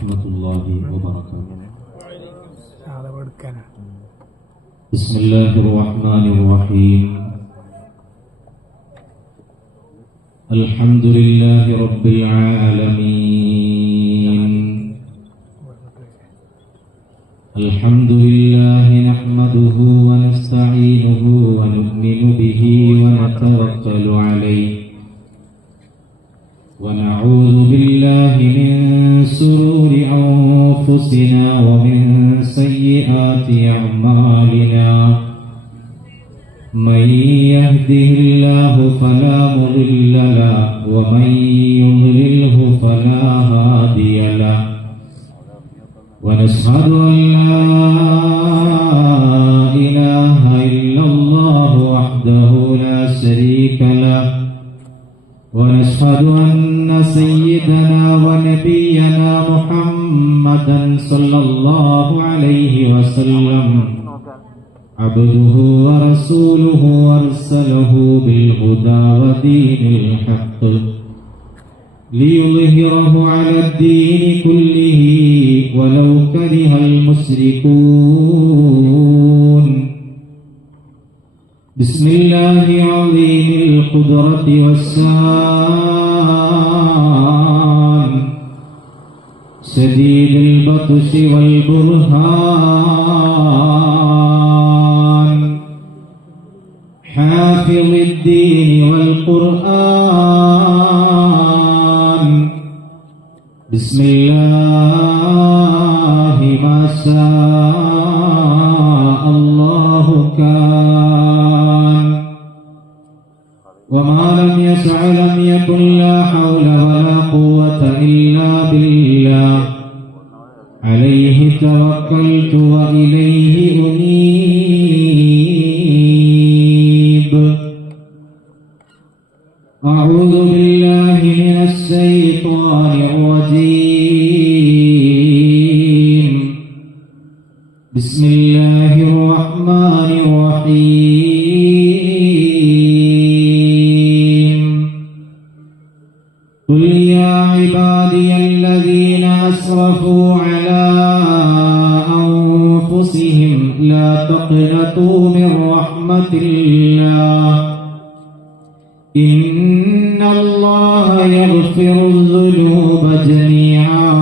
ورحمة الله وبركاته. بسم الله الرحمن الرحيم. الحمد لله رب العالمين. الحمد لله نحمده ونستعينه ونؤمن به ونتوكل عليه ونعوذ بالله من شرور أنفسنا ومن سيئات أعمالنا. من يهده الله فلا مضل له ومن يضلله فلا هادي له. ونشهد أن لا إله إلا الله وحده لا شريك له. ونشهد أن سيدنا ونبينا محمدا صلى الله عليه وسلم عبده ورسوله أرسله بالهدى ودين الحق ليظهره على الدين كله ولو كره المشركون. بسم الله عظيم القدرة والشان شديد البطش والبرهان حافظ الدين والقرآن. بسم الله ما شاء الله كان وما لم يشأ لم يكن. لا حول ولا قوة إلا بالله. عليه توكلت وإليه أنيب. أعوذ بالله من الشيطان الرجيم. بسم الله الرحمن الرحيم. قل يا عبادي الذين أسرفوا على أنفسهم لا تقنطوا من رحمة الله إن الله يغفر الذنوب جميعا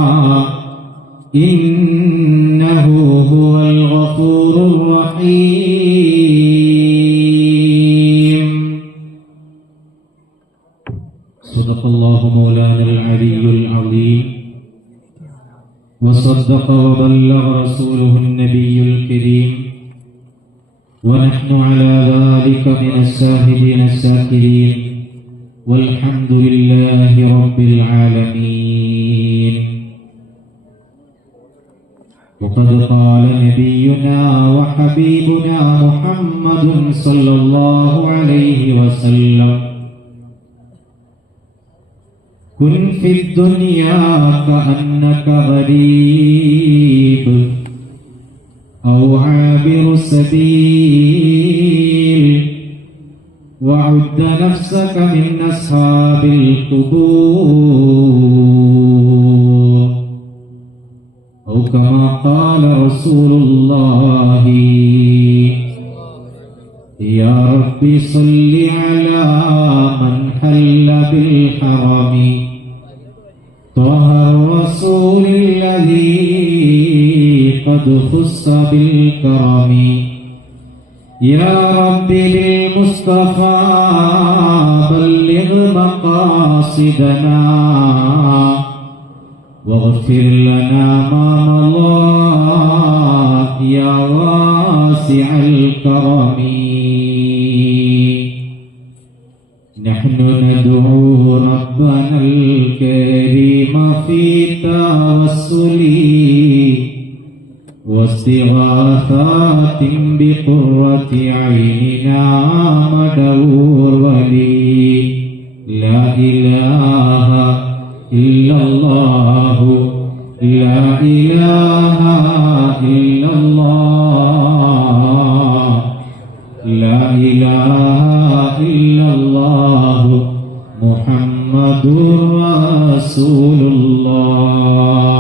إنه هو الغفور الرحيم. صدق الله مولانا العلي العظيم وصدق وبلغ رسوله النبي الكريم ونحن على ذلك من الشاهدين الشاكرين والحمد لله رب العالمين. وقد قال نبينا وحبيبنا محمد صلى الله عليه وسلم كن في الدنيا كأنك غريب أو عابر سبيل وعد نفسك من أصحاب القبور أو كما قال رسول الله. يا رب صل على من حل بالحرم طه الرسول الذي قد خص بالكرم. يا رب بالمصطفى بلغ مقاصدنا واغفر لنا ما مضى يا واسع الكرم. نحن ندعو ربنا الكريم في توسل واستغاثات بقرة عيننا مدور ولي. لا إله إلا الله لا إله إلا الله لا إله إلا الله محمد رسول الله.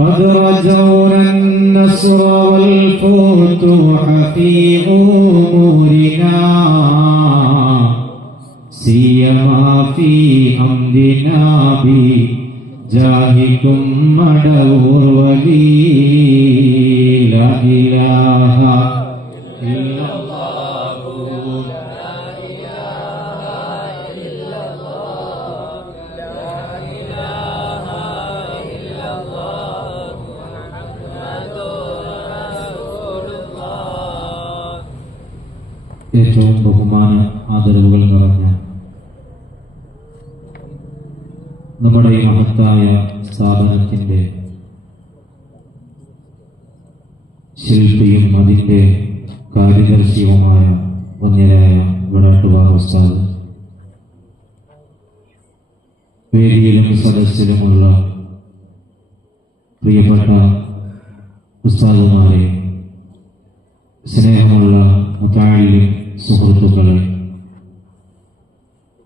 قد رجونا النصر والفتوح في أمورنا سيما في أمرنا بجاهكم مدور ولي لا إله إلا الله لا إله إلا الله لا إله إلا الله محمد رسول الله. ഏറ്റവും ബഹുമാന ആദരവുകൾ നിറഞ്ഞ നമ്മുടെ ഈ മഹത്തായ സ്ഥാപനത്തിന്റെ ശില്പിയും അതിന്റെ കാര്യദർശിയുമായ വന്യരായ വിടാട്ടുവാർ ഉസ്താദ്, വേദിയിലും സദസ്സിലുമുള്ള പ്രിയപ്പെട്ട ഉസ്താദുമാരെ, സ്നേഹമുള്ള മുതഅല്ലിം സുഹൃത്തുക്കളെ,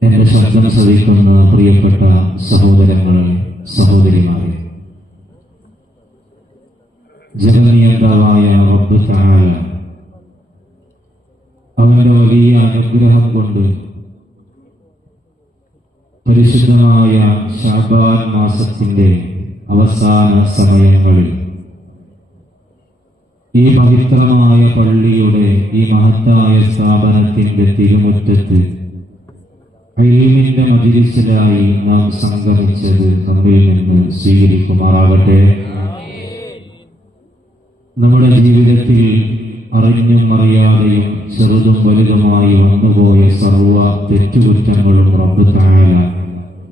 എന്റെ ശബ്ദം ശ്രവിക്കുന്ന പ്രിയപ്പെട്ട സഹോദരങ്ങളെ, സഹോദരിമാരെ, ജഗന്നിയന്താവായ റബ്ബ് തആല അവന്റെ വലിയ അനുഗ്രഹം കൊണ്ട് പരിശുദ്ധമായ ശഅബാൻ മാസത്തിന്റെ അവസാന സമയങ്ങളിൽ ഈ പവിത്രമായ പള്ളിയുടെ ഈ മഹത്തായ സ്ഥാപനത്തിന്റെ തിരുമുറ്റത്ത് ഇൽമിന്റെ മജ്‌ലിസിലായി നാം സംഗമിച്ചത് നമ്മിൽ നിന്ന് സ്വീകരിക്കുമാറാകട്ടെ. നമ്മുടെ ജീവിതത്തിൽ അറിഞ്ഞും അറിയാതെയും ചെറുതും വലുതുമായി വന്നുപോയ സർവ്വ തെറ്റുകുറ്റങ്ങളും റബ്ബ് തആല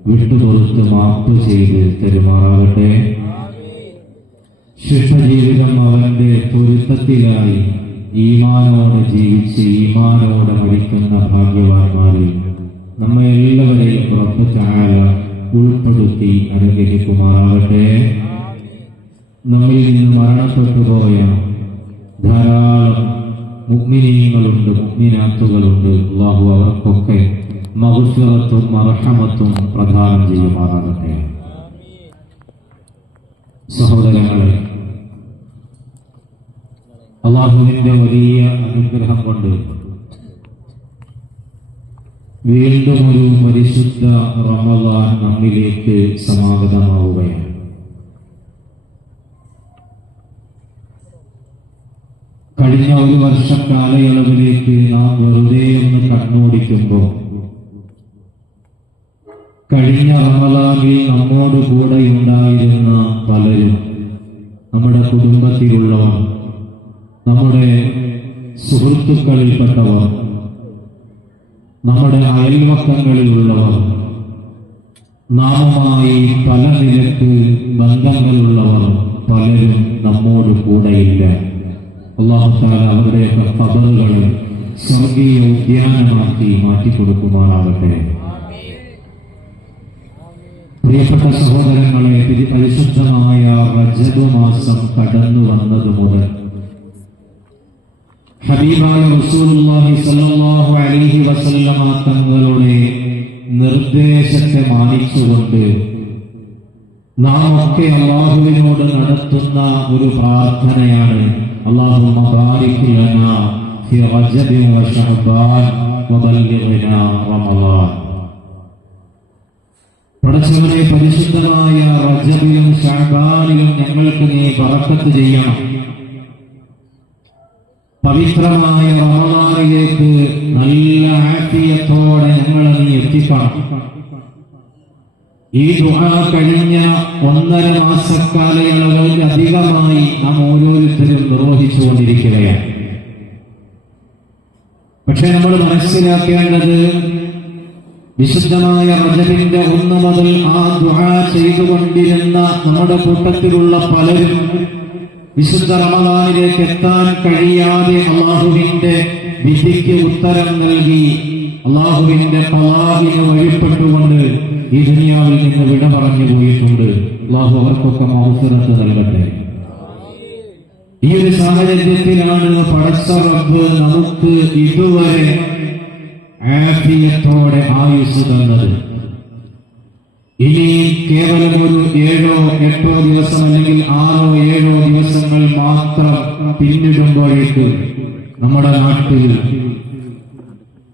വിട്ടുപുറത്ത് മാപ്പ് ചെയ്ത് തരുമാറാകട്ടെ. ശിഷ്ടജീവിതം അവന്റെ പൊരുത്തത്തിലായി ഈമാനോടെ ജീവിച്ച് ഈമാനോടെ മരിക്കുന്ന ഭാഗ്യവാന്മാരിൽ നമ്മെ എല്ലാവരെയും റബ്ബ് തആല ഉൾപ്പെടുത്തി അനുഗ്രഹിക്കുമാറാകട്ടെ. നമ്മിൽ നിന്ന് മരണപ്പെട്ടുപോയ ധാരാളം മുഅ്മിനീങ്ങളുണ്ട്, മുഅ്മിനാത്തുകളുണ്ട്. അല്ലാഹു അവർക്കൊക്കെ മഗ്ഫിറത്തും മർഹമത്തും പ്രദാനം ചെയ്യുമാറാകട്ടെ. സഹോദരങ്ങളെ, അല്ലാഹുവിന്റെ വലിയ അനുഗ്രഹം കൊണ്ട് വീണ്ടും ഒരു പരിശുദ്ധ റമളാൻ നമ്മിലേക്ക് സമാഗതമാവുകയാണ്. കഴിഞ്ഞ ഒരു വർഷക്കാലയളവിലേക്ക് നാം വെറുതെ ഒന്ന് കണ്ണോടിക്കുമ്പോൾ കഴിഞ്ഞ റമളാനിൽ നമ്മോട് കൂടെ ഉണ്ടായിരുന്ന പലരും, നമ്മുടെ കുടുംബത്തിലുള്ളവർ, നമ്മുടെ സുഹൃത്തുക്കളിൽപ്പെട്ടവർ, നമ്മുടെ അയൽവക്കങ്ങളിലുള്ളവർ, നാമുമായി പല നിലക്ക് ബന്ധങ്ങളുള്ളവർ പലരും നമ്മോട് കൂടെയില്ല. അല്ലാഹു തആല അവരുടെയൊക്കെ ഖബറുകളെ സ്വർഗീയ ഉദ്യാനമാക്കി മാറ്റിക്കൊടുക്കുമാറാകട്ടെ. പ്രിയപ്പെട്ട സഹോദരങ്ങളെ, പരിശുദ്ധമായ റജബ് മാസം കടന്നു വന്നത് മുതൽ ഹബീബായ റസൂലുള്ളാഹി സ്വല്ലല്ലാഹു അലൈഹി വസല്ലമ തങ്ങളുടെ നിർദ്ദേശത്തെ മാനിച്ചുകൊണ്ട് നാം ഒക്കെ അല്ലാഹുവിനോട് നടത്തുന്ന ഒരു പ്രാർത്ഥനയാണ്, അല്ലാഹുമ്മ ബാരിക് ലനാ ഫി റജബ് വ ശഅബാൻ വബല്ലിഗ്നാ റമളാൻ. പടച്ചവനെ, പരിശുദ്ധമായ റജബിലും ശഅബാനിലും ഞങ്ങൾക്ക് നീ ബറക്കത്ത് ചെയ്യണം. പവിത്രമായ റമളാനിലേക്ക് നല്ല ആഫിയത്തോടെ ഞങ്ങളെ നീ എത്തിക്കണം. ഈ ദുആ കഴിഞ്ഞ 1.5 മാസക്കാലയളവിലധികമായി നാം ഓരോരുത്തരും നിർവഹിച്ചുകൊണ്ടിരിക്കുകയാണ്. പക്ഷെ നമ്മൾ മനസ്സിലാക്കേണ്ടത്, വിശുദ്ധമായ റജബിന്റെ 1 മുതൽ ആ ദുആ ചെയ്തുകൊണ്ടിരുന്ന നമ്മുടെ കൂട്ടത്തിലുള്ള പലരും വിശുദ്ധ റമളാനിലേക്ക് എത്താൻ കഴിയാതെ അല്ലാഹുവിന്റെ വിധിക്ക് ഉത്തരം നൽകി അല്ലാഹുവിന്റെ ഖളാഇന് വഴിപ്പെട്ടുകൊണ്ട് ഈ ദുനിയാവിൽ നിന്ന് വിട പറഞ്ഞു പോയിട്ടുണ്ട്. അല്ലാഹു അവർക്കൊക്കെ മഗ്ഫിറത്ത് നൽകട്ടെ. ഈ ഒരു സാഹചര്യത്തിലാണ് പടച്ച റബ്ബ് നമുക്ക് ഇതുവരെ ആഫിയത്തോടെ ആയുസ് തന്നത്. ഇനി കേവലം ഒരു 7-8 ദിവസം അല്ലെങ്കിൽ 6-7 ദിവസങ്ങൾ മാത്രം പിന്നിടുമ്പോഴേക്ക് നമ്മുടെ നാട്ടിൽ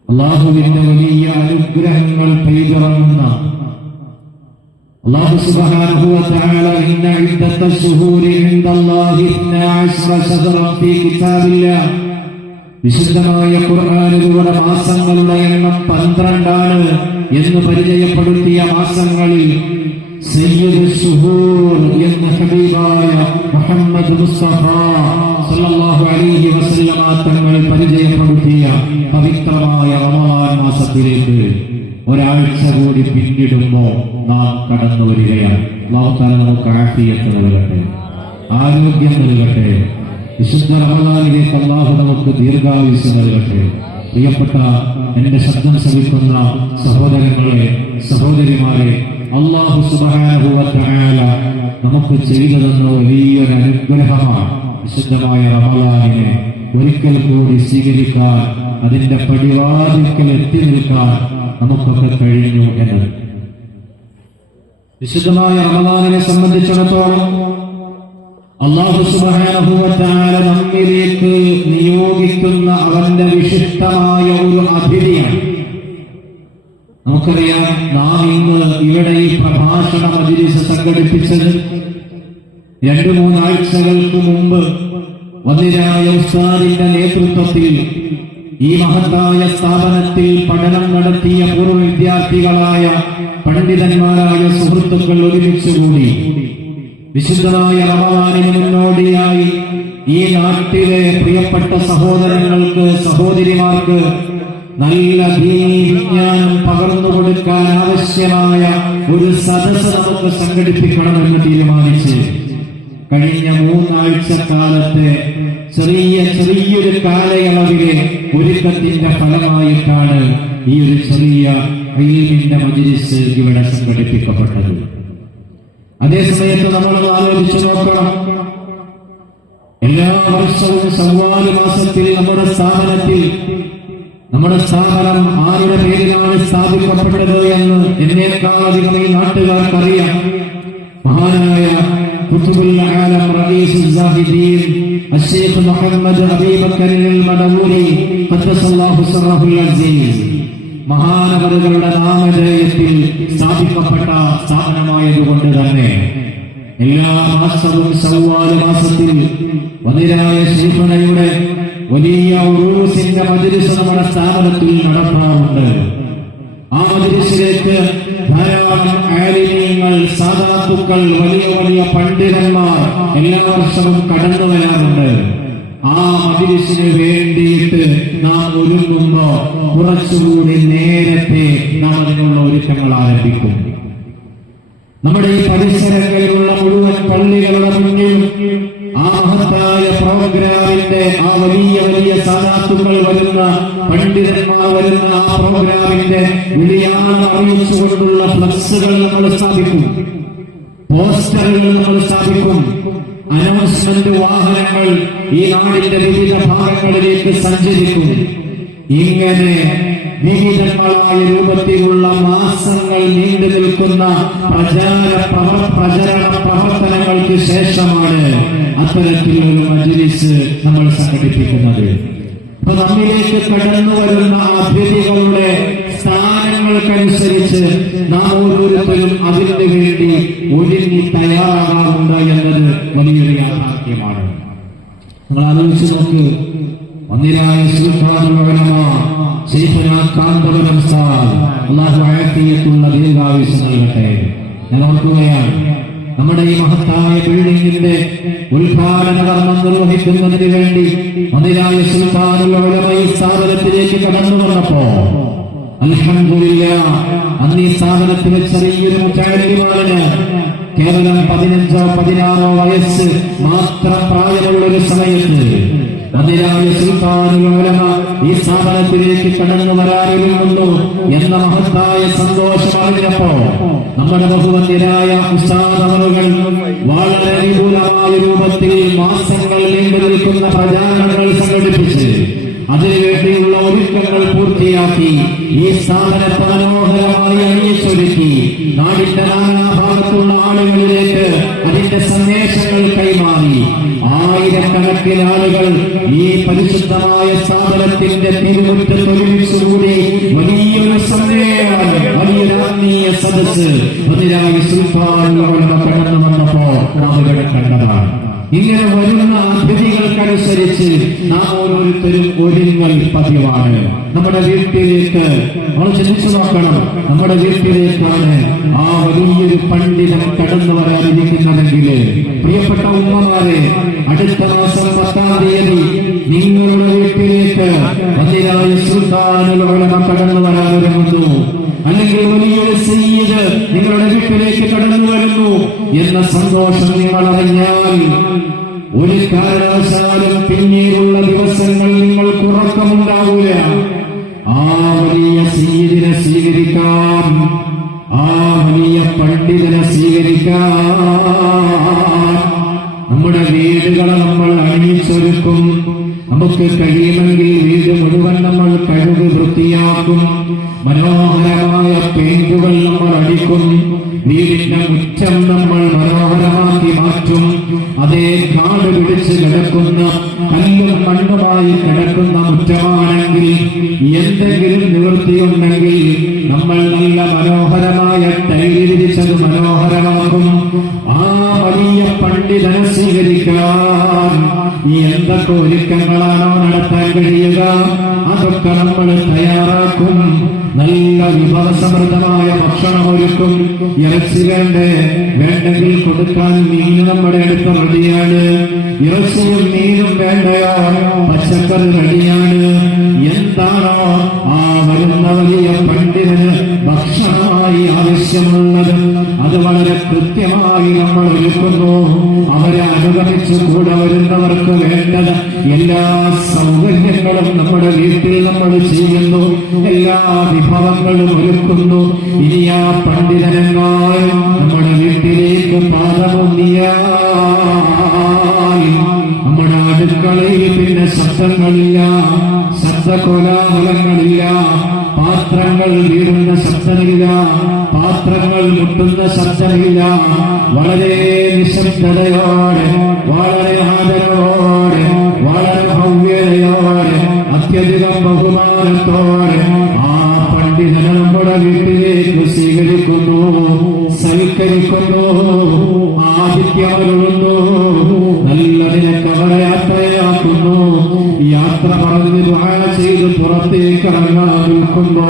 അല്ലാഹുവിന്റെ വലിയ അനുഗ്രഹങ്ങൾ പെയ്തിറങ്ങുന്ന അല്ലാഹു സുബ്ഹാനഹു വ തആല ഇന്ന ഇദ്ദത്തശ് ശുഹൂരി ഇൻദല്ലാഹി 12 ശഹറൻ ഫീ കിതാബില്ലാഹ് വിശുദ്ധമായ ഖുർആനിലൂടെ മാസങ്ങളുടെ എണ്ണം 12 ആണ് എന്ന് പരിചയപ്പെടുത്തിയ മാസങ്ങളിൽ സയ്യിദുൽ ശുഹൂർ എന്ന ഹബീബായ മുഹമ്മദ് മുസ്തഫ സല്ലല്ലാഹു അലൈഹി വസല്ലമ തങ്ങൾ പരിചയപ്പെടുത്തിയ പവിത്രമായ റമളാൻ മാസത്തിലേക്ക് ഒരാഴ്ച കൂടി പിന്നിടുമ്പോൾ നാം കടന്നു വരികയാണ്. അല്ലാഹു തആല നമുക്ക് ആഫിയത്ത് നൽകട്ടെ, ആരോഗ്യം നൽകട്ടെ. വിശുദ്ധ റമളാനിലേക്ക് അല്ലാഹു നമുക്ക് ദീർഘായുസ്സ് നൽകട്ടെ. പ്രിയപ്പെട്ട എന്റെ ശബ്ദം ശ്രവിക്കുന്ന സഹോദരങ്ങളെ, സഹോദരിമാരെ, അല്ലാഹു സുബ്ഹാനഹു വ തആല നമുക്ക് ചെയ്തു തന്ന വലിയൊരു അനുഗ്രഹമാണ് വിശുദ്ധമായ റമളാനിനെ ഒരിക്കൽ കൂടി സ്വീകരിക്കാൻ, അതിന്റെ പടിവാതിൽക്കൽ എത്തി നിൽക്കാൻ നമുക്കൊക്കെ കഴിഞ്ഞു എന്നത്. വിശുദ്ധമായ റമളാനിനെ സംബന്ധിച്ചിടത്തോളം അല്ലാഹു സുബ്ഹാനഹു വ തആല നമ്മിലേക്ക് നിയോഗിക്കുന്ന അവന്റെ വിശിഷ്ടമായ ഒരു അതിഥിയാണ്. നമുക്കറിയാം, നാം ഇന്ന് ഇവിടെ ഈ പ്രഭാഷണ മജ്‌ലിസ് സംഘടിപ്പിച്ചത് 2-3 ആഴ്ചകൾക്ക് മുമ്പ് വന്നിരായ ഉസ്താദിന്റെ നേതൃത്വത്തിൽ ഈ മഹത്തായ സ്ഥാപനത്തിൽ പഠനം നടത്തിയ പൂർവ്വ വിദ്യാർത്ഥികളായ പണ്ഡിതന്മാരായ സുഹൃത്തുക്കൾ ഒരുമിച്ചുകൂടി വിശുദ്ധമായ റമളാനിന് മുന്നോടിയായി ഈ നാട്ടിലെ പ്രിയപ്പെട്ട സഹോദരങ്ങൾക്ക്, സഹോദരിമാർക്ക് നല്ല ദീനീ വിജ്ഞാനം പകർന്നു കൊടുക്കാൻ ആവശ്യമായ ഒരു സദസ്സ് നമുക്ക് സംഘടിപ്പിക്കണമെന്ന് തീരുമാനിച്ച് കഴിഞ്ഞ 3 ആഴ്ചക്കാലത്തെ ചെറിയൊരു കാലയളവിലെ ഒരുക്കത്തിന്റെ ഫലമായിട്ടാണ് ഈ ഒരു ചെറിയ ഇൽമിന്റെ മജ്‌ലിസ് ഇവിടെ സംഘടിപ്പിക്കപ്പെട്ടത്. അതേസമയത്ത് നമ്മൾ ആലോചിച്ചു നോക്കണം, എല്ലാ വർഷവും ശവ്വാൽ മാസത്തിൽ നമ്മുടെ സ്ഥാപനം ആരുടെ പേരിലാണ് സ്ഥാപിക്കപ്പെട്ടത് എന്ന് എന്നേക്കാളധികം ഈ നാട്ടുകാർക്കറിയാം. മഹാനായ ഖുത്ബുൽ ആലം റഈസുൽ സാഹിദീൻ അശ്ശൈഖ് മുഹമ്മദ് അബീബക്കർ അൽ-മദഊനി ഖദ്ദസല്ലാഹു സിറഹുൽ അസീസ് മഹാനവറുകളുടെ നാമധേയത്തിൽ സ്ഥാപിക്കപ്പെട്ട സ്ഥാപനമായതുകൊണ്ട് തന്നെ എല്ലാ മാസവും ശവ്വാൽ മാസത്തിൽ വനിരായ ശൈഖുനയുടെ വലിയ ഉറൂസിന്റെ മജ്‌ലിസ് നമ്മുടെ സ്ഥാപനത്തിൽ നടത്താറുണ്ട്. ആ മജ്‌ലിസിലേക്ക് ധാരാളം ആലിമീങ്ങൾ, സാദാത്തുക്കൾ, വലിയ പണ്ഡിതന്മാർ എല്ലാ വർഷവും കടന്നു വരാറുണ്ട്. ആ മജ്‌ലിസിന് വേണ്ടിയിട്ട് നാം ഒരുങ്ങുമ്പോ കുറച്ചുകൂടി നേരത്തെ നാം അതിനുള്ള ഒരുക്കങ്ങൾ ആരംഭിക്കും. നമ്മുടെ ഈ പരിസരങ്ങളിലുള്ള മുഴുവൻ പള്ളികളുടെ മുന്നിലും ആ മഹത്തായ പ്രോഗ്രാമിന്റെ ആ വലിയ സാദാത്തുക്കൾ വരുന്ന, പണ്ഡിതന്മാർ വരുന്ന ആ പ്രോഗ്രാമിന്റെ വിളിയാളം അറിയിച്ചുകൊണ്ടുള്ള ഫ്ലക്സുകൾ നമ്മൾ സ്ഥാപിക്കും, പോസ്റ്ററുകൾ നമ്മൾ സ്ഥാപിക്കും, അനൗൺസ്മെന്റ് വാഹനങ്ങൾ ഈ നാടിന്റെ വിവിധ ഭാഗങ്ങളിലേക്ക് സഞ്ചരിക്കും. ഇങ്ങനെ വിവിധങ്ങളായ രൂപത്തിലുള്ള മാസങ്ങൾ നീണ്ടു നിൽക്കുന്ന പ്രചരണ പ്രവർത്തനങ്ങൾക്ക് ശേഷമാണ് അത്തരത്തിലൊരു മജ്‌ലിസ് നമ്മൾ സംഘടിപ്പിക്കുന്നത്. അപ്പൊ നമ്മിലേക്ക് കടന്നു വരുന്ന അതിഥികളുടെ സ്ഥാനങ്ങൾക്കനുസരിച്ച് നാം ഓരോരുത്തരും അതിനു വേണ്ടി ഒരുങ്ങി തയ്യാറാകാറുണ്ട് എന്നത് വലിയൊരു യാഥാർത്ഥ്യമാണ്. നിങ്ങൾ ആലോചിച്ച് നോക്ക്, വന്നിരായ സുൽത്താനുൽ ഉലമാ ശൈഖുനാ കാന്തപുരം ഉസ്താദ് അല്ലാഹു ആഫിയത്തുള്ള ദീർഘായുസ്സ് നൽകട്ടെ. ഞാൻ ഓർക്കുകയാണ്, നമ്മുടെ ഈ മഹത്തായ ബിൽഡിംഗിന്റെ ഉദ്ഘാടന കർമ്മം നിർവഹിക്കുന്നതിന് വേണ്ടി വന്നിരായ സുൽത്താനുൽ ഉലമാ ഈ സ്ഥാപനത്തിലേക്ക് കടന്നു വന്നപ്പോ അൽഹംദുലില്ലാഹ് അന്ന് ഈ സ്ഥാപനത്തിലെ ചെറിയൊരു മുതഅല്ലിമാണ് കേവലം 15-16 വയസ്സ് മാത്രം പ്രായമുള്ളൊരു സമയത്ത് വന്നിരായ സുൽത്താനുൽ ഉലമാ ഈ സ്ഥാപനത്തിലേക്ക് കടന്നു വരാനിരുന്നു എന്ന മഹത്തായ സന്തോഷം അറിഞ്ഞപ്പോ നമ്മുടെ ബഹുവന്യരായ ഉസ്താദ് അവറുകൾ വളരെ വിപുലമായ രൂപത്തിൽ മാസങ്ങൾ നീണ്ടു നിൽക്കുന്ന പ്രചാരണങ്ങൾ സംഘടിപ്പിച്ച് അതിനുവേണ്ടിയുള്ള ഒരുക്കങ്ങൾ പൂർത്തിയാക്കി ഈ സ്ഥാപനത്തെ മനോഹരമായി അണിയിച്ചൊരുക്കി നാടിന്റെ നാനാഭാഗത്ത് ആയിരക്കണക്കിന് ആളുകൾ ഈ പരിശുദ്ധമായ സ്ഥാപനത്തിന്റെ തിരുമുറ്റത്ത് ഒരുമിച്ചുകൂടി വലിയൊരു സമ്മേളനം, വലിയൊരു ആത്മീയ സദസ്സ് മുതലായി സുൽത്താൻ കടന്നു വന്നപ്പോ നാം കണ്ടതാണ്. ഇങ്ങനെ വരുന്ന അതിഥികൾക്കനുസരിച്ച് നാം ഓരോരുത്തരും ഒരുങ്ങൽ പതിവാണ്. നമ്മുടെ വീട്ടിലേക്ക് നമ്മൾ ചിന്തിച്ചു നോക്കണം, നമ്മുടെ വീട്ടിലേക്കാണ് ആ വലിയൊരു പണ്ഡിതൻ കടന്നു വരാനിരിക്കുന്നതെങ്കിൽ, പ്രിയപ്പെട്ട ഉമ്മമാരെ, അടുത്ത മാസം 10-ാം തീയതി നിങ്ങളുടെ വീട്ടിലേക്ക് വന്നിരായ സുൽത്താനുൽ ഉലമ കടന്നു വരാനൊരുങ്ങുന്നു, അല്ലെങ്കിൽ വലിയൊരു സയ്യിദ് നിങ്ങളുടെ വീട്ടിലേക്ക് കടന്നു വരുന്നു എന്ന സന്തോഷം നിങ്ങൾ അറിഞ്ഞാൽ ഒരു കാരണവശാലും പിന്നീടുള്ള ദിവസങ്ങൾ നിങ്ങൾക്ക് ഉറക്കമുണ്ടാവില്ല. ആ വലിയ സയ്യിദിനെ സ്വീകരിക്കാൻ, ആ വലിയ പണ്ഡിതനെ സ്വീകരിക്കാൻ നമ്മുടെ വീടുകളെ നമ്മൾ അണിയിച്ചൊരുക്കും. നമുക്ക് കഴിയുമെങ്കിൽ വീട് മുഴുവൻ നമ്മൾ കഴുകി വൃത്തിയാക്കും. മനോഹരമായ പെയിന്റുകൾ നമ്മൾ അടിക്കും. വീടിന്റെ മുറ്റം നമ്മൾ മനോഹരമാക്കി മാറ്റും. അതേ കാട് പിടിച്ച് കിടക്കുന്ന കല്ലും മണ്ണുമായി കിടക്കുന്ന മുറ്റമാണെങ്കിൽ എന്തെങ്കിലും നിവൃത്തിയുണ്ടെങ്കിൽ നമ്മൾ നല്ല മനോഹരമായ ടൈല് വിരിച്ചത് മനോഹരമാക്കും. ആ വലിയ പണ്ഡിതനെ സ്വീകരിക്കാൻ എന്തൊക്കെ ഒരുക്കങ്ങളാണോ നടത്താൻ കഴിയുക അതൊക്കെ നമ്മൾ തയ്യാറാക്കും. നല്ല വിഭവസമൃദ്ധമായ ഭക്ഷണം ഒരുക്കും. ഇറച്ചി വേണ്ടെങ്കിൽ കൊടുക്കാൻ മീൻ നമ്മുടെ അടുത്ത് റെഡിയാണ്. ഇറച്ചിയും മീനും വേണ്ടയോ പച്ചക്കറി റെഡിയാണ്. എന്താണോ ആ വരുന്ന വലിയ പണ്ഡിതന് ഭക്ഷണമായി ആവശ്യമുള്ളത് അത് വളരെ കൃത്യമായി നമ്മൾ ഒരുക്കുന്നു. അവരെ അനുഗമിച്ച് കൂടെ വരുന്നവർക്ക് വേണ്ടത് എല്ലാ സൗകര്യങ്ങളും നമ്മുടെ വീട്ടിൽ നമ്മൾ ചെയ്യുന്നു. എല്ലാ വിഭവങ്ങളും ഒരുക്കുന്നു. ഇനി ആ പണ്ഡിതനെന്നാൽ നമ്മുടെ വീട്ടിലേക്ക് പാദമൊന്നിയാൽ നമ്മുടെ അടുക്കളയിൽ പിന്നെ ശബ്ദങ്ങളില്ല, ശബ്ദകോലാഹലങ്ങളില്ല, പാത്രങ്ങൾ വീഴുന്ന ശബ്ദമില്ല, പാത്രങ്ങൾ മുട്ടുന്ന ശബ്ദമില്ല. വളരെ നിശബ്ദതയോടെ, വളരെ ആദരവോടെ, വളരെ ഭവ്യതയോടെ, അത്യധികം ബഹുമാനത്തോടെ ആ പണ്ഡിതനെ നമ്മുടെ വീട്ടിലേക്ക് സ്വീകരിക്കുന്നു, സൽക്കരിക്കുന്നു, ആതിഥ്യമരുളുന്നു, നല്ലതിനൊക്കെ അവരെ യാത്രയാക്കുന്നു. യാത്ര പറഞ്ഞ് ദുആ ചെയ്ത് പുറത്തേക്ക് ഇറങ്ങാൻ നിൽക്കുമ്പോ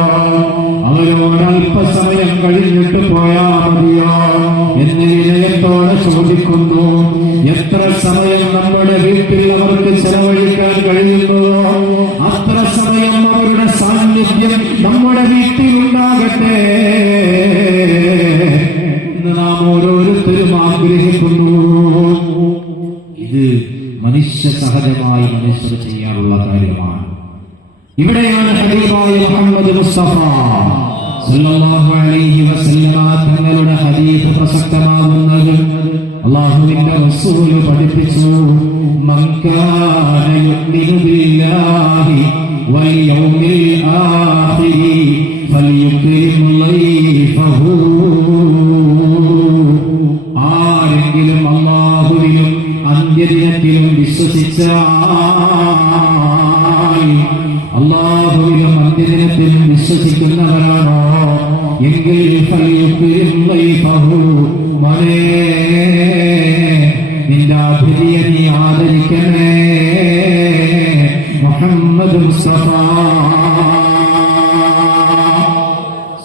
അവരോട് അല്പസമയം കഴിഞ്ഞിട്ട് പോയാ മതിയോ എന്ന് വിനയത്തോടെ ചോദിക്കുന്നു. എത്ര സമയം നമ്മുടെ വീട്ടിൽ അവർക്ക് ചെലവഴിക്കാൻ കഴിയുന്നുവോ അത്ര സമയം അവരുടെ സാന്നിധ്യം നമ്മുടെ വീട്ടിലുണ്ടാകട്ടെ എന്ന് നാം ഓരോരുത്തരും ആഗ്രഹിക്കുന്നു. ഇത് മനുഷ്യ സഹജമായി മനുഷ്യർ ചെയ്യാനുള്ള കാര്യമാണ്. ഇവിടെയാണ് ഹബീബായ മുഹമ്മദ് മുസ്തഫ സല്ലല്ലാഹു അലൈഹി വസല്ലമ തങ്ങളുടെ ഹദീസ് പ്രസക്തമാകുന്നത്. അല്ലാഹുവിന്റെ റസൂൽ പഠിപ്പിച്ചു, മൻ കാന യുഅ്മിനു ബില്ലാഹി വൽ യൗമിൽ ആഖിരി ഫൽയുക്രിം ലൈഫഹു. ആരെങ്കിലും അല്ലാഹുവിലും അന്ത്യദിനത്തിലും വിശ്വസിച്ചാൽ, അല്ലാഹുവിലും അന്ത്യദിനത്തിലും വിശ്വസിക്കുന്നവരാണോ എങ്കിൽ ഫൽയുക്രിം ലൈഫഹു, മോനെ നിന്റെ അതിഥിയെ നീ ആദരിക്കണേ. മുഹമ്മദ് മുസ്തഫ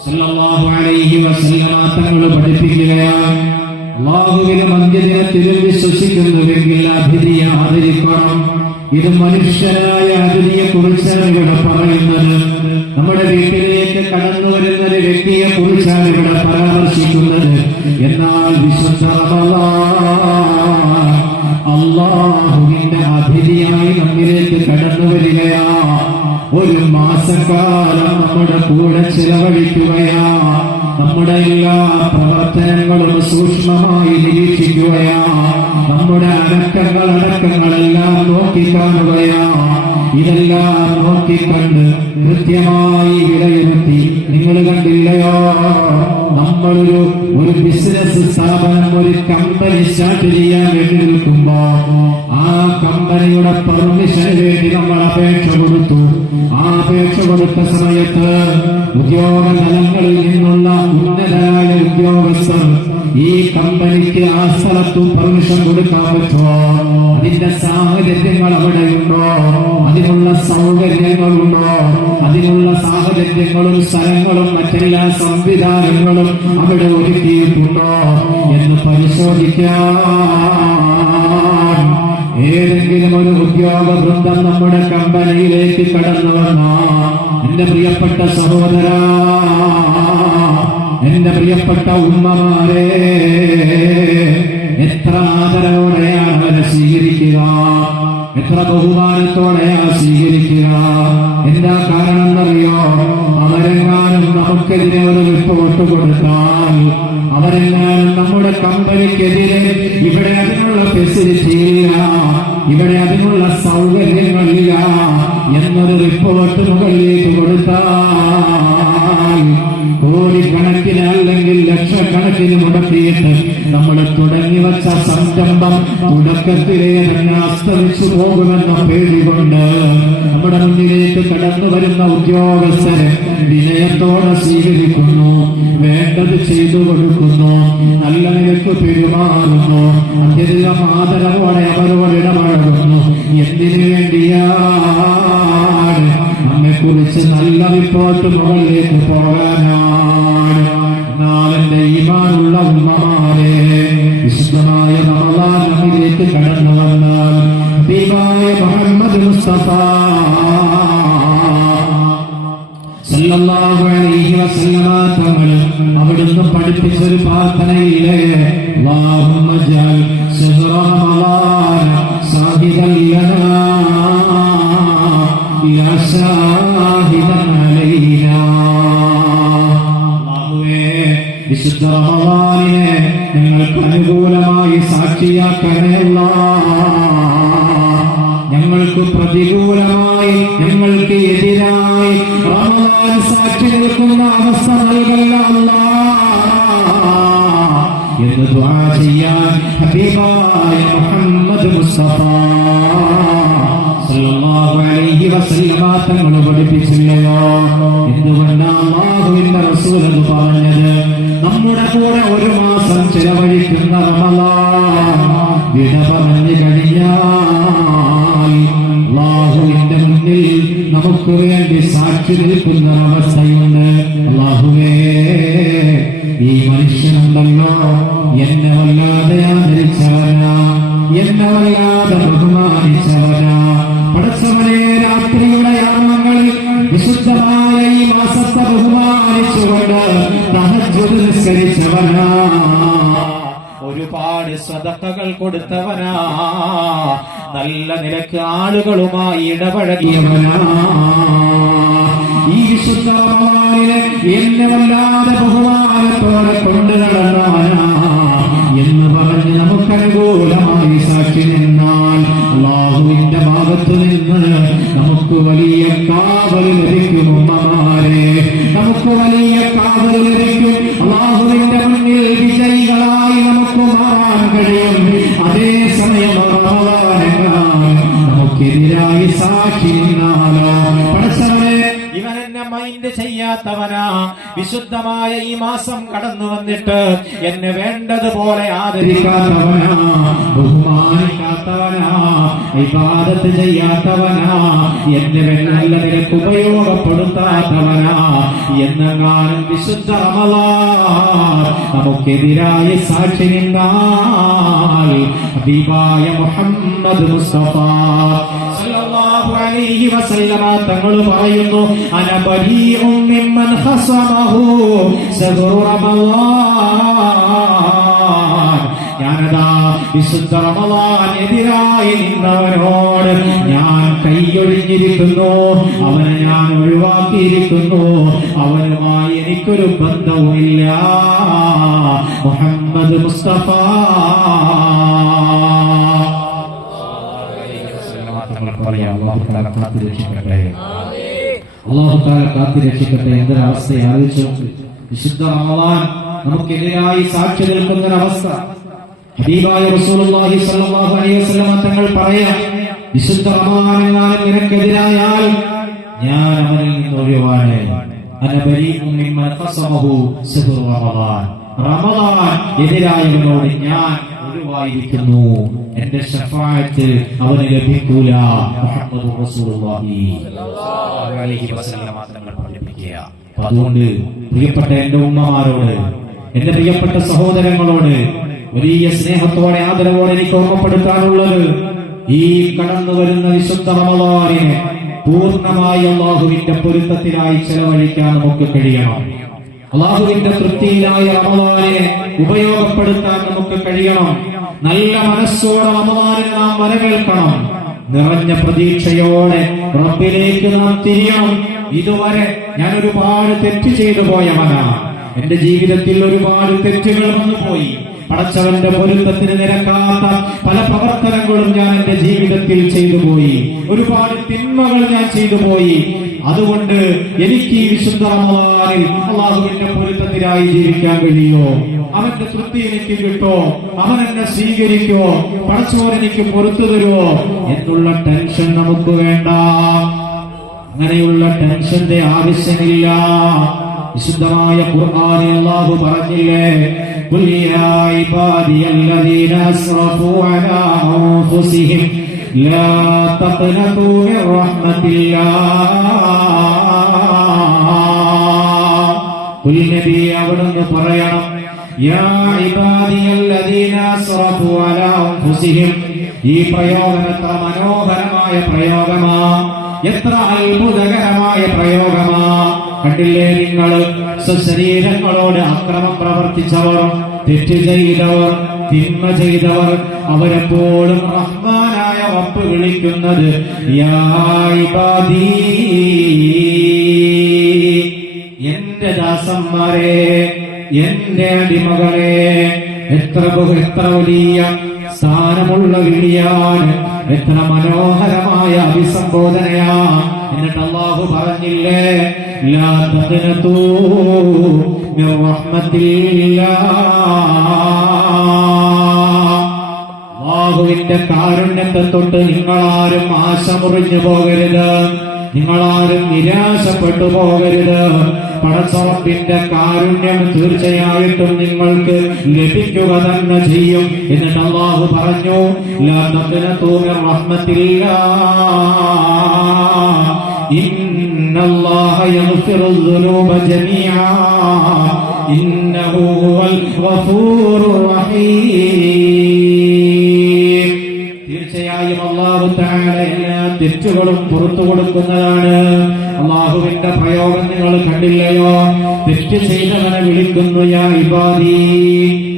സല്ലല്ലാഹു അലൈഹി വസല്ലമ തങ്ങൾ പഠിപ്പിക്കുകയാണ്, അല്ലാഹുവിലും അന്ത്യദിനത്തിലും വിശ്വസിക്കുന്നുവെങ്കിൽ അതിഥിയെ ആദരിക്കണം. ഇത് മനുഷ്യനായ അതിഥിയെ കുറിച്ചാണ് ഇവിടെ പറയുന്നത്. നമ്മുടെ വീട്ടിലേക്ക് കടന്നു വരുന്ന ഒരു വ്യക്തിയെ കുറിച്ചാണ് ഇവിടെ പരാമർശിക്കുന്നത്. എന്നാൽ വിശുദ്ധ അല്ലാഹുവിന്റെ അതിഥിയായി നമ്മിലേക്ക് കടന്നു വരികയാ. ഒരു മാസക്കാലം നമ്മുടെ കൂടെ ചിലവഴിക്കുകയാ. നമ്മുടെ എല്ലാ പ്രവർത്തനങ്ങളും സൂക്ഷ്മമായി നിരീക്ഷിക്കുകയാ. നമ്മുടെ അടക്കങ്ങളെല്ലാം നോക്കിക്കാണുകയാ. ഇതെല്ലാം നോക്കിക്കണ്ട് കൃത്യമായി വിലയിരുത്തി, നിങ്ങൾ കണ്ടില്ലയോ നമ്മളൊരു ബിസിനസ് സ്ഥാപനം, ഒരു കമ്പനി സ്റ്റാർട്ട് ചെയ്യാൻ വേണ്ടി നിൽക്കുമ്പോ ആ കമ്പനിയുടെ പെർമിഷന് വേണ്ടി നമ്മൾ അപേക്ഷ കൊടുത്തു. ആ അപേക്ഷ കൊടുത്ത സമയത്ത് ഉദ്യോഗ തലങ്ങളിൽ നിന്നുള്ള ഉന്നതരായ ഉദ്യോഗസ്ഥർ ഈ കമ്പനിക്ക് ആ സ്ഥലത്തും പെർമിഷൻ കൊടുക്കാൻ പറ്റുമോ, അതിന്റെ സാഹചര്യങ്ങൾ അവിടെയുണ്ടോ, അതിനുള്ള സൗകര്യങ്ങളുണ്ടോ, അതിനുള്ള സാഹചര്യങ്ങളും സ്ഥലങ്ങളും മറ്റെല്ലാ സംവിധാനങ്ങളും അവിടെ ഒരുക്കിയിട്ടുണ്ടോ എന്ന് പരിശോധിക്കാൻ ഏതെങ്കിലും ഒരു ഉദ്യോഗ വൃന്ദം നമ്മുടെ കമ്പനിയിലേക്ക് കടന്നു വന്ന എന്റെ പ്രിയപ്പെട്ട സഹോദര, എന്റെ പ്രിയപ്പെട്ട ഉമ്മമാരെ, എത്ര ആദരവോടെയാണ് അവരെ സ്വീകരിക്കുക, എത്ര ബഹുമാനത്തോടെയാണ് സ്വീകരിക്കുക. എന്താ കാരണം എന്നറിയോ? അവരെങ്ങാനും നമുക്കെതിരെ ഒരു റിപ്പോർട്ട് കൊടുത്താൽ, അവരെങ്ങാനും നമ്മുടെ കമ്പനിക്കെതിരെ ഇവിടെ അതിനുള്ള ഫെസിലിറ്റി ഇല്ല, ഇവിടെ അതിനുള്ള സൗകര്യങ്ങളില്ല എന്നൊരു റിപ്പോർട്ട് മുകളിലേക്ക് കൊടുത്താൽ കോടിക്കണക്കിന് അല്ലെങ്കിൽ ലക്ഷക്കണക്കിന് മുടക്കിയിട്ട് നമ്മൾ തുടങ്ങി വച്ച സംരംഭം തുടക്കത്തിലേ തന്നെ അസ്തമിച്ചു പോകുമെന്ന പേടികൊണ്ട് നമ്മുടെ മുന്നിലേക്ക് കടന്നു വരുന്ന ഉദ്യോഗസ്ഥരെ വിനയത്തോടെ സ്വീകരിക്കുന്നു, വേണ്ടത് ചെയ്തു കൊടുക്കുന്നു, നല്ല നിലക്ക് പെരുമാറുന്നു, അത്യധികം ആദരവോടെ അവരോട് ഇടപഴകുന്നു. എന്തിനു വേണ്ടിയാണ്? നമ്മെക്കുറിച്ച് നല്ല റിപ്പോർട്ട് മുകളിലേക്ക് പോകാനാണ്. എന്നാൽ എന്റെ ഈമാനുള്ള ഉമ്മമാരെ, വിശുദ്ധമായ റമളാൻ നമ്മിലേക്ക് കടന്നു വന്നാൽ ഹബീബായ മുഹമ്മദ് മുസ്തഫ സല്ലല്ലാഹു അലൈഹി വസല്ലമ തങ്ങൾ അവിടുന്ന് പഠിപ്പിച്ചൊരു പ്രാർത്ഥനയില്ലേ, അല്ലാഹുമ്മ ജഅൽ ശഹ്റ റമളാൻ സാഹിദൻ ലനാ യാ ഷാഹിദൻ അലൈനാ. അല്ലാഹുവേ, വിശുദ്ധ റമളാനിനെ ഞങ്ങൾക്ക് അനുകൂലമായി സാക്ഷിയാക്കണേ അല്ലാഹ്. ഞങ്ങൾക്ക് പ്രതികൂലമായി, ഞങ്ങൾക്ക് എതിരായി റമളാൻ സാക്ഷി നിൽക്കുന്ന അവസ്ഥ നൽകല്ല അല്ലാഹ് എന്ന് ദുആ ചെയ്യാൻ ഹബീബായ മുഹമ്മദ് മുസ്തഫ സല്ലല്ലാഹു അലൈഹി വസല്ലമ തങ്ങൾ പഠിപ്പിച്ചില്ലയോ? എന്തുകൊണ്ടാണ് അല്ലാഹുവിന്റെ റസൂൽ എന്ന് പറഞ്ഞത്? നമ്മുടെ കൂടെ ഒരു മാസം ചിലവഴിക്കുന്ന റമളാൻ വിട പറഞ്ഞു കഴിഞ്ഞാൽ അല്ലാഹുവിന്റെ മുന്നിൽ നമുക്ക് വേണ്ടി സാക്ഷി നിൽക്കുന്ന അവസ്ഥയുണ്ട്. അല്ലാഹുവേ, ഈ മനുഷ്യനുണ്ടല്ലോ, എന്നെ വല്ലാതെ ആദരിച്ചവനാ, എന്നെ വല്ലാതെ ബഹുമാനിച്ചവനാ. പടച്ചവനെ, രാത്രിയുടെ യാമങ്ങളിൽ വിശുദ്ധമായ ഈ മാസത്തെ ബഹുമാനിച്ചുകൊണ്ട് തഹജ്ജുദ് നിസ്കരിച്ചവനാ, ഒരുപാട് സദഖകൾ കൊടുത്തവനാ, നല്ല നിലക്ക് ആളുകളുമായി ഇടപഴകിയവനാ. ഈ വിശുദ്ധ റമളാനിനെ എന്നെ വല്ലാതെ ബഹുമാനത്തോടെ കൊണ്ടുനടന്നവനാ എന്ന് പറഞ്ഞ് നമുക്കനുകൂലമായി സാക്ഷി നിന്നാൽ അല്ലാഹുവിന്റെ ഭാഗത്ത് നിന്ന് നമുക്ക് വലിയ കാവൽ ലഭിക്കും. ഉമ്മമാരെ, നമുക്ക് വലിയ കാവൽ ലഭിക്കും. അല്ലാഹുവിന്റെ മുന്നിൽ വിജയികളായി നമുക്ക് മാറാൻ കഴിയും. അതേസമയം നമുക്കെതിരായി സാക്ഷി നിന്നാലോ, പടച്ചവനെ, ഇവൻ എന്നെ മൈൻഡ് ചെയ്യാത്തവനാ, വിശുദ്ധമായ ഈ മാസം കടന്നു വന്നിട്ട് എന്നെ വേണ്ടതുപോലെ ആദരിക്കാത്തവനാ, ബഹുമാനിക്കാത്തവനാ, ഇബാദത്ത് ചെയ്യാത്തവനാ, എന്നെ നല്ല നിലക്ക് ഉപയോഗപ്പെടുത്താത്തവനാ എന്നെങ്ങാനും വിശുദ്ധ റമളാൻ നമുക്കെതിരായി സാക്ഷി നിന്നാൽ ഹബീബായ മുഹമ്മദ് മുസ്തഫ സല്ലല്ലാഹു അലൈഹി വസല്ലമ തങ്ങൾ പറയുന്നു, അന ബരീഉം മിമ്മൻ ഖസമഹു ശഹ്റു റമളാൻ. ഞാനതാ വിശുദ്ധ റമളാൻ എതിരായി നിന്നവനോട് ഞാൻ കൈയൊഴിഞ്ഞിരിക്കുന്നു, അവനെ ഞാൻ ഒഴിവാക്കിയിരിക്കുന്നു, അവനുമായി എനിക്കൊരു ബന്ധവുമില്ല. മുഹമ്മദ് മുസ്തഫ അല്ലാഹു തആല കാത്തുരക്ഷിക്കട്ടെ. എന്തൊരവസ്ഥ ആലോചിച്ചു. വിശുദ്ധ റമളാൻ നമുക്കെതിരായി സാക്ഷി നിൽക്കുന്നൊരവസ്ഥ. ഹബീബായ റസൂലുള്ളാഹി സ്വല്ലല്ലാഹു അലൈഹി വസല്ലം തങ്ങൾ പറയാം, വിശുദ്ധ റമദാൻ എങ്ങാനും നിനക്കെതിരായാൽ ഞാൻ അവനിൽ നിന്ന് ഒഴിവാണ്. അനബരീഉം മിമ്മൻ ഖസമഹു ശഹ്റു റമദാൻ. റമദാൻ എതിരായവനോട് ഞാൻ ഒഴിവായിരിക്കുന്നു, എന്റെ ശഫാഅത്ത് അവന് ലഭിക്കൂല. മുഹമ്മദ് റസൂലുള്ളാഹി സ്വല്ലല്ലാഹു അലൈഹി വസല്ലം തങ്ങൾ പഠിപ്പിക്കുക. അതുകൊണ്ട് പ്രിയപ്പെട്ട എന്റെ ഉമ്മമാരോട്, എന്റെ പ്രിയപ്പെട്ട സഹോദരങ്ങളോട് വലിയ സ്നേഹത്തോടെ ആദരവോടെ എനിക്ക് ഓർമ്മപ്പെടുത്താനുള്ളത്, ഈ കടന്നു വരുന്ന വിശുദ്ധ റമദാനിനെ പൂർണ്ണമായി അല്ലാഹുവിന്റെ പൊരുത്തത്തിനായി ചെലവഴിക്കാൻ നമുക്ക് കഴിയണം. അല്ലാഹുവിന്റെ തൃപ്തിയിലായ റമദാനിനെ ഉപയോഗപ്പെടുത്താൻ നമുക്ക് കഴിയണം. നല്ല മനസ്സോടെ റമദാനിനെ നാം വരവേൽക്കണം. നിറഞ്ഞ പ്രതീക്ഷയോടെ റബ്ബിലേക്ക് നാം തിരിയണം. ഇതുവരെ ഞാൻ ഒരുപാട് തെറ്റ് ചെയ്തു പോയവനാണ്. എന്റെ ജീവിതത്തിൽ ഒരുപാട് തെറ്റുകൾ വന്നുപോയി. പടച്ചവന്റെ പൊരുത്തത്തിന് നിരക്കാത്ത പല പ്രവർത്തനങ്ങളും ഞാൻ എന്റെ ജീവിതത്തിൽ ചെയ്തു പോയി. ഒരുപാട് തിന്മകൾ ഞാൻ ചെയ്തു പോയി. അതുകൊണ്ട് എനിക്ക് ഈ വിശുദ്ധ റമദാനിൽ അല്ലാഹുവിന്റെ പൊരുത്തത്തിനായി ജീവിക്കാൻ കഴിയോ? അവന്റെ തൃപ്തി എനിക്ക് കിട്ടോ? അവൻ എന്നെ സ്വീകരിക്കോ? പടച്ചവൻ എനിക്ക് പൊറുത്തു തരുമോ എന്നുള്ള ടെൻഷൻ നമുക്ക് വേണ്ട. അങ്ങനെയുള്ള ടെൻഷന്റെ ആവശ്യമില്ല. വിശുദ്ധമായ ഖുർആനിൽ അല്ലാഹു പറഞ്ഞില്ലേ, ഖുൽ യാ ഇബാദിയല്ലദീന അസ്റഫൂ അലാ അൻഫുസിഹിം ലാ തഖ്നതൂ മിർ റഹ്മത്തില്ലാഹ്. ഖുൽ നബി അവിടുന്ന് പറയണം, യാ ഇബാദിയല്ലദീന അസ്റഫൂ അലാ അൻഫുസിഹിം. ഈ പ്രയോഗം എത്ര മനോഹരമായ പ്രയോഗമാ, എത്ര അത്ഭുതകരമായ പ്രയോഗമാ. കണ്ടില്ലേ നിങ്ങൾ, സ്വശരീരങ്ങളോട് അക്രമം പ്രവർത്തിച്ചവർ, തെറ്റ് ചെയ്തവർ, തിന്മ ചെയ്തവർ, അവരെപ്പോഴും റഹ്മാനായ റബ്ബ് വിളിക്കുന്നത് യാ ഇബാദി, എന്റെ ദാസന്മാരെ, എന്റെ അടിമകളെ. എത്ര വലിയ സ്ഥാനമുള്ള വിളിയാണ്, എത്ര മനോഹരമായ അഭിസംബോധനയാ. എന്നിട്ട് അല്ലാഹു പറഞ്ഞില്ലേ, ലാ തഖ്നതൂ മിർ റഹ്മത്തില്ലാഹ്. അല്ലാഹുവിന്റെ കാരുണ്യത്തെ തൊട്ട് നിങ്ങളാരും ആശ മുറിഞ്ഞു പോകരുത്, നിങ്ങളാരും നിരാശപ്പെട്ടു പോകരുത്. പടച്ചറപ്പിന്റെ കാരുണ്യം തീർച്ചയായിട്ടും നിങ്ങൾക്ക് ലഭിക്കുക തന്നെ ചെയ്യും. എന്നിട്ട് അല്ലാഹു പറഞ്ഞു, ലാ തഖ്നതൂ മിർ റഹ്മത്തില്ലാഹ് ഇന്നല്ലാഹ യഗ്ഫിറുൽ ദുനൂബ ജമീഅ ഇന്നഹു ഹുവൽ ഗഫൂറുർ റഹീം. തീർച്ചയായും അല്ലാഹു തആല എല്ലാ തെറ്റുകളും പുറത്തു കൊടുക്കുന്നതാണ്. അല്ലാഹുവിന്റെ പ്രയോഗം നിങ്ങൾ കണ്ടില്ലയോ? തെറ്റ് ചെയ്തവനെ വിളിക്കുന്നു യാ ഇബാദി,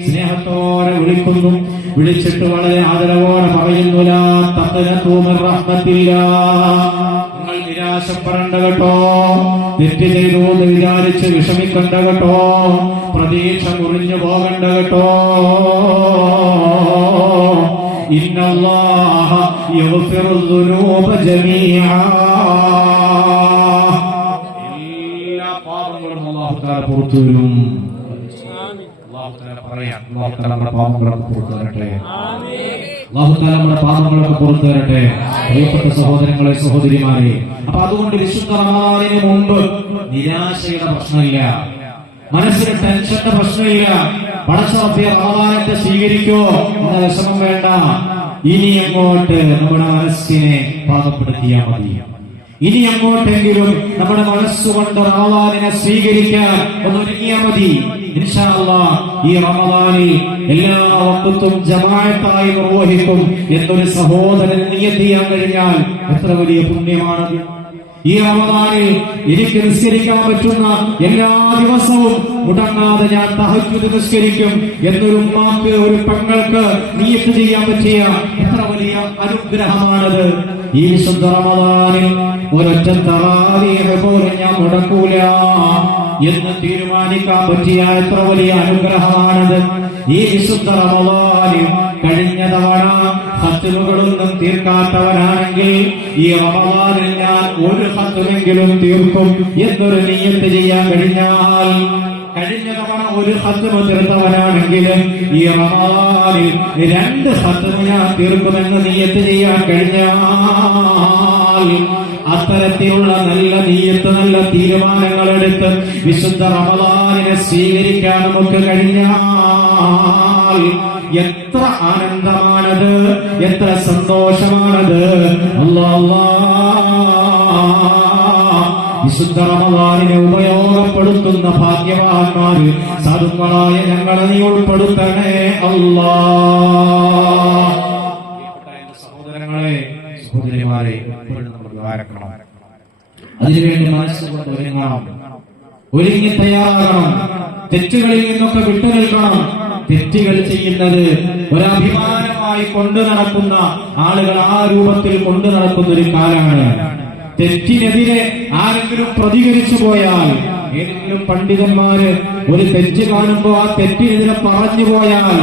സ്നേഹത്തോടെ വിളിക്കുന്നു. വിളിച്ചിട്ട് വളരെ ആദരവോടെ പറയുന്നു, ലാ തഖ്നതൂ മിർ റഹ്മത്തില്ലാഹ്. നിങ്ങൾ നിരാശപ്പെടേണ്ട കേട്ടോ, തെറ്റ് ചെയ്തു എന്ന് വിചാരിച്ച് വിഷമിക്കണ്ട കേട്ടോ, പ്രതീക്ഷ മുറിഞ്ഞു പോകണ്ട കേട്ടോ. ഇന്നല്ലാഹ യഗ്ഫിറുൽ ദുനൂബ ജമീഅ. എല്ലാ പാപങ്ങളും അല്ലാഹു തആല പുറത്തു തരും. അല്ലാഹു തആല പറയാം, അല്ലാഹു തആല നമ്മുടെ പാപങ്ങളൊക്കെ പുറത്തു തരട്ടെ. അല്ലാഹു തആല നമ്മുടെ പാപങ്ങളൊക്കെ പുറത്തു തരട്ടെ. പ്രിയപ്പെട്ട സഹോദരങ്ങളെ, സഹോദരിമാരെ, അപ്പൊ അതുകൊണ്ട് വിശുദ്ധ റമദാനിന് മുമ്പ് നിരാശയുടെ പ്രശ്നമില്ല, മനസ്സിന് ടെൻഷന്റെ പ്രശ്നമില്ല. പടച്ചറബ്ബേ റമദാനത്തെ സ്വീകരിക്കോ എന്ന വിഷമം വേണ്ട. ഇനി അങ്ങോട്ട് നമ്മുടെ മനസ്സിനെ പാകപ്പെടുത്തിയാൽ മതി. ഇനി അങ്ങോട്ടെങ്കിലും നമ്മുടെ മനസ്സുകൊണ്ട് റമദാനിനെ സ്വീകരിക്കാൻ ഒന്നൊരുങ്ങിയാൽ മതി. ഇൻഷാ അല്ലാഹ് ഈ റമദാനിൽ എല്ലാ വഖത്തും ജമാഅത്തായി നിർവഹിക്കും എന്നൊരു സഹോദരൻ നിയത്ത് ചെയ്യാൻ കഴിഞ്ഞാൽ എത്ര വലിയ പുണ്യമാണത്. ഈ റമദാനിൽ എനിക്ക് നിസ്കരിക്കാൻ പറ്റുന്ന എല്ലാ ദിവസവും മുടങ്ങാതെ ഞാൻ തഹജ്ജുദ് നിസ്കരിക്കും എന്നൊരു ഉമ്മാക്ക്, ഒരു പെങ്ങൾക്ക് നിയത്ത് ചെയ്യാൻ പറ്റിയ എത്ര വലിയ അനുഗ്രഹമാണത്. ഈ വിശുദ്ധ റമദാനിൽ ഒരൊറ്റ തറാവീഹ് പോലും ഞാൻ മുടക്കൂല എന്ന് തീരുമാനിക്കാൻ പറ്റിയ എത്ര വലിയ അനുഗ്രഹമാണത്. ഈ വിശുദ്ധ റമദാനിൽ കഴിഞ്ഞ തവണ ഖത്മുകളൊന്നും തീർക്കാത്തവരാണെങ്കിൽ ഈ റമദാനിൽ ഞാൻ ഒരു ഖത്മെങ്കിലും തീർക്കും എന്നൊരു നിയ്യത്ത് ചെയ്യാൻ കഴിഞ്ഞാൽ, കഴിഞ്ഞ തവണ ഒരു ഖത്മ തീർത്തവനാണെങ്കിൽ ഈ റമദാനിൽ 2 ഖത്മ ഞാൻ തീർക്കുമെന്ന് നിയ്യത്ത് ചെയ്യാൻ കഴിഞ്ഞാൽ, അത്തരത്തിലുള്ള നല്ല നിയ്യത്ത്, നല്ല തീരുമാനങ്ങൾ എടുത്ത് വിശുദ്ധ റമദാനിനെ സ്വീകരിക്കാൻ നമുക്ക് കഴിഞ്ഞാൽ എത്ര ആനന്ദമാണത്, എത്ര സന്തോഷമാണത്. വിശുദ്ധ റമദാനിനെ ഉപയോഗപ്പെടുത്തുന്ന ഭാഗ്യവാന്മാര് സാധുക്കളായ ഞങ്ങളെ നീ ഉൾപ്പെടുത്തണേ അല്ലാഹ്. സഹോദരങ്ങളെ, സഹോദരിമാരെ, നമ്മൾ ദ്വാരക്കണം. അതിനുവേണ്ടി മനസ്സുകൊണ്ട് ഒരുങ്ങി തയ്യാറാകണം. തെറ്റുകളിൽ നിന്നൊക്കെ വിട്ടുനിൽക്കണം. തെറ്റുകൾ ചെയ്യുന്നത് ഒരഭിമാനമായി കൊണ്ടു നടക്കുന്ന ആളുകൾ ആ രൂപത്തിൽ കൊണ്ടു നടക്കുന്ന ഒരു കാലാണ്. തെറ്റിനെതിരെ ആരെങ്കിലും പ്രതികരിച്ചു പോയാൽ, ഏതെങ്കിലും പണ്ഡിതന്മാര് ഒരു തെറ്റ് കാണുമ്പോ ആ തെറ്റിനെതിരെ പറഞ്ഞു പോയാൽ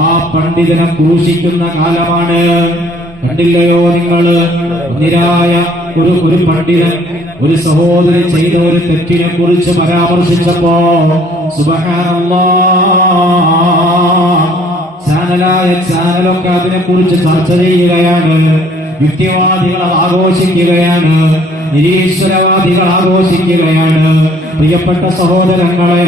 ആ പണ്ഡിതനെ ക്രൂശിക്കുന്ന കാലമാണ്. കണ്ടില്ലയോ നിങ്ങള്, ഒന്നിരായ ഒരു പണ്ഡിതൻ ഒരു സഹോദരൻ ചെയ്ത ഒരു തെറ്റിനെ കുറിച്ച് പരാമർശിച്ചപ്പോ സുബ്ഹാനല്ലാഹ്, ചാനലൊക്കെ അതിനെ കുറിച്ച് ചർച്ച ചെയ്യുകയാണ്. യുക്തിവാദികൾ ആഘോഷിക്കുകയാണ്, നിരീശ്വരവാദികൾ ആഘോഷിക്കുകയാണ്. പ്രിയപ്പെട്ട സഹോദരങ്ങളെ,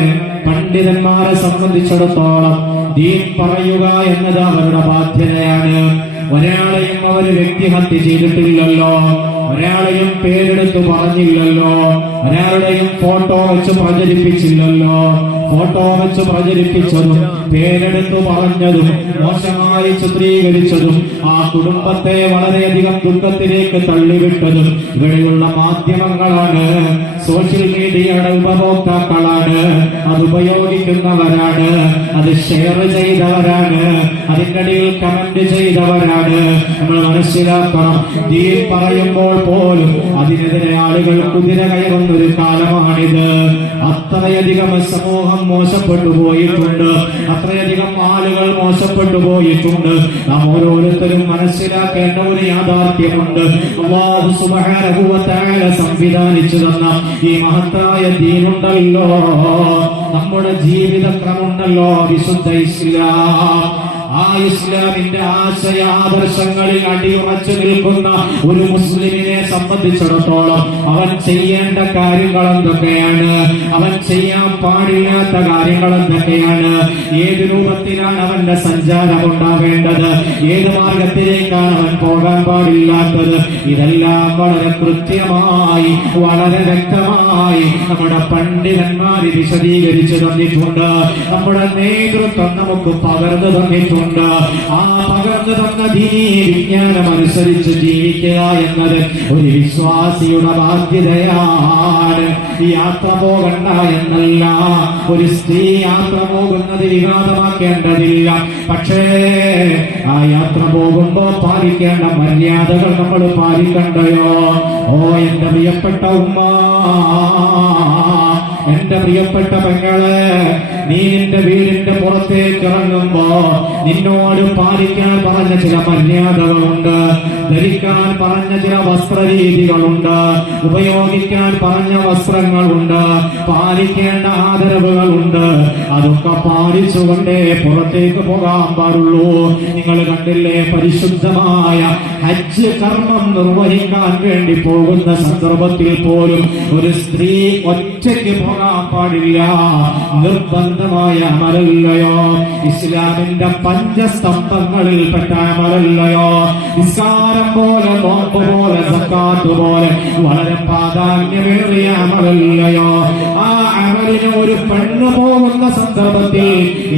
പണ്ഡിതന്മാരെ സംബന്ധിച്ചിടത്തോളം ദീൻ പറയുക എന്നത് അവരുടെ ബാധ്യതയാണ്. ഒരാളെയും അവർ വ്യക്തിഹത്യ ചെയ്തിട്ടില്ലല്ലോ, ഒരാളെയും പേരെടുത്ത് പറഞ്ഞില്ലല്ലോ, ഒരാളുടെയും ഫോട്ടോ വെച്ച് പ്രചരിപ്പിച്ചില്ലല്ലോ. ഫോട്ടോ വെച്ച് പ്രചരിപ്പിച്ചതും പേരെടുത്ത് പറഞ്ഞതും മോശമായി ചിത്രീകരിച്ചതും ആ കുടുംബത്തെ വളരെയധികം ദുഃഖത്തിലേക്ക് തള്ളിവിട്ടതും ഇവിടെയുള്ള മാധ്യമങ്ങളാണ്, സോഷ്യൽ മീഡിയയുടെ ഉപഭോക്താക്കളാണ്, അത് ഉപയോഗിക്കുന്നവരാണ്, അത് ഷെയർ ചെയ്തവരാണ്, അതിനിടയിൽ കമന്റ് ചെയ്തവരാണ്. നമ്മൾ മനസ്സിലാക്കണം, ദീൻ പറയുമ്പോൾ പോലും അതിനെതിരെ ആളുകൾ കുതിര കയറുന്നൊരു കാലമാണിത്. അത്രയധികം സമൂഹം മോശപ്പെട്ടു പോയിട്ടുണ്ട്, അത്രയധികം ആളുകൾ മോശപ്പെട്ടു പോയിട്ടുണ്ട്. നാം ഓരോരുത്തരും മനസ്സിലാക്കേണ്ട ഒരു യാഥാർത്ഥ്യമുണ്ട്. അല്ലാഹു സുബ്ഹാനഹു വ തആല സംവിധാനിച്ചു തന്ന ഈ മഹത്തായ ദീനുണ്ടല്ലോ, നമ്മുടെ ജീവിതക്രമുണ്ടല്ലോ, വിശുദ്ധ ഇസ്ലാം. ആ ഇസ്ലാമിന്റെ ആശയ ആദർശങ്ങളിൽ അടിയുറച്ചു നിൽക്കുന്ന ഒരു മുസ്ലിമിനെ സംബന്ധിച്ചിടത്തോളം അവൻ ചെയ്യേണ്ട കാര്യങ്ങൾ എന്തൊക്കെയാണ്, അവൻ ചെയ്യാൻ പാടില്ലാത്ത കാര്യങ്ങൾ എന്തൊക്കെയാണ്, ഏത് രൂപത്തിലാണ് അവന്റെ സഞ്ചാരം ഉണ്ടാവേണ്ടത്, ഏത് മാർഗത്തിലേക്കാണ് അവൻ പോകാൻ പാടില്ലാത്തത്, ഇതെല്ലാം വളരെ കൃത്യമായി, വളരെ വ്യക്തമായി നമ്മുടെ പണ്ഡിതന്മാർ വിശദീകരിച്ചു തന്നിട്ടുണ്ട്. നമ്മുടെ നേതൃത്വം നമുക്ക് പകർന്നു തന്നിട്ടുണ്ട്. ആ പകർന്നു തന്ന ദീനീ വിജ്ഞാനം അനുസരിച്ച് ജീവിക്കുക എന്നത് ഒരു വിശ്വാസിയുടെ ബാധ്യതയാണ്. യാത്ര പോകണ്ട എന്നല്ല, ഒരു സ്ത്രീ യാത്ര പോകുന്നത് വിവാദമാക്കേണ്ടതില്ല. പക്ഷേ ആ യാത്ര പോകുമ്പോ പാലിക്കേണ്ട മര്യാദകൾ നമ്മൾ പാലിക്കണ്ടയോ? ഓ എന്റെ പ്രിയപ്പെട്ട ഉമ്മ, എന്റെ പ്രിയപ്പെട്ട പെങ്ങളെ, നീ നിന്റെ വീടിന്റെ പുറത്തേക്ക് ഇറങ്ങുമ്പോ നിന്നോട് പാലിക്കാൻ പറഞ്ഞ ചില മര്യാദകളുണ്ട്, ധരിക്കാൻ പറഞ്ഞ ചില വസ്ത്രരീതികളുണ്ട്, ഉപയോഗിക്കാൻ പറഞ്ഞ വസ്ത്രങ്ങളുണ്ട്, പാലിക്കേണ്ട ആദരവുകളുണ്ട്. അതൊക്കെ പാലിച്ചുകൊണ്ടേ പുറത്തേക്ക് പോകാൻ പാടുള്ളൂ. നിങ്ങൾ കണ്ടില്ലേ, പരിശുദ്ധമായ ഹജ്ജ് കർമ്മം നിർവഹിക്കാൻ വേണ്ടി പോകുന്ന സന്ദർഭത്തിൽ പോലും ഒരു സ്ത്രീ ഒറ്റയ്ക്ക് പോകാൻ പാടില്ല, നിർബന്ധമായ അമലല്ലയോ, ഇസ്ലാമിന്റെ പഞ്ചസ്തംഭങ്ങളിൽപ്പെട്ട അമലല്ലയോ, നിസ്കാരം പോലെ, നോമ്പ് പോലെ, സക്കാത്ത് പോലെ വളരെ പ്രാധാന്യമേറിയ അമലല്ലയോ. ആ അമലിന് ഒരു പെണ്ണ് പോകുന്ന സന്ദർഭത്തിൽ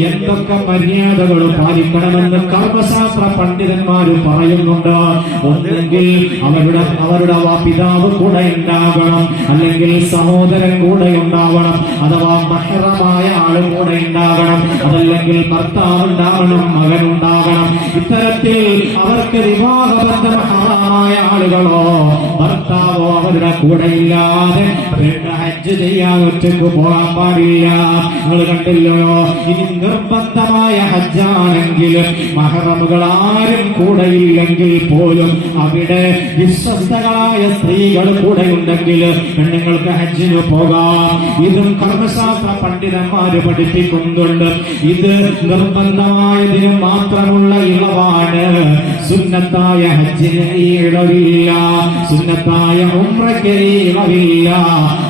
എന്തൊക്കെ മര്യാദകൾ പാലിക്കണമെന്ന് കർമ്മശാസ്ത്ര പണ്ഡിതന്മാര് പറയുന്നുണ്ട്. ഒന്നെങ്കിൽ അവരുടെ പിതാവ് കൂടെ ഉണ്ടാകണം, അല്ലെങ്കിൽ സഹോദരൻ കൂടെ ഉണ്ടാവണം, അഥവാ മഹ്റമായ ആള് കൂടെ ഉണ്ടാകണം, അതല്ലെങ്കിൽ ഭർത്താവ് ഉണ്ടാവണം, മകൻ ഉണ്ടാകണം. ഇത്തരത്തിൽ അവർക്ക് വിവാഹബന്ധം ഹറാമായ ആളുകളോ ഭർത്താവോ അവരുടെ കൂടെ ഇല്ലാതെ ഹജ്ജ് ചെയ്യാൻ ഒറ്റയ്ക്ക് പോകാൻ പാടില്ല. നിങ്ങൾ കണ്ടില്ലോ, ഇനി നിർബന്ധമായ ഹജ്ജാണെങ്കിൽ മഹറമുകൾ ആരും കൂടെയില്ലെങ്കിൽ പോലും അവിടെ വിശ്വസ്തകളായ സ്ത്രീകൾ കൂടെയുണ്ടെങ്കിൽ പെണ്ണുങ്ങൾക്ക് ഹജ്ജിന് പോകാം. ഇതും കർമ്മശാസ്ത്ര പണ്ഡിതന്മാര് പഠിപ്പിക്കുന്നുണ്ട്. ഇത് നിർബന്ധമായതിന് മാത്രമുള്ള ഇളവാണ്. സുന്നത്തായ ഹജ്ജിന് ഈ ഇളവില്ല, സുന്നത്തായ ഉംറയ്ക്ക് ഈ ഇളവില്ല.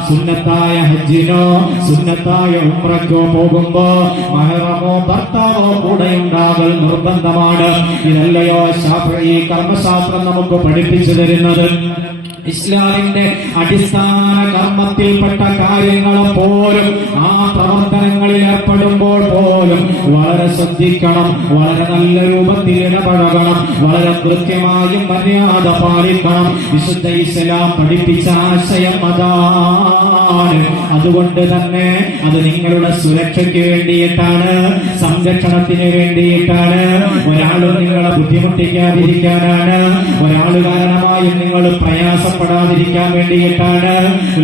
സുന്നത്തായ ഹജ്ജിനോ സുന്നത്തായ ഉംറയ്ക്കോ പോകുമ്പോ മഹറമോ ഭർത്താവോ കൂടെ ഉണ്ടാകൽ നിർബന്ധമാണ്. ഇതല്ലയോ ശാഫഈ കർമ്മശാസ്ത്രം നമുക്ക് പഠിപ്പിച്ചു തരുന്നത്? ഇസ്ലാമിന്റെ അടിസ്ഥാന കർമ്മത്തിൽപ്പെട്ട കാര്യങ്ങൾ പോലും ആ പ്രവർത്തനങ്ങളിൽ ഏർപ്പെടുമ്പോൾ പോലും വളരെ ശ്രദ്ധിക്കണം, വളരെ നല്ല രൂപത്തിൽ ഇടപഴകണം, വളരെ കൃത്യമായും മര്യാദ പാലിക്കണം. വിശുദ്ധ ഇസ്ലാം പഠിപ്പിച്ച ആശയം അതാണ്. അതുകൊണ്ട് തന്നെ അത് നിങ്ങളുടെ സുരക്ഷയ്ക്ക് വേണ്ടിയിട്ടാണ്, സംരക്ഷണത്തിന് വേണ്ടിയിട്ടാണ്. ഒരാളും നിങ്ങളെ ബുദ്ധിമുട്ടിക്കാതിരിക്കാനാണ്, ഒരാൾ കാരണമായും നിങ്ങൾ പ്രയാസപ്പെടാതിരിക്കാൻ വേണ്ടിയിട്ടാണ്.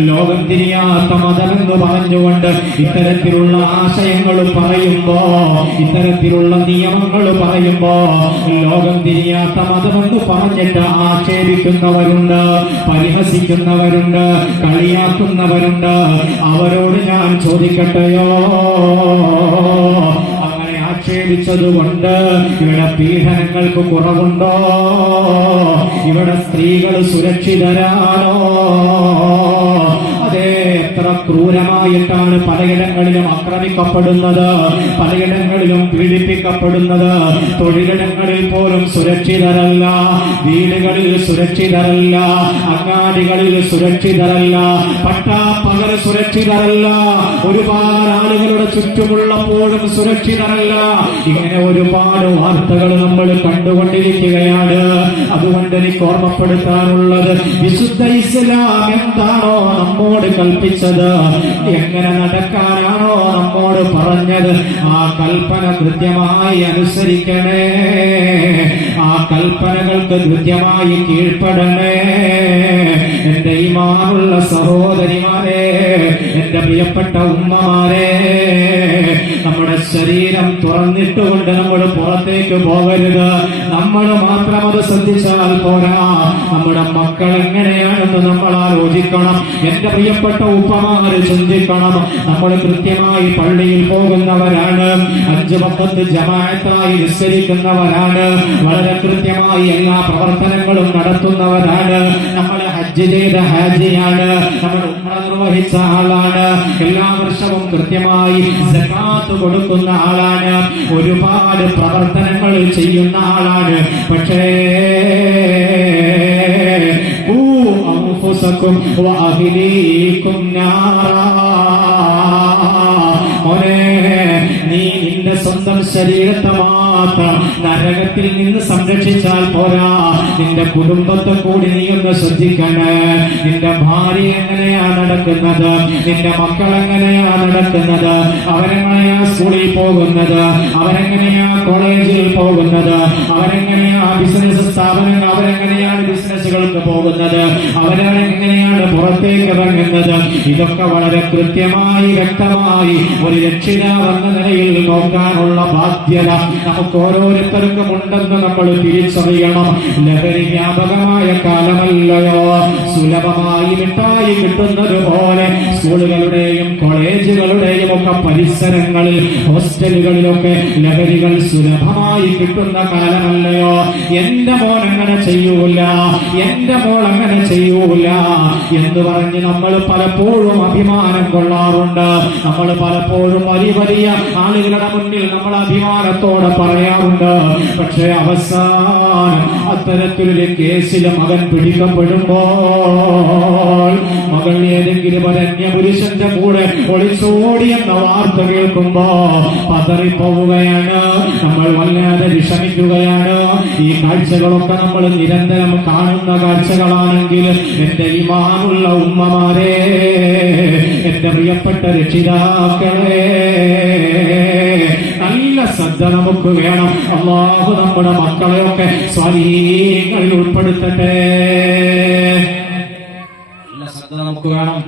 ലോകം തിരിയാത്ത മതമെന്ന് പറഞ്ഞുകൊണ്ട് ഇത്തരത്തിലുള്ള ആശയങ്ങൾ പറയുമ്പോ, ഇത്തരത്തിലുള്ള നിയമങ്ങൾ പറയുമ്പോ ലോകം തിരിയാത്ത മതമെന്ന് പറഞ്ഞിട്ട് ആക്ഷേപിക്കുന്നവരുണ്ട്, പരിഹസിക്കുന്നവരുണ്ട്, കളിയാക്കുന്നവരുണ്ട്. അവരോട് ഞാൻ ചോദിക്കട്ടെയോ, അങ്ങനെ ആക്ഷേപിച്ചതുകൊണ്ട് ഇവിടെ പീഡനങ്ങൾക്ക് കുറവുണ്ടോ? ഇവിടെ സ്ത്രീകൾ സുരക്ഷിതരാണോ? അതേ, എത്ര ക്രൂരമായിട്ടാണ് പലയിടങ്ങളിലും ആക്രമിക്കപ്പെടുന്നത്, പലയിടങ്ങളിലും പീഡിപ്പിക്കപ്പെടുന്നത്. തൊഴിലിടങ്ങളിൽ പോലും സുരക്ഷിതരല്ല, വീടുകളിൽ സുരക്ഷിതരല്ല, അങ്ങാടികളിൽ സുരക്ഷിതരല്ല, പട്ടാപ്പകൽ സുരക്ഷിതരല്ല, ഒരുപാട് ആളുകളുടെ ചുറ്റുമുള്ളപ്പോഴും സുരക്ഷിതരല്ല. ഇങ്ങനെ ഒരുപാട് വാർത്തകൾ നമ്മൾ കണ്ടുകൊണ്ടിരിക്കുകയാണ്. അതുകൊണ്ട് എനിക്ക് ഓർമ്മപ്പെടുത്താനുള്ളത്, വിശുദ്ധ ഇസ്ലാം എന്താണോ നമ്മോട് കൽപ്പിച്ചത്, എങ്ങനെ നടക്കാനാണോ നമ്മോട് പറഞ്ഞത്, ആ കൽപ്പന കൃത്യമായി അനുസരിക്കണേ, ആ കൽപ്പനകൾക്ക് കൃത്യമായി കീഴ്പ്പെടണേ. എന്റെ ഈമാനുള്ള സഹോദരിമാരെ, എന്റെ പ്രിയപ്പെട്ട ഉമ്മമാരെ, നമ്മുടെ ശരീരം തുറന്നിട്ടുകൊണ്ട് നമ്മൾ പുറത്തേക്ക് പോകരുത്. നമ്മൾ മാത്രം അത് ശ്രദ്ധിച്ചാൽ പോരാ, നമ്മുടെ മക്കൾ എങ്ങനെയാണെന്ന് നമ്മൾ ആലോചിക്കണം. എന്റെ പ്രിയപ്പെട്ട ഉപ്പമാര് ചിന്തിക്കണം. നമ്മൾ കൃത്യമായി പള്ളിയിൽ പോകുന്നവരാണ്, 5 വഖത്ത് ജമാഅത്തായി നിസ്കരിക്കുന്നവരാണ്, വളരെ കൃത്യമായി എല്ലാ പ്രവർത്തനങ്ങളും നടത്തുന്നവരാണ്. നമ്മൾ ഹജ്ജ് ചെയ്ത ഹാജിയാണ്, നമ്മൾ ഉംറ നിർവഹിച്ച ആളാണ്, എല്ലാ വർഷവും കൃത്യമായി സകാത്ത് കൊടുക്കുന്ന ആളാണ്, ഒരുപാട് പ്രവർത്തനങ്ങൾ ചെയ്യുന്ന ആളാണ്. പക്ഷേ അൻഫുസകും വഅഹ്ലീകും നാറാ, നീ നിന്റെ സ്വന്തം ശരീരത്തെ മാത്രം നരകത്തിൽ നിന്ന് സംരക്ഷിച്ചാൽ പോരാ, നിന്റെ കുടുംബത്തെ കൂടി നീ ഒന്ന് ശ്രദ്ധിക്കണേ. നിന്റെ ഭാര്യ എങ്ങനെയാ നടക്കുന്നത്, നിന്റെ മക്കൾ എങ്ങനെയാ നടക്കുന്നത്, അവരെങ്ങനെയാ സ്കൂളിൽ പോകുന്നത്, അവരെങ്ങനെയാ കോളേജിൽ പോകുന്നത്, അവരെങ്ങനെയാ ബിസിനസ് സ്ഥാപനങ്ങൾ, അവരെങ്ങനെയാണ് ബിസിനസ്സുകൾക്ക് പോകുന്നത്, അവരെങ്ങനെയാണ് പുറത്തേക്ക് ഇറങ്ങുന്നത്. ഇതൊക്കെ വളരെ കൃത്യമായി വ്യക്തമായി ഒരു രക്ഷിതാവെന്ന നിലയിൽ നോക്കാനുള്ള ബാധ്യത നമുക്ക് ഓരോരുത്തർക്കും ഉണ്ടെന്ന് നമ്മൾ തിരിച്ചറിയണം. ലഹരി വ്യാപകമായ കാലമല്ലയോ, സുലഭമായി മിഠായി കിട്ടുന്നത് പോലെ സ്കൂളുകളുടെയും കോളേജുകളുടെയും ഒക്കെ പരിസരങ്ങളിൽ, ഹോസ്റ്റലുകളിലൊക്കെ ലഹരികൾ സുലഭമായി കിട്ടുന്ന കാലമല്ലയോ. എന്റെ മോൻ അങ്ങനെ ചെയ്യൂല, എന്റെ മോൾ അങ്ങനെ ചെയ്യൂല എന്ന് പറഞ്ഞ് നമ്മൾ പലപ്പോഴും അഭിമാനം കൊള്ളാറുണ്ട്. നമ്മൾ പലപ്പോഴും വലിയ ആളുകളുടെ മുന്നിൽ നമ്മൾ അഭിമാനത്തോടെ പറയാറുണ്ട്. പക്ഷേ അവസാനം അത്തരത്തിലൊരു കേസിൽ മകൻ പിടിക്കപ്പെടുമ്പോൾ, മകൾ ഏതെങ്കിലും ഒരു അന്യപുരുഷന്റെ കൂടെ ഒളിച്ചോടിയെന്ന വാർത്ത കേൾക്കുമ്പോ പതറിപ്പോവുകയാണ്, നമ്മൾ വല്ലാതെ വിഷമിക്കുകയാണ്. ഈ കാഴ്ചകളൊക്കെ നമ്മൾ നിരന്തരം കാണുന്ന കാഴ്ചകളാണെങ്കിൽ എന്റെ ഈമാനുള്ള ഉമ്മമാരെ, എന്റെ പ്രിയപ്പെട്ട രക്ഷിതാക്കളെ, നല്ല ശ്രദ്ധ നമുക്ക് വേണം. അല്ലാഹു നമ്മുടെ മക്കളെയൊക്കെ സ്വാലീഹങ്ങളിൽ ഉൾപ്പെടുത്തട്ടെ. നല്ല ശ്രദ്ധ നമുക്ക് വേണം,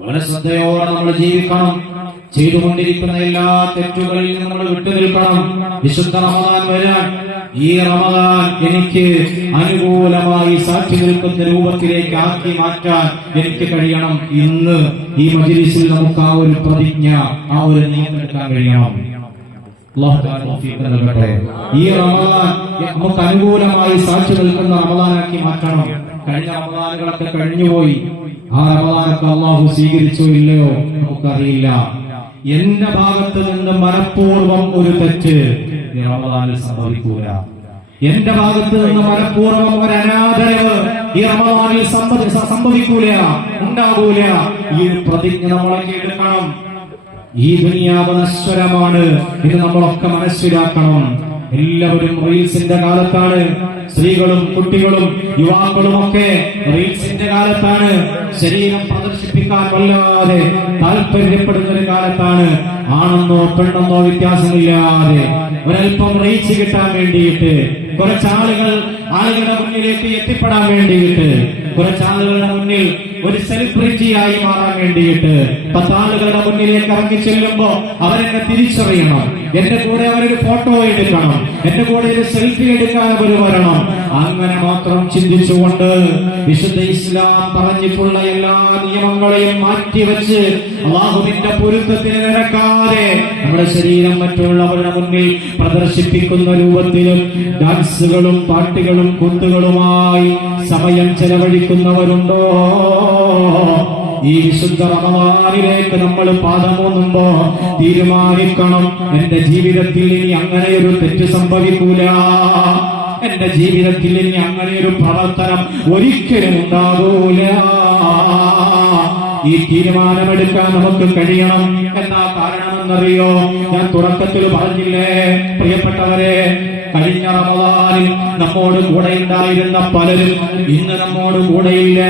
വളരെ ശ്രദ്ധയോടെ നമ്മൾ ജീവിക്കണം. ചെയ്തുകൊണ്ടിരിക്കുന്ന എല്ലാ തെറ്റുകളിൽ നിന്ന് നമ്മൾ വിട്ടുനിൽക്കണം. വിശുദ്ധ റമദാൻ വരാൻ, ഈ റമദാൻ എനിക്ക് അനുകൂലമായി സാക്ഷി നിൽക്കുന്ന രൂപത്തിലേക്ക് ആക്കി മാറ്റാൻ എനിക്ക് കഴിയണം. ഇന്ന് ഈ മജ്‌ലിസിൽ നമുക്ക് ആ ഒരു പ്രതിജ്ഞ, ആ ഒരു നിയമം എടുക്കാൻ കഴിയണം. ഈ റമദാൻ നമുക്ക് അനുകൂലമായി സാക്ഷി നിൽക്കുന്ന റമദാനാക്കി മാറ്റണം. കഴിഞ്ഞ റമദാനുകളൊക്കെ കഴിഞ്ഞുപോയി. ആ റമദാനൊക്കെ അള്ളാഹു സ്വീകരിച്ചോ ഇല്ലയോ നമുക്കറിയില്ല. എന്റെ ഭാഗത്ത് നിന്ന് മനഃപൂർവ്വം ഒരു തെറ്റ് ഈ റമദാനിൽ സംഭവിക്കൂല. എന്റെ ഭാഗത്ത് നിന്ന് മനഃപൂർവ്വം ഒരു അനാദരവ് ഈ റമദാനിൽ സംഭവിക്കൂല, ഉണ്ടാകൂല. ഈ പ്രതിജ്ഞ നമ്മളൊക്കെ എടുക്കണം. ഈ ദുനിയാവ് നശ്വരമാണ്, ഇത് നമ്മളൊക്കെ മനസ്സിലാക്കണം. എല്ലാവരും റീൽസിന്റെ കാലത്താണ്. സ്ത്രീകളും കുട്ടികളും യുവാക്കളും ഒക്കെ റീൽസിന്റെ കാലത്താണ്. ശരീരം പ്രദർശിപ്പിക്കാൻ വല്ലാതെ താല്പര്യപ്പെടുന്ന ഒരു കാലത്താണ്. ആണെന്നോ പെണ്ണെന്നോ വ്യത്യാസമില്ലാതെ ഒരൽപ്പം റീച്ച് കിട്ടാൻ വേണ്ടിയിട്ട്, ആളുകളുടെ മുന്നിലേക്ക് എത്തിപ്പെടാൻ വേണ്ടിയിട്ട്, കുറച്ചാളുകളുടെ മുന്നിൽ ഒരു സെലിബ്രിറ്റിയായി മാറാൻ വേണ്ടിയിട്ട് 10 ആളുകളുടെ മുന്നിലേക്ക് ഇറങ്ങി ചെല്ലുമ്പോ അവരെന്നെ തിരിച്ചറിയണം. എന്റെ കൂടെ അവരൊരു ഫോട്ടോ എടുക്കണം, എന്റെ കൂടെ ഒരു സെൽഫി എടുക്കാൻ അവർ വരണം. അങ്ങനെ മാത്രം ചിന്തിച്ചുകൊണ്ട് വിശുദ്ധ ഇസ്ലാം പറഞ്ഞിട്ടുള്ള എല്ലാ നിയമങ്ങളെയും മാറ്റിവെച്ച് അല്ലാഹുവിന്റെ പൊരുത്തത്തിന് നിരക്കാതെ നമ്മുടെ ശരീരം മറ്റുള്ളവരുടെ മുന്നിൽ പ്രദർശിപ്പിക്കുന്ന രൂപത്തിലും ഡാൻസുകളും പാട്ടുകളും കൂത്തുകളുമായി സമയം ചെലവഴിക്കുന്നവരുണ്ടോ? ഈ വിശുദ്ധ റമദാനിലേക്ക് നമ്മൾ പാദമൂന്നുമ്പോ തീരുമാനിക്കണം, എന്റെ ജീവിതത്തിൽ ഇനി അങ്ങനെയൊരു തെറ്റ് സംഭവിക്കൂല, എന്റെ ജീവിതത്തിൽ ഇനി അങ്ങനെയൊരു പ്രവർത്തനം ഒരിക്കലും ഉണ്ടാകൂല. ഈ തീരുമാനമെടുക്കാൻ നമുക്ക് കഴിയണം. എന്താ കാരണമെന്നറിയോ? ഞാൻ തുടക്കത്തിൽ പറഞ്ഞില്ലേ പ്രിയപ്പെട്ടവരെ, കഴിഞ്ഞ റമദാനിൽ നമ്മോട് കൂടെ ഉണ്ടായിരുന്ന പലരും ഇന്ന് നമ്മോട് കൂടെയില്ല.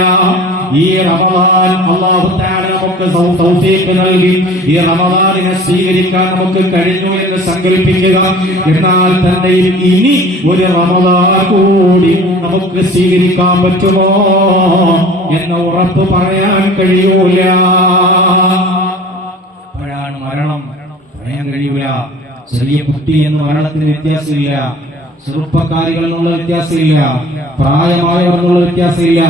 ഈ റമദാൻ അല്ലാഹു തആല നമുക്ക് തൗഫീഖ് നൽകി ഈ റമദാനിനെ സ്വീകരിക്കാൻ നമുക്ക് കഴിഞ്ഞു എന്ന് സങ്കല്പിക്കുക. എന്നാൽ തന്നെയും ഇനി ഒരു റമദാൻ കൂടി നമുക്ക് സ്വീകരിക്കാൻ പറ്റുമോ എന്ന ഉറപ്പ് പറയാൻ കഴിയൂല. അപ്പോഴാണ് മരണം പറയാൻ കഴിയൂല. ചെറിയ കുട്ടി എന്ന് മരണത്തിന് വ്യത്യാസമില്ല, ചെറുപ്പക്കാരികൾ എന്നുള്ള വ്യത്യാസമില്ല, പ്രായമായവർ എന്നുള്ള വ്യത്യാസമില്ല.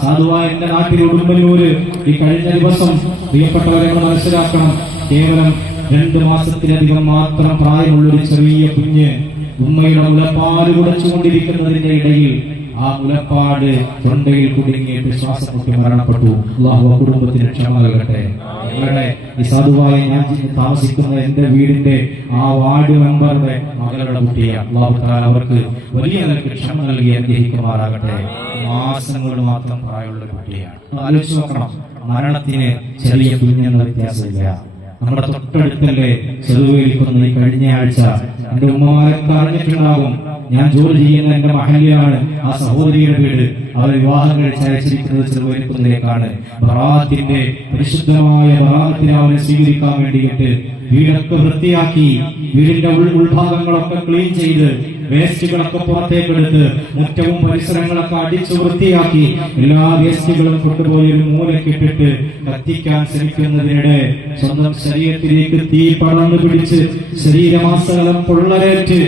സാധുവായ എന്റെ നാട്ടിൽ ഉടുമ്പന്നൂര് ഈ കഴിഞ്ഞ ദിവസം പ്രിയപ്പെട്ടവരെ മനസ്സിലാക്കണം, കേവലം 2 മാസത്തിലധികം മാത്രം പ്രായമുള്ളൊരു ചെറിയ കുഞ്ഞ് ഉമ്മയുടെ മുലപ്പാല് കുടച്ചുകൊണ്ടിരിക്കുന്നതിന്റെ ഇടയിൽ ആ മുലപ്പാട് തൊണ്ടയിൽ കുടുങ്ങിയിട്ട് ശ്വാസം മുട്ടി മരണപ്പെട്ടു. അല്ലാഹു കുടുംബത്തിന് ക്ഷമ നൽകട്ടെ. ഞങ്ങളുടെ ഈ സാധുവായ ഞാൻ താമസിക്കുന്ന എന്റെ വീടിന്റെ ആ വാർഡ് മെമ്പറുടെ മകളുടെ കുട്ടിയാണ്. അല്ലാഹു തആല അവർക്ക് വലിയ നിലയ്ക്ക് ക്ഷമ നൽകി അനുഗ്രഹിക്കുമാറാകട്ടെ. മാസങ്ങൾ മാത്രം പ്രായമുള്ള കുട്ടിയാണ്. ആലോചിച്ച് നോക്കണം, മരണത്തിന് ചെറിയ കുഞ്ഞെന്ന വ്യത്യാസമില്ല. നമ്മുടെ തൊട്ടടുത്തല്ലേ ചെറുവേലിക്കുന്ന ഈ കഴിഞ്ഞ ആഴ്ച എന്റെ ഉമ്മമാരൊക്കെ അറിഞ്ഞിട്ടുണ്ടാകും. ഞാൻ ജോലി ചെയ്യുന്ന എന്റെ മഹല്ലിലാണ് ആ സഹോദരിയുടെ വീട്. അവർ വിവാഹം കഴിച്ച് അയച്ചിരിക്കുന്നത് ചെറുവേലിക്കുന്നതിലേക്കാണ്. ബറാത്തിന്റെ പരിശുദ്ധമായ ബറാത്തിനെ അവനെ സ്വീകരിക്കാൻ വേണ്ടിയിട്ട് വീടൊക്കെ വൃത്തിയാക്കി, വീടിന്റെ ഉൾഭാഗങ്ങളൊക്കെ ക്ലീൻ ചെയ്ത്, വേസ്റ്റുകളൊക്കെ പുറത്തേക്കെടുത്ത്, മുറ്റവും പരിസരങ്ങളൊക്കെ അടിച്ചു വൃത്തിയാക്കി, എല്ലാ വേസ്റ്റുകളും കൊണ്ടുപോയി ഒരു മൂലക്കിട്ടിട്ട് കത്തിക്കാൻ ശ്രമിക്കുന്നതിനിടെ സ്വന്തം ശരീരത്തിലേക്ക് തീ പടർന്നു പിടിച്ച് ശരീരമാസകലം പൊള്ളലേറ്റ്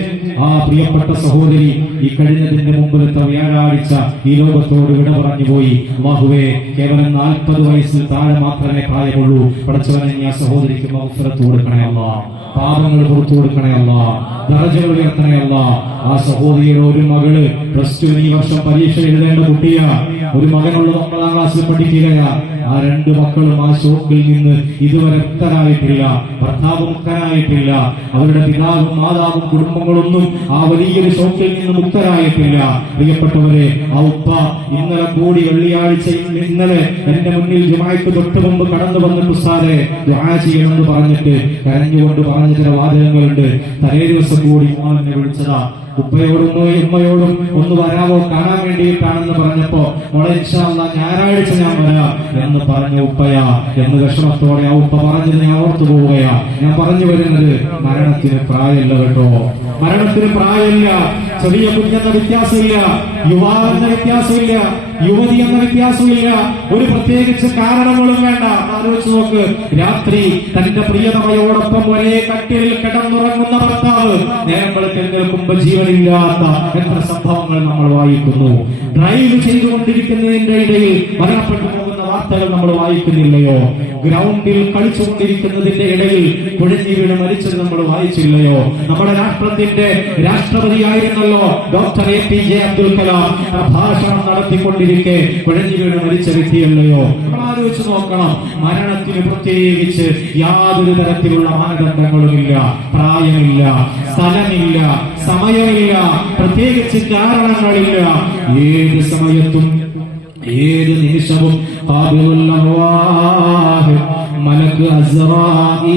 ആ പ്രിയപ്പെട്ട സഹോദരി ഈ കഴിഞ്ഞതിന്റെ മുമ്പിലത്തെ വ്യാഴാഴ്ച ഈ ലോകത്തോട് വിട പറഞ്ഞു പോയി. അല്ലാഹുവേ, കേവലം 40 വയസ്സിൽ താഴെ മാത്രമേ പ്രായമുള്ളൂ. പടച്ചവനെ, നീ ആ സഹോദരിക്ക് മഗ്ഫിറത്ത് കൊടുക്കണേ അല്ലാഹ്, പാപങ്ങൾ പുറത്തു കൊടുക്കണേ അല്ലാഹ്, ദറജകൾ ഉയർത്തണേ അല്ലാഹ്. ആ സഹോദരിയുടെ ഒരു മകള് +2 ഈ വർഷം പരീക്ഷ എഴുതേണ്ട കുട്ടിയാ. ഒരു മകനുള്ള 9ാം ക്ലാസ്സിൽ പഠിക്കുകയാ. ആ 2 മക്കളും ആ ഷോക്കിൽ നിന്ന് ഇതുവരെ മുക്തരായിട്ടില്ല, ഭർത്താവ് മുക്തരായിട്ടില്ല, അവരുടെ പിതാവും മാതാവും കുടുംബങ്ങളൊന്നും ആ വലിയൊരു ഷോക്കിൽ നിന്ന് മുക്തരായിട്ടില്ല. പ്രിയപ്പെട്ടവരെ, ആ ഉപ്പ ഇന്നലെ കൂടി വെള്ളിയാഴ്ച ഇന്നലെ എന്റെ മുന്നിൽ ജുമാഅക്ക് തൊട്ട് മുമ്പ് കടന്നു വന്നിട്ട് ഉസ്താദേ ദുആ ചെയ്യണമെന്ന് പറഞ്ഞിട്ട് കരഞ്ഞുകൊണ്ട് പറഞ്ഞ ചില വാചകങ്ങളുണ്ട്. തലേ ദിവസം കൂടി എന്നെ വിളിച്ചതാ, ഉപ്പയോടും ഉമ്മയോടും ഒന്ന് വരാമോ, കാണാൻ വേണ്ടിയിട്ടാണെന്ന് പറഞ്ഞപ്പോ മോളെ ഇൻഷാ അല്ലാഹ് ഞായറാഴ്ച ഞാൻ വരാം എന്ന് പറഞ്ഞ ഉപ്പയാ എന്ന് വിഷമത്തോടെ ആ ഉപ്പ പറഞ്ഞത് ഞാൻ ഓർത്തു പോവുകയാ. ഞാൻ പറഞ്ഞു വരുന്നത് മരണത്തിന് പ്രായമില്ല കേട്ടോ, മരണത്തിന് പ്രായമില്ല. ചെറിയ കുഞ്ഞെന്ന വ്യത്യാസമില്ല, യുവാവെന്ന വ്യത്യാസമില്ല, യുവതി എന്ന വ്യത്യാസമില്ല, ഒരു പ്രത്യേകിച്ച് കാരണങ്ങളും വേണ്ട. ആലോചിച്ച് നോക്ക്, രാത്രി തന്റെ പ്രിയതമയോടൊപ്പം ഒരേ കട്ടിലിൽ കിടന്നുറങ്ങുന്ന ഭർത്താവ് നേരം വെളുക്കെഴുന്നേൽക്കുമ്പോ ജീവനില്ലാത്ത എത്ര സംഭവങ്ങൾ നമ്മൾ വായിക്കുന്നു. ഡ്രൈവ് ചെയ്തുകൊണ്ടിരിക്കുന്നതിന്റെ ഇടയിൽ മരണപ്പെട്ടു പോകുന്ന വാർത്തകൾ നമ്മൾ വായിക്കുന്നില്ലയോ? ഗ്രൗണ്ടിൽ കളിച്ചുകൊണ്ടിരിക്കുന്നതിന്റെ ഇടയിൽ കുഴഞ്ഞു വീണ് മരിച്ചത് നമ്മൾ വായിച്ചില്ലയോ? നമ്മുടെ രാഷ്ട്രത്തിന്റെ രാഷ്ട്രപതിയായിരുന്നല്ലോ ഡോക്ടർ APJ അബ്ദുൽ കലാം. ഭാഷണം നടത്തിക്കൊണ്ടിരിക്കെ കുഴഞ്ഞു വീണ് മരിച്ച വ്യക്തിയല്ലയോ? ആലോചിച്ച് നോക്കണം. മരണത്തിന് പ്രത്യേകിച്ച് യാതൊരു തരത്തിലുള്ള മാനദണ്ഡങ്ങളുമില്ല, പ്രായമില്ല, സ്ഥലമില്ല, സമയമില്ല, പ്രത്യേകിച്ച് കാരണങ്ങളില്ല. ഏത് സമയത്തും ഏത് നിമിഷവും മലക്ക് അസ്റാഈൽ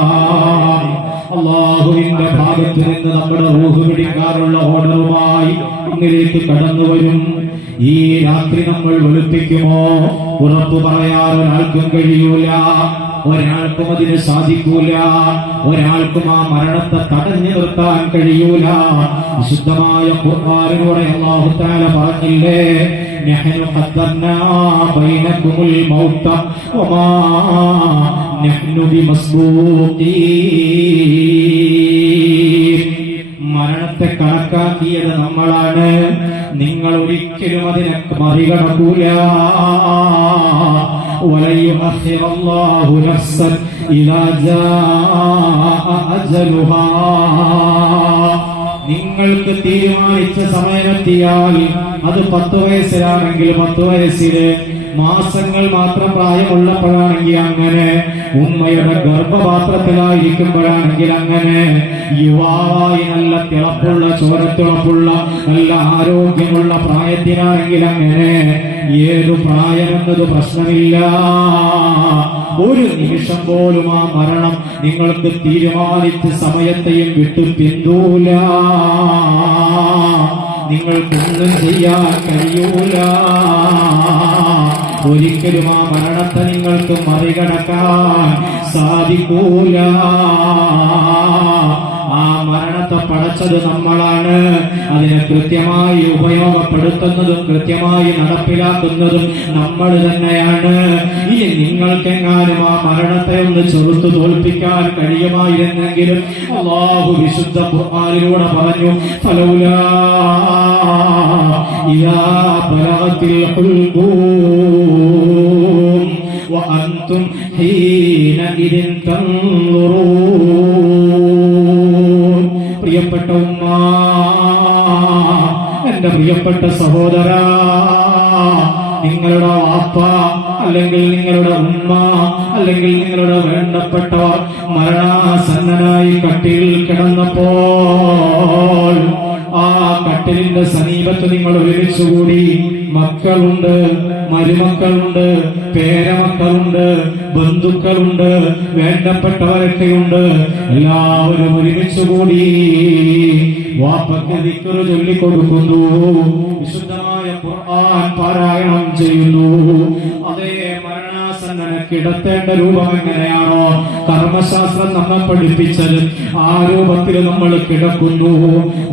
അലൈഹിസ്സലാം അല്ലാഹുവിന്റെ ഭാഗത്ത് നിന്ന് നമ്മുടെ റൂഹ് പിടിക്കാനുള്ള ഓർഡറുമായി ഇങ്ങിലേക്ക് കടന്നു വരും. ഈ രാത്രി നമ്മൾ വെളുപ്പിക്കുമോ? ഉറപ്പ് പറയാൻ ഒരാൾക്കും കഴിയൂല, ഒരാൾക്കും അതിന് സാധിക്കൂല, ഒരാൾക്കും ആ മരണത്തെ തടഞ്ഞു നിർത്താൻ കഴിയൂല. വിശുദ്ധമായ ഖുർആനിലൂടെ അല്ലാഹു തആല പറഞ്ഞില്ലേ, നഹ്നു ഖദ്ദർനാ ബൈനകുമുൽ മൗത വമാ നഹ്നു ബിമസ്ബൂഖീൻ. മരണത്തെ കണക്കാക്കിയത് നമ്മളാണ്, നിങ്ങൾ ഒരിക്കലും അതിനെ മറികടക്കൂല. വലൻ യുഅഖിറല്ലാഹു നഫ്സൻ ഇദാ ജാഅ അജലുഹാ. നിങ്ങൾക്ക് തീരുമാനിച്ച സമയമെത്തിയാൽ അത് 10 വയസ്സിലാണെങ്കിൽ 10 വയസ്സില്, മാസങ്ങൾ മാത്രം പ്രായമുള്ളപ്പോഴാണെങ്കിൽ അങ്ങനെ, ഉമ്മയുടെ ഗർഭപാത്രത്തിലായിരിക്കുമ്പോഴാണെങ്കിൽ അങ്ങനെ, യുവാവായി നല്ല തിളപ്പുള്ള ചോരത്തിളപ്പുള്ള നല്ല ആരോഗ്യമുള്ള പ്രായത്തിനാണെങ്കിൽ അങ്ങനെ, ഏതു പ്രായമെന്നത് പ്രശ്നമില്ല. ഒരു നിമിഷം പോലും ആ മരണം നിങ്ങൾക്ക് തീരുമാനിച്ച സമയത്തെയും വിട്ടു പിന്തൂല. നിങ്ങൾക്കൊന്നും ചെയ്യാൻ കഴിയൂല. ഒരിക്കലും ആ മരണത്തെ നിങ്ങൾക്ക് മറികടക്കാൻ സാധിക്കൂല. ആ മരണത്തെ പടച്ചത് നമ്മളാണ്. അതിനെ കൃത്യമായി ഉപയോഗപ്പെടുത്തുന്നതും കൃത്യമായി നടപ്പിലാക്കുന്നതും നമ്മൾ തന്നെയാണ്. ഇനി നിങ്ങൾക്കെങ്ങാനും ആ മരണത്തെ ഒന്ന് ചെറുത്തു തോൽപ്പിക്കാൻ കഴിയുമായിരുന്നെങ്കിലും അല്ലാഹു വിശുദ്ധ ഖുർആനിലൂടെ പറഞ്ഞു, ഫലൗലാ ഇദാ ബലഗത്തിൽ ഹുൽഖൂം വഅൻതും ഹീനഇദിൻ തൻളുറൂൻ. പ്രിയപ്പെട്ട ഉമ്മ, എന്റെ പ്രിയപ്പെട്ട സഹോദര, നിങ്ങളുടെ വാപ്പ അല്ലെങ്കിൽ നിങ്ങളുടെ ഉമ്മ അല്ലെങ്കിൽ നിങ്ങളുടെ വേണ്ടപ്പെട്ടവർ മരണാസന്നനായി കട്ടിലിൽ കിടന്നപ്പോൾ ആ കട്ടിലിന്റെ സമീപത്ത് നിങ്ങൾ ഒരുമിച്ചുകൂടി. മക്കളുണ്ട്, മരുമക്കളുണ്ട്, പേരമക്കളുണ്ട്, ബന്ധുക്കളുണ്ട്, വേണ്ടപ്പെട്ടവരൊക്കെയുണ്ട്. എല്ലാവരും ഒരുമിച്ചുകൂടി വാപ്പയ്ക്ക് ദിക്ർ ചൊല്ലിക്കൊടുക്കുന്നു, വിശുദ്ധമായ ഖുർആൻ പാരായണം ചെയ്യുന്നു. അതേ മരണാസന്നനെ കിടത്തേണ്ട രൂപം എങ്ങനെയാണോ കർമ്മശാസ്ത്രം നമ്മെ പഠിപ്പിച്ചത്, ആ രൂപത്തിൽ നമ്മൾ കിടക്കുന്നു.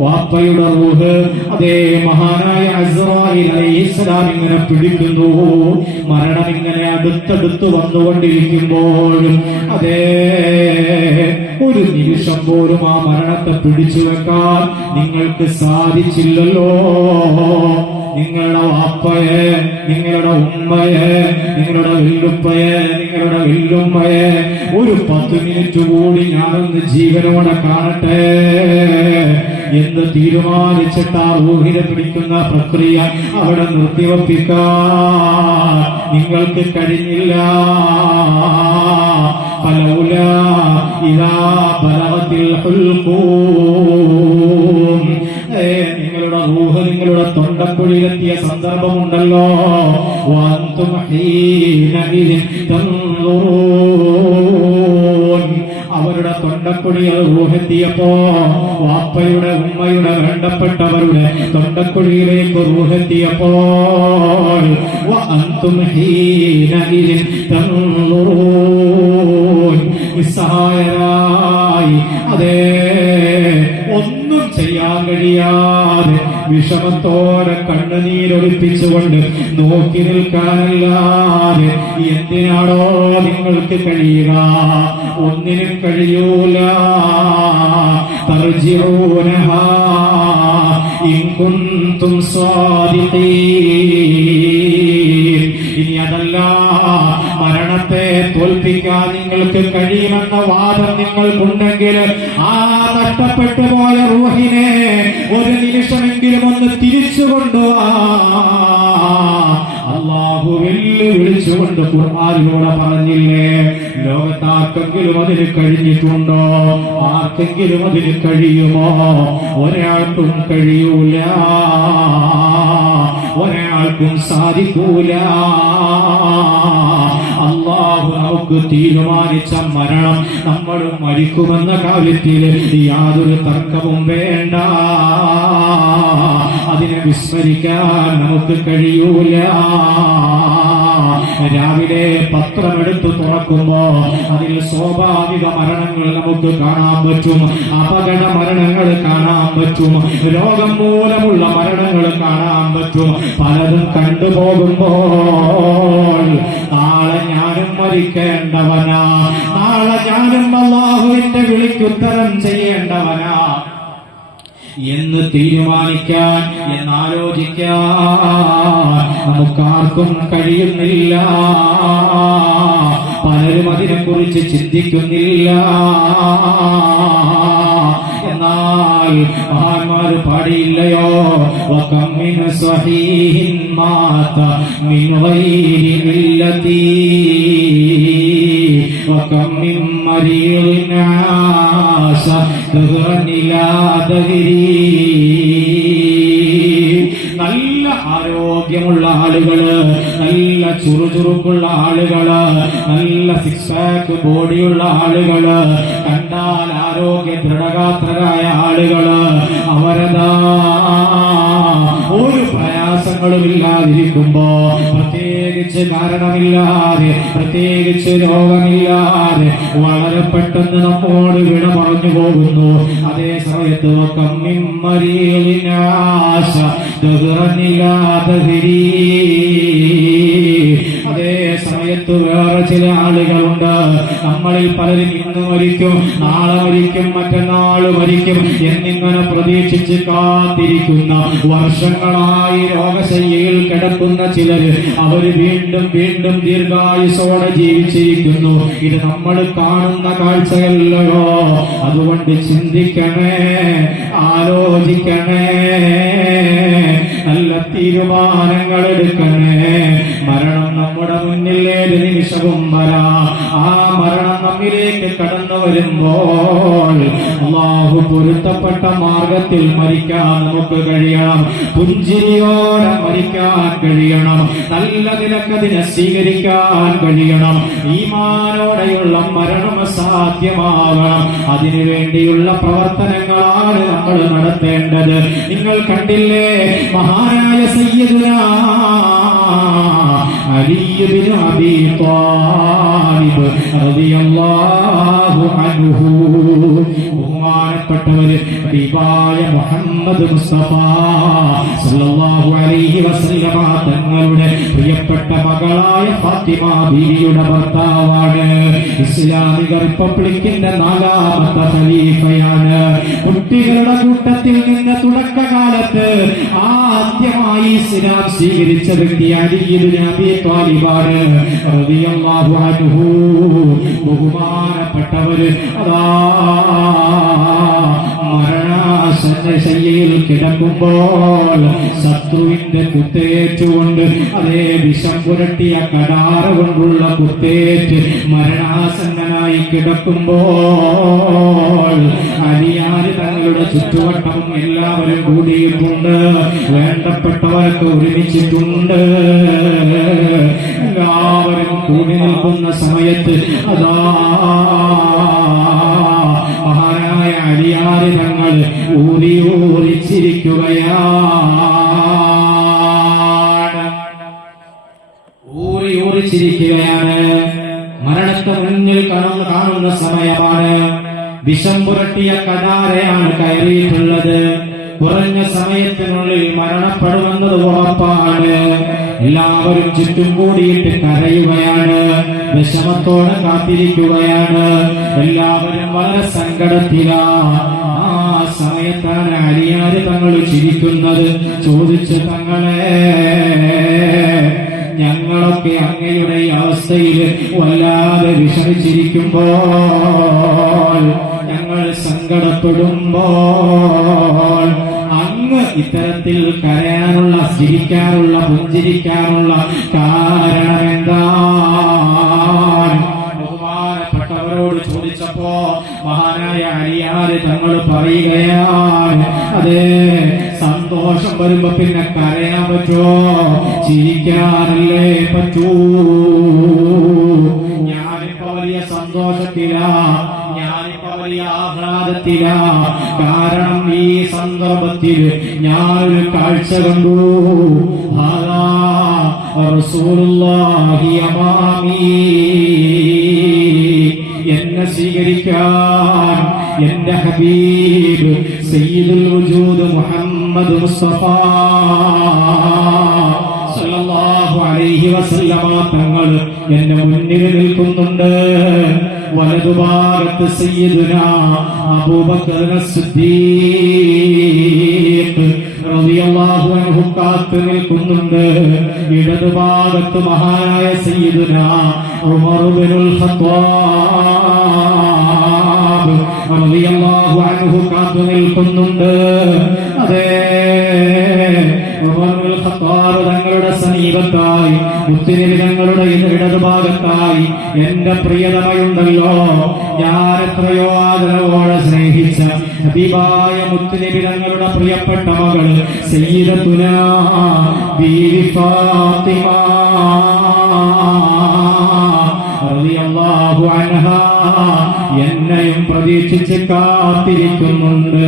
വാപ്പയുടെ റൂഹ് അതേ മഹാനായ അസ്റായീൽ അലൈഹിസ്സലാം ഇങ്ങനെ പിടിക്കുന്നു. മരണം ഇങ്ങനെ അടുത്തടുത്ത് വന്നുകൊണ്ടിരിക്കുമ്പോൾ അതേ ഒരു നിമിഷം പോലും ആ മരണത്തെ പിടിച്ചു വെക്കാൻ നിങ്ങൾക്ക് സാധിച്ചില്ലല്ലോ. നിങ്ങളുടെ വാപ്പയെ, നിങ്ങളുടെ ഉമ്മയെ, നിങ്ങളുടെ വെല്ലുപ്പയെ, നിങ്ങളുടെ വെല്ലുമ്മയെ ഒരു 10 മിനിറ്റ് കൂടി ഞാനൊന്ന് ജീവനോടെ കാണട്ടെ എന്ന് തീരുമാനിച്ചിട്ട് ആ ഊഹിനെ പിടിക്കുന്ന പ്രക്രിയ അവിടെ നിർത്തിവെപ്പിക്കാൻ നിങ്ങൾക്ക് കഴിഞ്ഞില്ല. ഫലൗലാ ഇദാ ബലഗത്തിൽ ഹുൽഖൂം. നിങ്ങളുടെ റൂഹ് നിങ്ങളുടെ തൊണ്ടക്കുഴിയിലെത്തിയ സന്ദർഭമുണ്ടല്ലോ, വഅൻതും ഹീനഇദിൻ തൻളുറൂൻ. അവരുടെ തൊണ്ട തൊണ്ടക്കുഴിയിൽ റൂഹെത്തിയപ്പോ വാപ്പയുടെ ഉമ്മയുടെ വേണ്ടപ്പെട്ടവരുടെ തൊണ്ടക്കുഴിയിലേക്ക് റൂഹെത്തിയപ്പോൾ വഅൻതും ഹീനഇദിൻ തൻദുറൂൻ, നിസ്സഹായരായി, അതേ ഒന്നും ചെയ്യാൻ കഴിയാതെ വിഷമത്തോടെ കണ്ണുനീരൊലിപ്പിച്ചുകൊണ്ട് നോക്കി നിൽക്കാനല്ലാതെ എന്തിനാണോ നിങ്ങൾക്ക് കഴിയുക? ഒന്നിനും കഴിയൂല. തർജിഊനഹാ ഇൻ കുൻതും സ്വാദിഖീൻ. ഇനി അതല്ല, മരണത്തെ തോൽപ്പിക്കാൻ നിങ്ങൾക്ക് കഴിയുമെന്ന വാദം നിങ്ങൾക്കുണ്ടെങ്കിൽ ആ നഷ്ടപ്പെട്ടു പോയ റൂഹിനെ ഒരു നിമിഷമെങ്കിലും ഒന്ന് തിരിച്ചുകൊണ്ടുവാ. അല്ലാഹു വെല്ലുവിളിച്ചുകൊണ്ട് ഖുർആനിലൂടെ പറഞ്ഞില്ലേ, ലോകത്താർക്കെങ്കിലും അതിന് കഴിഞ്ഞിട്ടുണ്ടോ? ആർക്കെങ്കിലും അതിന് കഴിയുമോ? ഒരാൾക്കും കഴിയൂല, ഒരാൾക്കും സാധിക്കൂല. അല്ലാഹു നമുക്ക് തീരുമാനിച്ച മരണം നമ്മൾ മരിക്കുമെന്ന കാര്യത്തിൽ യാതൊരു തർക്കവും വേണ്ട. അതിനെ വിസ്മരിക്കാൻ നമുക്ക് കഴിയൂല. രാവിലെ പത്രമെടുത്ത് തുറക്കുമ്പോ അതിൽ സ്വാഭാവിക മരണങ്ങൾ നമുക്ക് കാണാൻ പറ്റും, അപകട മരണങ്ങൾ കാണാൻ പറ്റും, രോഗം മൂലമുള്ള മരണങ്ങൾ കാണാൻ പറ്റും. പലതും കണ്ടുപോകുമ്പോൾ നാളെ ഞാനും മരിക്കേണ്ടവനാ, നാളെ ഞാനും അല്ലാഹുവിന്റെ വിളിക്കുത്തരം ചെയ്യേണ്ടവനാ എന്ന് തീരുമാനിക്കാൻ, എന്നാലോചിക്കാൻ നമുക്കാർക്കും കഴിയുന്നില്ല. പലരും അതിനെക്കുറിച്ച് ചിന്തിക്കുന്നില്ല. എന്നാൽ മഹാന്മാർ പാടിയില്ലയോ, വകം മിൻ സ്വഹീഹിൻ മാത മിൻ ഗൈരി ഇല്ലതി വകം മിൻ മരീദിൻ ആശ ദഹ്റൻ ഇലാ ദഹ്രി. നല്ല ആരോഗ്യമുള്ള ആളുകള്, നല്ല ചുറുചുറുക്കുള്ള ആളുകള്, നല്ല സിക്സ് പാക്ക് ബോഡിയുള്ള ആളുകള്, കണ്ടാൽ ആരോഗ്യ ദൃഢഗാത്രരായ ആളുകള്, അവരതാ ഒരു പ്രയാസങ്ങളും ഇല്ലാതിരിക്കുമ്പോ, പ്രത്യേകിച്ച് കാരണമില്ലാതെ, പ്രത്യേകിച്ച് രോഗമില്ലാതെ വളരെ പെട്ടെന്ന് നമ്മോട് വിട പറഞ്ഞു പോകുന്നു. അതേ സമയത്ത് അതേ സമയത്ത് വേറെ ചില ആളുകളുണ്ട്. നമ്മളിൽ പലരും ഇന്ന് മരിക്കും, നാളെ മരിക്കും, മറ്റന്നാൾ മരിക്കും എന്നിങ്ങനെ പ്രതീക്ഷിച്ച് കാത്തിരിക്കുന്ന, വർഷങ്ങളായി രോഗശയ്യയിൽ കിടക്കുന്ന ചിലര് അവര് വീണ്ടും വീണ്ടും ദീർഘായുസോടെ ജീവിച്ചിരിക്കുന്നു. ഇത് നമ്മൾ കാണുന്ന കാഴ്ചയല്ലയോ. അതുകൊണ്ട് ചിന്തിക്കണേ, ആലോചിക്കണേ, നല്ല തീരുമാനങ്ങൾ എടുക്കണേ. മരണം നമ്മുടെ മുന്നിൽ ഏത് നിമിഷവും വരാം. ആ മരണം നമ്മിലേക്ക് കടന്നു വരുമ്പോൾ അല്ലാഹു പൊരുത്തപ്പെട്ട മാർഗത്തിൽ മരിക്കാൻ നമുക്ക് കഴിയണം. പുഞ്ചിരിയോടെ മരിക്കാൻ കഴിയണം. നല്ല നിലക്കതിനെ സ്വീകരിക്കാൻ കഴിയണം. ഈമാനോടെയുള്ള മരണം സാധ്യമാകണം. അതിനുവേണ്ടിയുള്ള പ്രവർത്തനങ്ങളാണ് നമ്മൾ നടത്തേണ്ടത്. നിങ്ങൾ കണ്ടില്ലേ, മഹാനായ സയ്യിദുനാ അലി ഇബ്നു അബീ ത്വാലിബ് റളിയല്ലാഹു അൻഹു, ബഹുമാനപ്പെട്ടവര് ഹബീബായ മുഹമ്മദ് മുസ്തഫ സല്ലല്ലാഹു അലൈഹി വസല്ലമ തങ്ങളുടെ പ്രിയപ്പെട്ട മകളായ ഫാത്തിമ ബീവിയുടെ ഭർത്താവാണ്. ഇസ്ലാമിക റിപ്പബ്ലിക്കിന്റെ 4ാമത്തെ ഖലീഫയാണ്. കുട്ടികളുടെ കൂട്ടത്തിൽ നിന്ന് തുടക്കകാലത്ത് ആദ്യമായി ഇസ്ലാം സ്വീകരിച്ച വ്യക്തി അലി ഇബ്നു അബീ ത്വാലിബാണ് റളിയല്ലാഹു അൻഹു. ബഹുമാനപ്പെട്ടവര് അതാ മരണശയ്യയിൽ കിടക്കുമ്പോൾ ശത്രുവിന്റെ കുത്തേറ്റുകൊണ്ട്, അതേ വിഷം പുരട്ടിയ കടാര കൊണ്ടുള്ള കുത്തേറ്റ് മരണാസന്നനായി കിടക്കുമ്പോൾ അലിയാര് തങ്ങളുടെ ചുറ്റുവട്ടം എല്ലാവരും കൂടിയിട്ടുണ്ട്. വേണ്ടപ്പെട്ടവർക്ക് ഒരുമിച്ചിട്ടുണ്ട്. എല്ലാവരും കൂടി നിൽക്കുന്ന സമയത്ത് അതാ ഊരി ഊരിച്ചിരിക്കുകയാണ്. മരണത്തെ മുന്നിൽ കാണുന്ന സമയമാണ്. വിഷം പുരട്ടിയ കടാരയാണ് കയറിയിട്ടുള്ളത്. കുറഞ്ഞ സമയത്തിനുള്ളിൽ മരണപ്പെടുമെന്നത് ഉറപ്പാണ്. എല്ലാവരും ചുറ്റും കൂടിയിട്ട് കരയുകയാണ്, വിഷമത്തോടെ കാത്തിരിക്കുകയാണ്. എല്ലാവരും വളരെ സങ്കടത്തിലാണ്. ആ സമയത്താണ് അലിയാര് തങ്ങൾ ചിരിക്കുന്നത്. ചോദിച്ചു, തങ്ങളെ, ഞങ്ങളൊക്കെ അങ്ങയുടെ അവസ്ഥയിൽ വല്ലാതെ വിഷമിച്ചിരിക്കുമ്പോൾ, ഞങ്ങൾ സങ്കടപ്പെടുമ്പോൾ അങ്ങ് ഇത്തരത്തിൽ കരയാനുള്ള, ചിരിക്കാനുള്ള, പുഞ്ചിരിക്കാനുള്ള കാരണം എന്താണ്? ബഹുമാനപ്പെട്ടവരോട് ചോദിച്ചപ്പോ മഹാനായ അലിയാര് തങ്ങൾ പറയുകയാണ്, അതെ, സന്തോഷം വരുമ്പോ പിന്നെ കരയാൻ പറ്റുമോ? ചിരിക്കാനല്ലേ പറ്റൂ. ഞാനിപ്പോ വലിയ സന്തോഷത്തിലാ, ഞാനിപ്പോ വലിയ ആഹ്ലാദത്തിലാ. കാരണം ഈ സന്ദർഭത്തിൽ ഞാനൊരു കാഴ്ച കണ്ടു. റസൂലുള്ളാഹി അമാമി, എന്നെ സ്വീകരിക്കാൻ എന്റെ ഹബീബ് സയ്യിദുൽ വജൂദ് മുഹമ്മദ് മുസ്തഫ സല്ലല്ലാഹു അലൈഹി വസല്ലമ തങ്ങൾ എന്റെ മുന്നിൽ നിൽക്കുന്നുണ്ട്. വലതുഭാഗത്ത് സയ്യിദുനാ അബൂബക്കർ സിദ്ദീഖ് റളിയല്ലാഹു അൻഹു കാത്തു നിൽക്കുന്നുണ്ട്. ഇടതുഭാഗത്ത് മഹാനായ സയ്യിദുനാ ഉമർ ഇബ്നുൽ ഖത്താബ് റളിയല്ലാഹു അൻഹു കാത്തു നിൽക്കുന്നുണ്ട്. അതെ, ഉമർ ഇബ്നുൽ ഖത്താബ് തങ്ങളുടെ സമീപത്തായി, മുത്തുനബി തങ്ങളുടെ ഇടതുഭാഗത്തായി എന്റെ പ്രിയതമയുണ്ടല്ലോ, ഞാൻ എത്രയോ ആദരവോടെ സ്നേഹിച്ച ഹബീബായ മുത്തുനബി തങ്ങളുടെ പ്രിയപ്പെട്ട മകൾ സയ്യിദത്തുനാ ബീവി ഫാത്തിമ റളിയല്ലാഹു അൻഹാ എന്നെയും പ്രതീക്ഷിച്ച് കാത്തിരിക്കുന്നുണ്ട്.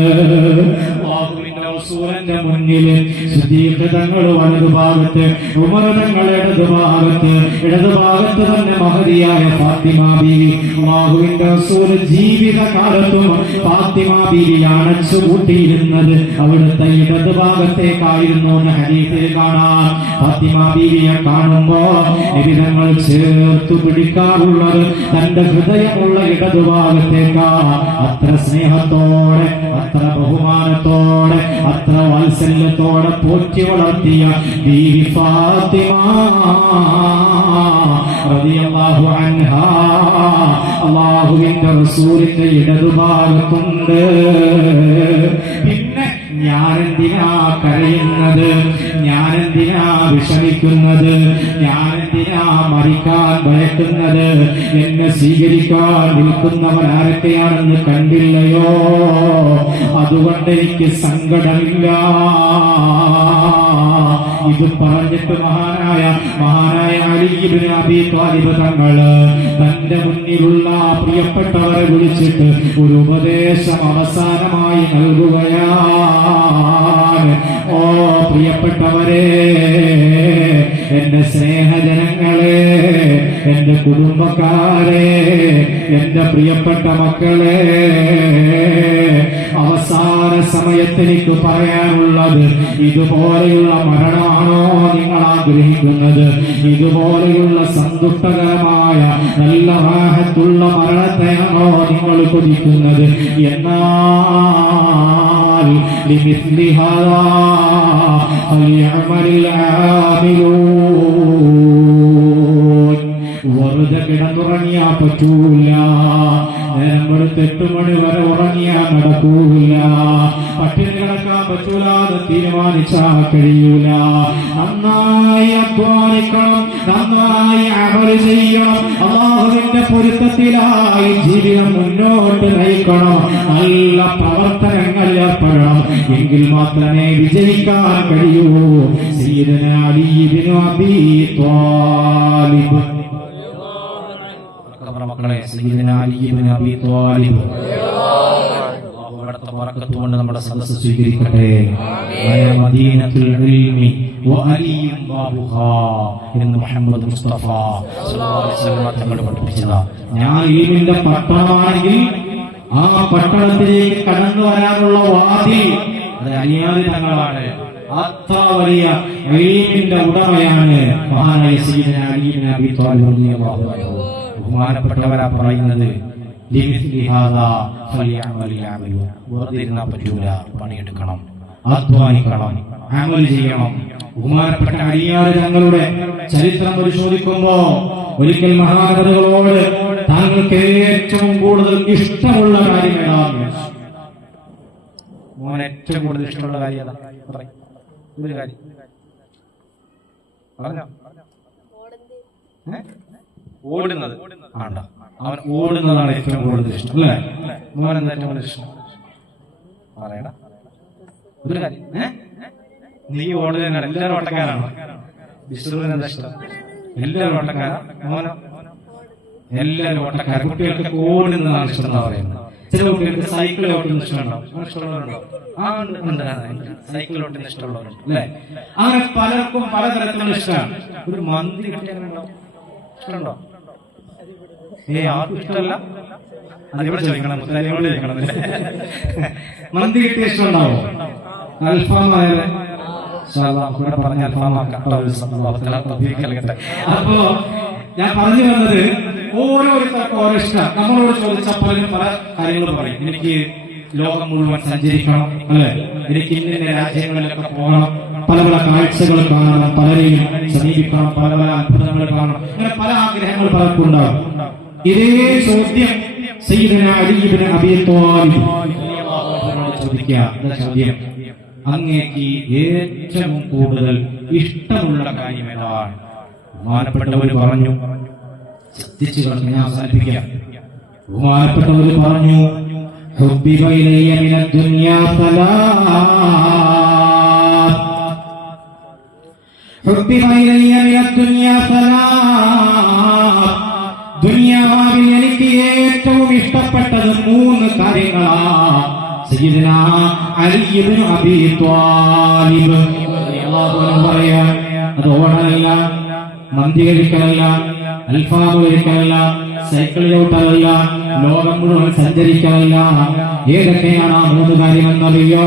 റസൂലിന്റെ മുന്നിൽ സിദ്ദീഖ് തങ്ങൾ വലതുഭാഗത്ത്, ഉമർ തങ്ങൾ ഇടതുഭാഗത്ത്, ഇടതുഭാഗത്ത് തന്നെ മഹദിയായ ഫാത്തിമ ബീവി. അല്ലാഹുവിന്റെ റസൂൽ ജീവിതകാലത്തും ഫാത്തിമ ബീവി അണച്ചുകൂട്ടിയിരുന്നത് അവിടുത്തെ ഇടതുഭാഗത്തേക്കായിരുന്നു എന്ന് ഹദീസിൽ കാണാം. ഫാത്തിമ ബീവിയെ കാണുമ്പോ നബി തങ്ങൾ ചേർത്തു പിടിക്കാറുള്ളത് തന്റെ ഹൃദയമുള്ള ഇടതുഭാഗത്തേക്കാ. അത്ര സ്നേഹത്തോടെ, അത്ര ബഹുമാനത്തോടെ, അത്ര വാത്സല്യത്തോടെ പോറ്റി വളർത്തിയ ബീവി ഫാത്തിമ റളിയല്ലാഹു അൻഹാ അല്ലാഹുവിന്റെ റസൂലിന്റെ ഇടതുഭാഗത്തുണ്ട്. പിന്നെ ഞാനെന്തിനാ കരയുന്നത്? ഞാനെന്തിനാ വിഷമിക്കുന്നത്? ഞാനെന്തിനാ മരിക്കാൻ ഭയക്കുന്നത്? എന്നെ സ്വീകരിക്കാൻ നിൽക്കുന്നവരാരൊക്കെയാണെന്ന് കണ്ടില്ലയോ? അതുകൊണ്ട് എനിക്ക് സങ്കടമില്ല. ഇത് പറഞ്ഞിട്ട് മഹാനായ അലി ഇബ്നു അബീ ത്വാലിബ് തങ്ങൾ തന്റെ മുന്നിലുള്ള പ്രിയപ്പെട്ടവരെ വിളിച്ചിട്ട് ഒരു ഉപദേശം അവസാനമായി നൽകുകയാണ്. ഓ പ്രിയപ്പെട്ടവരെ, എന്റെ സ്നേഹജനങ്ങളെ, എന്റെ കുടുംബക്കാരെ, എന്റെ പ്രിയപ്പെട്ട മക്കളെ, അവസാന സമയത്ത് എനിക്ക് പറയാനുള്ളത്, ഇതുപോലെയുള്ള മരണമാണോ നിങ്ങൾ ആഗ്രഹിക്കുന്നത്? ഇതുപോലെയുള്ള സന്തുഷ്ടകരമായ നല്ല റാഹത്തുള്ള മരണത്തെയാണോ നിങ്ങൾ കൊതിക്കുന്നത്? എന്നാൽ ലിമിസ്ലി ഹാദാ ഫലിയഅമലിൽ ആമിലൂൻ. വെറുതെ കിടന്നുറങ്ങിയാ പറ്റൂല. നേരം വെളുത്ത് 8 മണി വരെ ഉറങ്ങിയാ നടക്കൂല. പട്ടിണി കിടക്കാൻ പറ്റൂല എന്ന് തീരുമാനിച്ചാ കഴിയൂല. നന്നായി അധ്വാനിക്കണം, നന്നായി അമൽ ചെയ്യണം, അല്ലാഹുവിന്റെ പൊരുത്തത്തിലായി ജീവിതം മുന്നോട്ട് നയിക്കണം, നല്ല പ്രവർത്തനങ്ങൾ ഏർപ്പെടണം. എങ്കിൽ മാത്രമേ വിജയിക്കാൻ കഴിയൂ. സയ്യിദുനാ അലി ഇബ്നു അബീ ത്വാലിബ് മക്കളെ, സയ്യിദുനാ അലി ഇബ്നു അബീ ത്വാലിബ് അവിടുത്തെ ബറക്കത്ത് കൊണ്ട് നമ്മുടെ സദസ്സ് സ്വീകരിക്കട്ടെ. മദീനത്തുൽ ഇൽമി വഅലിയും ബാബുഹാ എന്ന് മുഹമ്മദ് മുസ്തഫ സ്വല്ലല്ലാഹു അലൈഹി വസല്ലം തങ്ങൾ പഠിപ്പിച്ചതാ. ഞാൻ ഇൽമിന്റെ പട്ടണമാണെങ്കിൽ ആ പട്ടണത്തിലേക്ക് കടന്നു വരാനുള്ള വാതിൽ അത് അലിയാദി തങ്ങളാണ്. അത്ര വലിയ ഇൽമിന്റെ ഉടമയാണ് മഹാനായ സയ്യിദുനാ അലി ഇബ്നു അബീ ത്വാലിബ് റളിയല്ലാഹു അൻഹു. ബഹുമാനപ്പെട്ടവരാ പറയുന്നത് വെറുതെ ഇരുന്നാ പറ്റൂല, പണിയെടുക്കണം, അധ്വാനിക്കണം, അമൽ ചെയ്യണം. ബഹുമാനപ്പെട്ട അലിയാദി തങ്ങളുടെ ചരിത്രം പരിശോധിക്കുമ്പോ ഒരിക്കൽ മഹാനവറുകളോട് താങ്കൾക്ക് ഏറ്റവും കൂടുതൽ ഇഷ്ടമുള്ള കാര്യം ഏതാണ്? മോൻ ഏറ്റവും കൂടുതൽ ഇഷ്ടമുള്ള കാര്യം ഏതാ? ഒരു കാര്യം പറഞ്ഞോ. ഓടുന്നത് ആണ്ട, അവൻ ഓടുന്നതാണ് ഏറ്റവും കൂടുതൽ ഇഷ്ടം അല്ലേ? മോൻ എന്താ ഏറ്റവും കൂടുതൽ ഇഷ്ടം പറയണ ഒരു കാര്യം. നീ ഓടുന്നതിനാണ്. എല്ലാവരും ഓട്ടക്കാരാണോ? വിഷ്ണുവിന് എന്താ ഇഷ്ടം? എല്ലാവരും ഓട്ടക്കാരാ. മോനോ? എല്ലാവരും ഓട്ടക്കാർ. കുട്ടികൾക്ക് ഓടുന്നതാണ് ഇഷ്ടം എന്നാ പറയുന്നത്. ചില കുട്ടികൾക്ക് സൈക്കിൾ ഓട്ടുന്ന ഇഷ്ടമുണ്ടോ? ഇഷ്ടമുള്ളവരുണ്ടോ? സൈക്കിൾ ഓട്ടുന്ന ഇഷ്ടമുള്ളവരുണ്ട് അല്ലേ? അങ്ങനെ പലർക്കും പലതരത്തിലുള്ള ഇഷ്ടമാണ്. ഒരു മന്തി കിട്ടിയാലുണ്ടോ? ഇഷ്ടമുണ്ടോ? ആർക്കും ഇഷ്ടമല്ല. അതിവിടെ ചോദിക്കണം, മുത്തലിയോട് ചോദിക്കണം. മന്തി കിട്ടിയ ഇഷ്ടമുണ്ടാവോ? അൽഫാമായാലും പറഞ്ഞ അൽഫാമാക്കാം. അപ്പോ ഞാൻ പറഞ്ഞു വന്നത് ഓരോരുത്തർക്കും ഓരോ ഇഷ്ടം. നമ്മളോട് ചോദിച്ചാൽ പലരും പല കാര്യങ്ങളും പറയും. എനിക്ക് ലോകം മുഴുവൻ സഞ്ചരിക്കണം അല്ലെ, എനിക്ക് ഇന്ന രാജ്യങ്ങളിലൊക്കെ പോകണം, പല പല കാഴ്ചകൾ കാണണം, പലരെയും സമീപിക്കണം, പല പല അത്ഭുതങ്ങൾ കാണണം, അങ്ങനെ പല ആഗ്രഹങ്ങൾ പലർക്കും ഉണ്ടാകും. ഇതേ ചോദ്യം സയ്യിദുനാ അലി ഇബ്നു അബീ ത്വാലിബ് ചോദിക്കുക. ചോദ്യം, അങ്ങേക്ക് ഏറ്റവും കൂടുതൽ ഇഷ്ടമുള്ള കാര്യം ഏതാണ്? ബഹുമാനപ്പെട്ടവർ പറഞ്ഞു, ശ്രദ്ധിച്ചു കളഞ്ഞ് ഞാൻ അവസാനിപ്പിക്കാം. ബഹുമാനപ്പെട്ടവർ പറഞ്ഞു, ഹുബ്ബിബ ഇലയ്യ മിനദ് ദുനിയാ സലാത്ത്, ഹുബ്ബിബ ഇലയ്യ മിനദ് ദുനിയാ സലാത്ത്. ദുനിയാവിൽ എനിക്ക് ഏറ്റവും ഇഷ്ടപ്പെട്ടത് 3 കാര്യങ്ങളാണ്. സയ്യിദുനാ അലി ഇബ്നു അബീ ത്വാലിബ് റളിയല്ലാഹു അൻഹു പറയാ, അത് ഓടലല്ല, മന്തി കഴിക്കലല്ല, അൽഫാം കഴിക്കലല്ല, സൈക്കിളിലോട്ടല്ല, ലോകം മുഴുവൻ സഞ്ചരിക്കലല്ല. ഏതൊക്കെയാണ് ആ 3 കാര്യമെന്നറിയോ?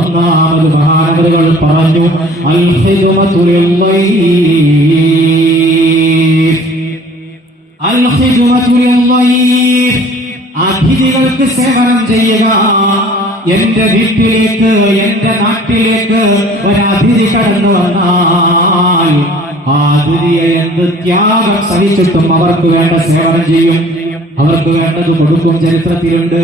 ഒന്നാമത് മഹാനവറുകൾ പറഞ്ഞു, അൽ ഖിദ്മതു ലിൽ-ളൈഫ്, അൽ ഖിദ്മതു ലിൽ-ളൈഫ്, അതിഥികൾക്ക് സേവനം ചെയ്യുക. എന്റെ വീട്ടിലേക്ക്, എന്റെ നാട്ടിലേക്ക് ഒരതിഥി കടന്നു വന്നാൽ ആ അതിഥിയെ എന്ത് ത്യാഗം സഹിച്ചിട്ടും അവർക്ക് വേണ്ട സേവനം ചെയ്യും, അവർക്ക് വേണ്ടത് കൊടുക്കും. ചരിത്രത്തിലുണ്ട്.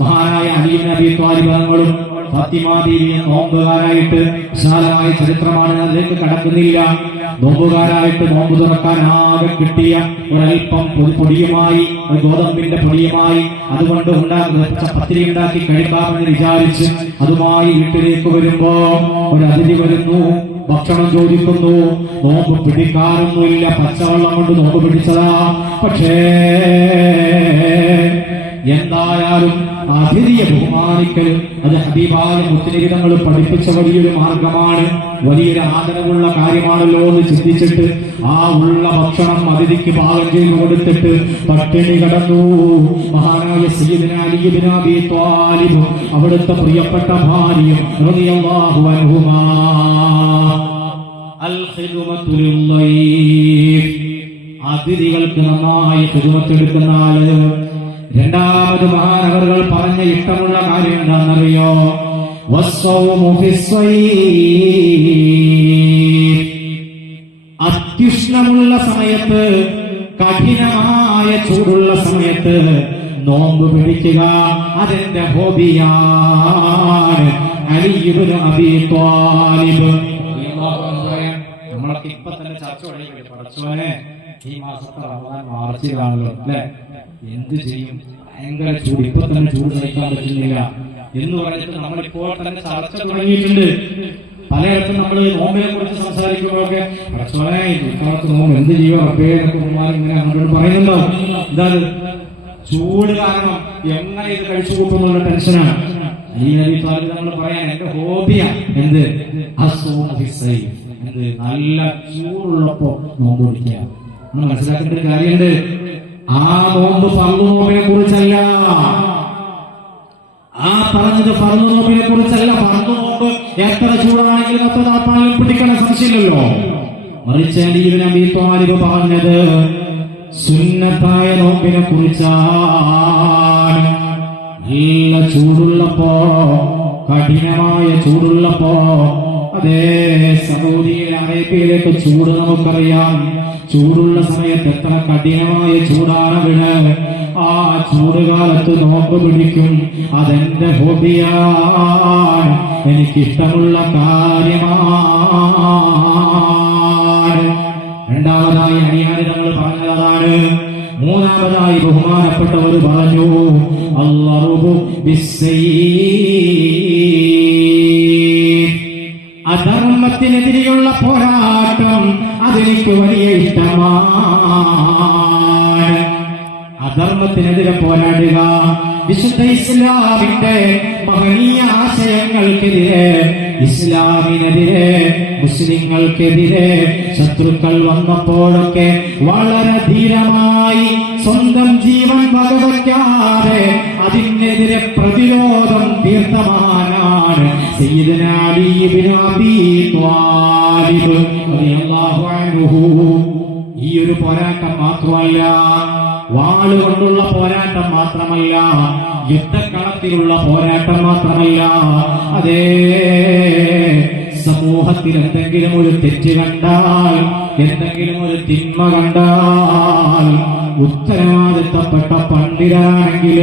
മഹാനായ അലി ഇബ്നു അബീ ത്വാലിബ് തങ്ങളും ഫാത്തിമാ ബീവിയും നോമ്പുകാരായിട്ട് വിശാലമായ ചരിത്രമാണ്, അതിലേക്ക് കടക്കുന്നില്ല. നോമ്പുകാരായിട്ട് നോമ്പ് തുറക്കാൻ ആകെ കിട്ടിയ ഒരൽപ്പം പൊടിയുമായി, ഒരു ഗോതമ്പിന്റെ പൊടിയുമായി അതുകൊണ്ട് ഉണ്ടാക്കുന്ന പത്തിരി ഉണ്ടാക്കി കഴിക്കാമെന്ന് വിചാരിച്ച് അതുമായി വീട്ടിലേക്ക് വരുമ്പോ ഒരു അതിഥി വരുന്നു, ഭക്ഷണം ചോദിക്കുന്നു. നോമ്പ് പിടിക്കാനൊന്നുമില്ല, പച്ചവെള്ളം കൊണ്ട് നോമ്പ് പിടിച്ചതാ. പക്ഷേ എന്തായാലും അതിഥിയെ ബഹുമാനിക്കൽ അത് ഹബീബായ മുത്തനബി തങ്ങൾ പഠിപ്പിച്ച വലിയൊരു മാർഗമാണ്, വലിയൊരു ആദരവുള്ള കാര്യമാണല്ലോ എന്ന് ചിന്തിച്ചിട്ട് ആ ഉള്ള ഭക്ഷണം അതിഥിക്ക് പാകം ചെയ്ത് കൊടുത്തിട്ട് പട്ടിണി കിടന്നു. മഹാനായ സയ്യിദുനാ അലി ഇബ്നു അബീ ത്വാലിബ് അവിടുത്തെ പ്രിയപ്പെട്ട ഭാര്യയും റളിയല്ലാഹു അൻഹുമാ. അൽ ഖിദ്മതു ലിൽ-ളൈഫ്, അതിഥികൾക്ക് നന്നായി ഖിദ്മത്തെടുക്കുന്ന ആള്. രണ്ടാമത് മഹാനവറുകൾ പറഞ്ഞ ഇഷ്ടമുള്ള കാര്യം എന്താണെന്നറിയോ? വസ്സൗമു ഫിസ്സൈഫ്, അത്യുഷ്ണമുള്ള സമയത്ത്, കഠിനമായ ചൂടുള്ള സമയത്ത് നോമ്പ് പിടിക്കുക, അതെന്റെ ഹോബിയാണ്. അലി ഇബ്നു അബീ ത്വാലിബ് നമ്മളൊക്കെ ഇപ്പൊ തന്നെ ചർച്ച തുടങ്ങി. പഠിച്ചോനെ, ഈ മാസത്തെ റമദാൻ മാർച്ചിലാണല്ലോ അല്ലെ, എന്ത് ചെയ്യും? ഭയങ്കര ചൂട്, ഇപ്പൊ തന്നെ ചൂട് സഹിക്കാൻ പറ്റുന്നില്ല എന്ന് പറഞ്ഞിട്ട് നമ്മളിപ്പോൾ തന്നെ ചർച്ച തുടങ്ങിയിട്ടുണ്ട്. പലയിടത്തും നമ്മൾ നോമ്പിനെ കുറിച്ച് സംസാരിക്കുമ്പോഴൊക്കെ പഠിച്ചോനെ ഇക്കാലത്ത് നോമ്പ് എന്ത് ചെയ്യുക റബ്ബേ എന്നൊക്കെ ഇങ്ങനെ നമ്മളോട് പറയുന്നുണ്ടാവും. എന്താണ്? ചൂട് കാരണം എങ്ങനെ ഇത് കഴിച്ചു കൂട്ടുന്നുള്ള ടെൻഷനാണ്. അലി നബി ത്വാലിബ് തങ്ങൾ പറയാൻ എന്റെ ഹോബിയാ എന്ത് എന്ത് നല്ല ചൂടുള്ളപ്പോ നോമ്പ് പിടിക്കുക. നമ്മൾ മനസ്സിലാക്കേണ്ട ഒരു കാര്യമുണ്ട്. ആ നോമ്പ് ഫർള് നോമ്പിനെ കുറിച്ചല്ല, ആ പറഞ്ഞത് ഫർള് നോമ്പിനെ കുറിച്ചല്ല. ഫർള് നോമ്പ് എത്ര ചൂടാണെങ്കിലും എത്ര താപ്പാണെങ്കിലും പിടിക്കണ സംശയമില്ലല്ലോ. മറിച്ച് അലി ഇബ്നു അബീ ത്വാലിബ് പറഞ്ഞത് സുന്നത്തായ നോമ്പിനെ കുറിച്ചാണ്. നല്ല ചൂടുള്ളപ്പോ, കഠിനമായ ചൂടുള്ളപ്പോ, അതേ സൗദി അറേബ്യയിലേക്ക് ചൂട് നമുക്കറിയാം. ചൂടുള്ള സമയത്ത് എത്ര കഠിനമായ ചൂടാണ് ഇവിടെ. ആ ചൂടുകാലത്ത് നോമ്പ് പിടിക്കും. അതെന്റെ ഹോബിയാണ്, എനിക്കിഷ്ടമുള്ള കാര്യമാണ്. രണ്ടാമതായി അണിയാരിതങ്ങൾ പറഞ്ഞതാണ്. മൂന്നാമതായി ബഹുമാനപ്പെട്ടവർ പറഞ്ഞു അല്ലാഹു അധർമ്മത്തിനെതിരെയുള്ള പോരാട്ടം അതെനിക്ക് വലിയ ഇഷ്ടമാണ്. അധർമ്മത്തിനെതിരെ പോരാടുക, വിശുദ്ധ ഇസ്ലാമിന്റെ മഹനീയ ആശയങ്ങൾക്കെതിരെ, ഇസ്ലാമിനെതിരെ, മുസ്ലിങ്ങൾക്കെതിരെ ശത്രുക്കൾ വന്നപ്പോഴൊക്കെ വളരെ ധീരമായി സ്വന്തം ജീവൻ വകവയ്ക്കാതെ അതിനെതിരെ പ്രതിരോധം തീർത്തമാനാണ് സയ്യിദുനാ അലി ഇബ്നു അബീ ത്വാലിബ് റളിയല്ലാഹു അൻഹു. ഈ ഒരു പോരാട്ടം മാത്രമല്ല, വാളുകൊണ്ടുള്ള പോരാട്ടം മാത്രമല്ല, യുദ്ധക്കളത്തിലുള്ള പോരാട്ടം മാത്രമല്ല, അതേ സമൂഹത്തിൽ എന്തെങ്കിലും ഒരു തെറ്റ് കണ്ടാൽ, എന്തെങ്കിലും ഒരു തിന്മ കണ്ടാൽ, ഉത്തരവാദിത്തപ്പെട്ട പണ്ഡിതരാണെങ്കിൽ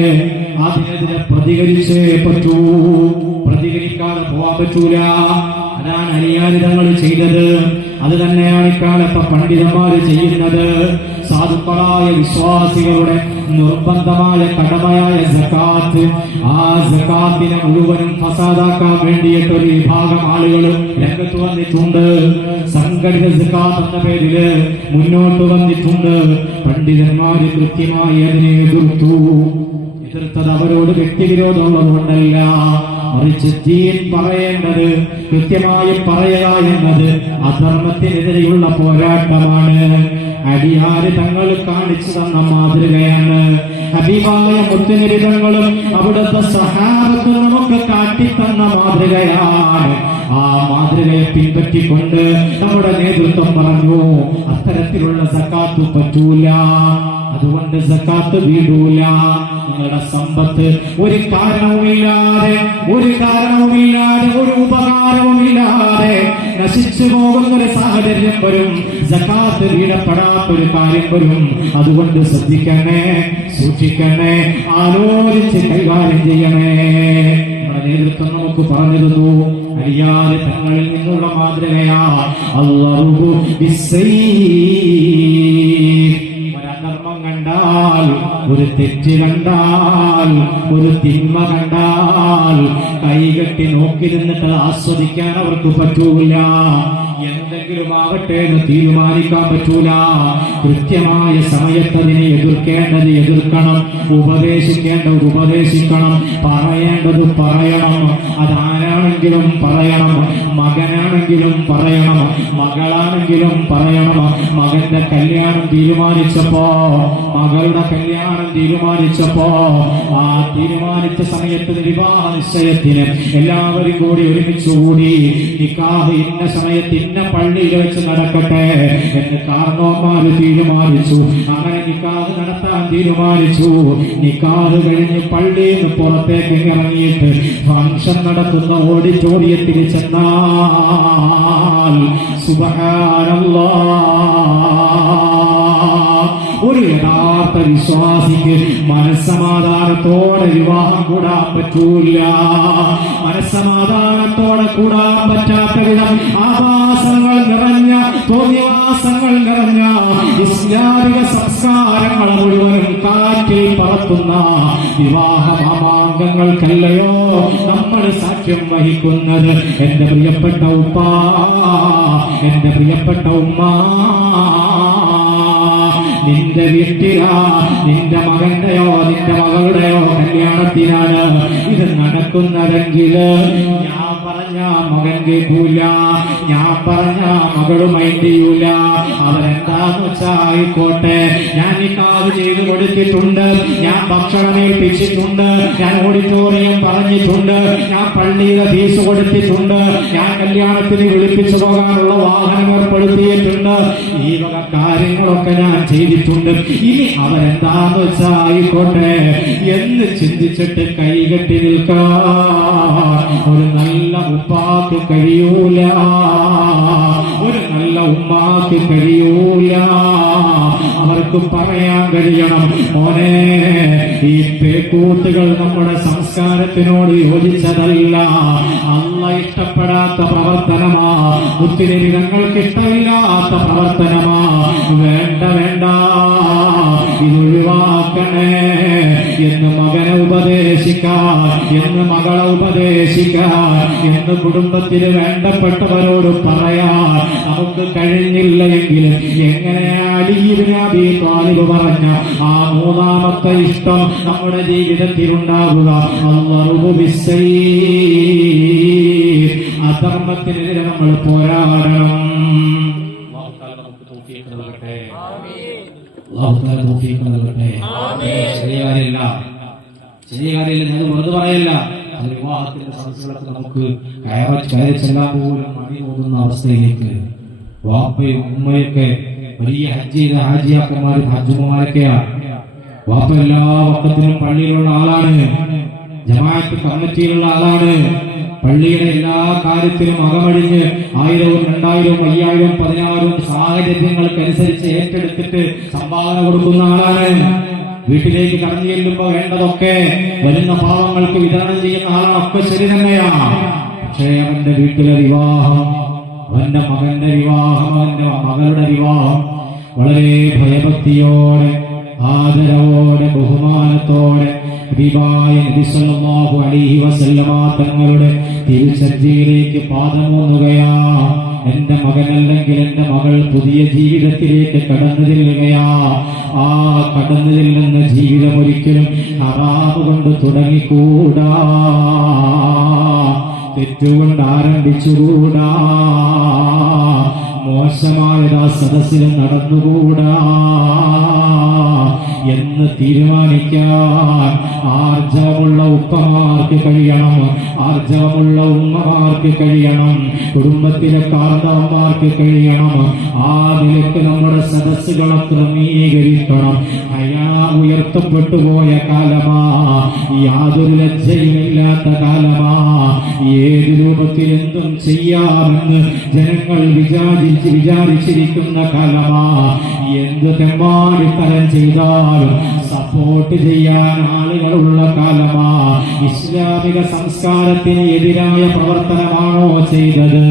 അതിനെതിരെ പ്രതികരിച്ചേ പറ്റൂ. പ്രതികരിക്കാതെ പോകാൻ പറ്റൂല. അതാണ് അലിയാരിതങ്ങൾ ചെയ്തത്. അത് തന്നെയാണ് ഇക്കാലത്തെ പണ്ഡിതന്മാര് ചെയ്യുന്നത്. സാധുക്കളായ വിശ്വാസികളുടെ നിർബന്ധമായ കടമയായ സകാത്ത്, ആ സകാത്തിനെ മുഴുവനും ഫസാദാക്കാൻ വേണ്ടിയിട്ട് ഒരു വിഭാഗം ആളുകൾ രംഗത്ത് വന്നിട്ടുണ്ട്. സംഘടിത സകാത്ത് എന്ന പേരില് മുന്നോട്ട് വന്നിട്ടുണ്ട്. പണ്ഡിതന്മാര് കൃത്യമായി അതിനെ എതിർത്തു. എതിർത്തത് അവരോട് വ്യക്തിവിരോധമുള്ളതുകൊണ്ടല്ല, മറിച്ച് ദീൻ പറയേണ്ടത് കൃത്യമായി പറയുക എന്നത് അധർമ്മത്തിനെതിരെയുള്ള പോരാട്ടമാണ്. അടിയാര് തങ്ങൾ കാണിച്ചു തന്ന മാതൃകയാണ്. ഹബീബായ മുത്തുനബി തങ്ങളും അവിടുത്തെ സഹാബത്തും നമുക്ക് കാട്ടിത്തന്ന മാതൃകയാണ്. ആ മാതൃകയെ പിൻപറ്റിക്കൊണ്ട് നമ്മുടെ നേതൃത്വം പറഞ്ഞു അത്തരത്തിലുള്ള സകാത്ത് പറ്റൂല, അതുകൊണ്ട് സകാത്ത് വീടൂല. നിങ്ങളുടെ സമ്പത്ത് ഒരു കാരണവുമില്ലാതെ, ഒരു ഉപകാരവുമില്ലാതെ നശിച്ചു പോകുന്ന ഒരു സാഹചര്യം വരും. സകാത്ത് വീടപ്പെടാത്തൊരു കാര്യം വരും. അതുകൊണ്ട് ശ്രദ്ധിക്കണേ, സൂക്ഷിക്കണേ, ആലോചിച്ച് കൈകാര്യം ചെയ്യണേ. നമ്മുടെ നേതൃത്വം നമുക്ക് പറഞ്ഞിരുന്നു. അലിയാതെ തങ്ങളിൽ നിന്നുള്ള മാതൃകയാ അല്ലാഹു ബിസ്സൈഫ്. ഒരധർമ്മം കണ്ടാൽ, ഒരു തെറ്റ് കണ്ടാൽ, ഒരു തിന്മ കണ്ടാൽ കൈകെട്ടി നോക്കി നിന്നിട്ട് ആസ്വദിക്കാൻ അവർക്ക് പറ്റൂല. എന്തെങ്കിലും ആവട്ടെ എന്ന് തീരുമാനിക്കാൻ പറ്റൂല. കൃത്യമായ സമയത്ത് അതിനെ എതിർക്കേണ്ടത് എതിർക്കണം, ഉപദേശിക്കേണ്ടത് ഉപദേശിക്കണം, പറയേണ്ടത് പറയണം. അതാരാണെങ്കിലും പറയണം, മകനാണെങ്കിലും പറയണം, മകളാണെങ്കിലും പറയണം. മകന്റെ കല്യാണം തീരുമാനിച്ചപ്പോ, മകളുടെ കല്യാണം തീരുമാനിച്ചപ്പോ, ആ തീരുമാനിച്ച സമയത്ത് വിവാഹ നിശ്ചയത്തിന് എല്ലാവരും കൂടി ഒരുമിച്ച് കൂടി നിക്കാഹ് ഇന്ന സമയത്ത് ഇന്ന പള്ളിയിൽ വെച്ച് നടക്കട്ടെ എന്ന് കാരണവന്മാര് തീരുമാനിച്ചു. അങ്ങനെ നിക്കാഹ് നടത്താൻ തീരുമാനിച്ചു. നിക്കാഹ് കഴിഞ്ഞ് പള്ളിയിൽ നിന്ന് പുറത്തേക്ക് ഇറങ്ങിയിട്ട് ഫംഗ്ഷൻ നടത്തുന്ന ഓഡിറ്റോറിയത്തിൽ ചെന്നാൽ സുബ്ഹാനല്ലാഹ്, ഒരു യഥാർത്ഥ വിശ്വാസിക്ക് മനസ്സമാധാനത്തോടെ വിവാഹം കൂടാൻ പറ്റൂല. മനസ്സമാധാനത്തോടെ കൂടാൻ പറ്റാത്ത വിധം ആഭാസങ്ങൾ നിറഞ്ഞ, തോന്നിവാസങ്ങൾ നിറഞ്ഞ ഇസ്ലാമിക സംസ്കാരങ്ങൾ മുഴുവനും കാറ്റിൽ പറത്തുന്ന വിവാഹ മാമാങ്കങ്ങൾക്കല്ലയോ നമ്മൾ സാക്ഷ്യം വഹിക്കുന്നത്. എന്റെ പ്രിയപ്പെട്ട ഉപ്പ, എന്റെ പ്രിയപ്പെട്ട ഉമ്മ, നിന്റെ വീട്ടിലാ, നിന്റെ മകന്റെയോ നിന്റെ മകളുടെയോ കല്യാണത്തിനാണ് ഇത് നടക്കുന്നതെങ്കിൽ ഞാൻ പറഞ്ഞ മകൻ കേൾക്കൂല, ഞാൻ പറഞ്ഞ മകള് മൈൻഡ് ചെയ്യൂല. അവരെന്താന്ന് വെച്ചാ ആയിക്കോട്ടെ, ഞാൻ നിക്കാഹ് ചെയ്ത് കൊടുത്തിട്ടുണ്ട്, ഞാൻ ഭക്ഷണം ഏൽപ്പിച്ചിട്ടുണ്ട്, ഞാൻ ഓഡിറ്റോറിയം പറഞ്ഞിട്ടുണ്ട്, ഞാൻ പള്ളിയിലെ ഫീസ് കൊടുത്തിട്ടുണ്ട്, ഞാൻ കല്യാണത്തിന് വിളിപ്പിച്ചു പോകാനുള്ള വാഹനം ഏർപ്പെടുത്തിയിട്ടുണ്ട്, ഈ വക കാര്യങ്ങളൊക്കെ ഞാൻ ചെയ്തിട്ടുണ്ട്. ഇനി അവരെന്താന്ന് വെച്ചാ ആയിക്കോട്ടെ എന്ന് ചിന്തിച്ചിട്ട് കൈകെട്ടി നിൽക്കാൻ ഒരു നല്ല ഉപ്പാക്ക് കഴിയൂല, ഒരു നല്ല ഉമ്മാക്ക് കഴിയൂല. അവർക്ക് പറയാൻ കഴിയണം, മോനെ ഈ പേക്കൂത്തുകൾ നമ്മുടെ സംസ്കാരത്തിനോട് യോജിച്ചതല്ല, അള്ള ഇഷ്ടപ്പെടാത്ത പ്രവർത്തനമാ, മുസ്ലിം തങ്ങൾക്ക് ഇഷ്ടമില്ലാത്ത പ്രവർത്തനമാ, വേണ്ട വേണ്ട ഇതൊഴിവാക്കണേ എന്ന് മകനെ ഉപദേശിക്കാൻ, എന്ന് മകളെ ഉപദേശിക്കാൻ, എന്ന് കുടുംബത്തിന് വേണ്ടപ്പെട്ടവരോട് പറയാൻ നമുക്ക് കഴിഞ്ഞില്ല എങ്കിലും എങ്ങനെയാ അലി ഇബ്നു അബീ ത്വാലിബ് പറഞ്ഞ ആ മൂന്നാമത്തെ ഇഷ്ടം നമ്മുടെ ജീവിതത്തിൽ ഉണ്ടാകുക? അല്ലാഹു ബിസ്സൈഫ്, അധർമ്മത്തിനെതിരെ നമ്മൾ പോരാടണം. അല്ലാഹു തആല നമുക്ക് തൗഫീഖ് നൽകട്ടെ. അല്ലാഹു തആല തൗഫീഖ് നൽകട്ടെ. ചെറിയ കാര്യമില്ല, ചെറിയ കാര്യമില്ല, ഞാൻ വെറുതെ പറയല്ല. വിവാഹത്തിന്റെ സദസ്സുകളൊക്കെ നമുക്ക് കയറി ചെല്ലാൻ പോലും മടി തോന്നുന്ന അവസ്ഥയിലേക്ക് വാപ്പയും ഉമ്മയൊക്കെ വലിയ ഹജ്ജ് ചെയ്ത ഹാജിയാക്കന്മാരും ഹജ്ജുമാരൊക്കെയാണ്. വാപ്പ എല്ലാ വക്കത്തിലും പള്ളിയിലുള്ള ആളാണ്, ജമാഅത്ത് കമ്മിറ്റിയിലുള്ള ആളാണ്, പള്ളിയുടെ എല്ലാ കാര്യത്തിലും അകമഴിഞ്ഞ് 1000, 2000, 5000, 10000 സാഹചര്യങ്ങൾക്കനുസരിച്ച് ഏറ്റെടുത്തിട്ട് സംഭാവന കൊടുക്കുന്ന ആളാണ്. വീട്ടിലേക്ക് കടന്നു ചെല്ലുമ്പോ വേണ്ടതൊക്കെ വരുന്ന പാവങ്ങൾക്ക് വിതരണം ചെയ്യുന്ന ആളാണ്. ഒക്കെ ശരി തന്നെയാണ്. പക്ഷേ അവന്റെ വീട്ടിലെ വിവാഹം, അവന്റെ മകന്റെ വിവാഹം, അവന്റെ മകളുടെ വിവാഹം വളരെ ഭയഭക്തിയോടെ, ആദരവോടെ, ബഹുമാനത്തോടെ ഹബീബായ നബി സല്ലല്ലാഹു അലൈഹി വസല്ലമ തങ്ങളുടെ തിരുസന്നിധിയിലേക്ക് പാദമൂന്നുകയാ. എന്റെ മകനല്ലെങ്കിൽ എന്റെ മകൾ പുതിയ ജീവിതത്തിലേക്ക് കടന്നു ചെല്ലുകയാ. ആ കടന്നു ചെല്ലുന്ന ജീവിതം ഒരിക്കലും ഹറാമ് കൊണ്ട് തുടങ്ങിക്കൂടാ, തെറ്റുകൊണ്ട് ആരംഭിച്ചുകൂടാ, മോശമായതാ സദസ്സിൽ നടന്നുകൂടാ എന്ന് തീരുമാനിക്കാൻ ആർജവമുള്ള ഉപ്പമാർക്ക് കഴിയണം, ആർജവമുള്ള ഉമ്മമാർക്ക് കഴിയണം, കുടുംബത്തിലെ കാർന്നവന്മാർക്ക് കഴിയണം. ആ നിലയ്ക്ക് നമ്മുടെ സദസ്സുകളെ ക്രമീകരിക്കണം. ഹയാ ഉയർത്തപ്പെട്ടു പോയ കാലമാ, യാതൊരു ലജ്ജയുമില്ലാത്ത കാലമാ. ഏത് രൂപത്തിൽ എന്തും ചെയ്യാമെന്ന് ജനങ്ങൾ വിചാരിച്ചിരിക്കുന്ന കാലമാ. എന്ത് തെമ്മാടിത്തരം ചെയ്താലും സപ്പോർട്ട് ചെയ്യാൻ ആളുകളുള്ള കാലമാ. ഇസ്ലാമിക സംസ്കാരത്തിന് എതിരായ പ്രവർത്തനമാണോ ചെയ്തത്,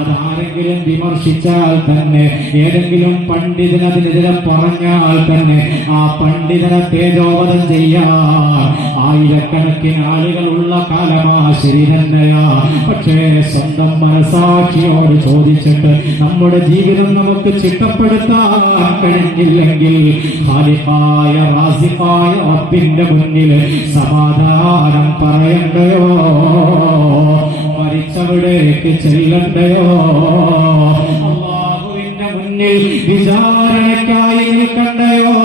അതാരെങ്കിലും വിമർശിച്ചാൽ തന്നെ, ഏതെങ്കിലും പണ്ഡിതനതിനെതിരെ പറഞ്ഞാൽ തന്നെ ആ പണ്ഡിതനെ തേജോവധം ചെയ്യാൻ ആയിരക്കണക്കിന് ആളുകളുള്ള കാലമാ. ശരി തന്നെയാ. പക്ഷേ സ്വന്തം മനസാക്ഷിയോട് ചോദിച്ചിട്ട് നമ്മുടെ ജീവിതം നമുക്ക് ചിട്ടപ്പെടുത്താൻ കഴിഞ്ഞില്ലെങ്കിൽ ഖാലിഖായ റാസിഖായ റബ്ബിന്റെ മുന്നിൽ സമാധാനം പറയണ്ടയോ, മരിച്ചവിടേക്ക് ചെല്ലണ്ടയോ, അല്ലാഹുവിന്റെ മുന്നിൽ വിചാരണയ്ക്കായി നിൽക്കണ്ടയോ?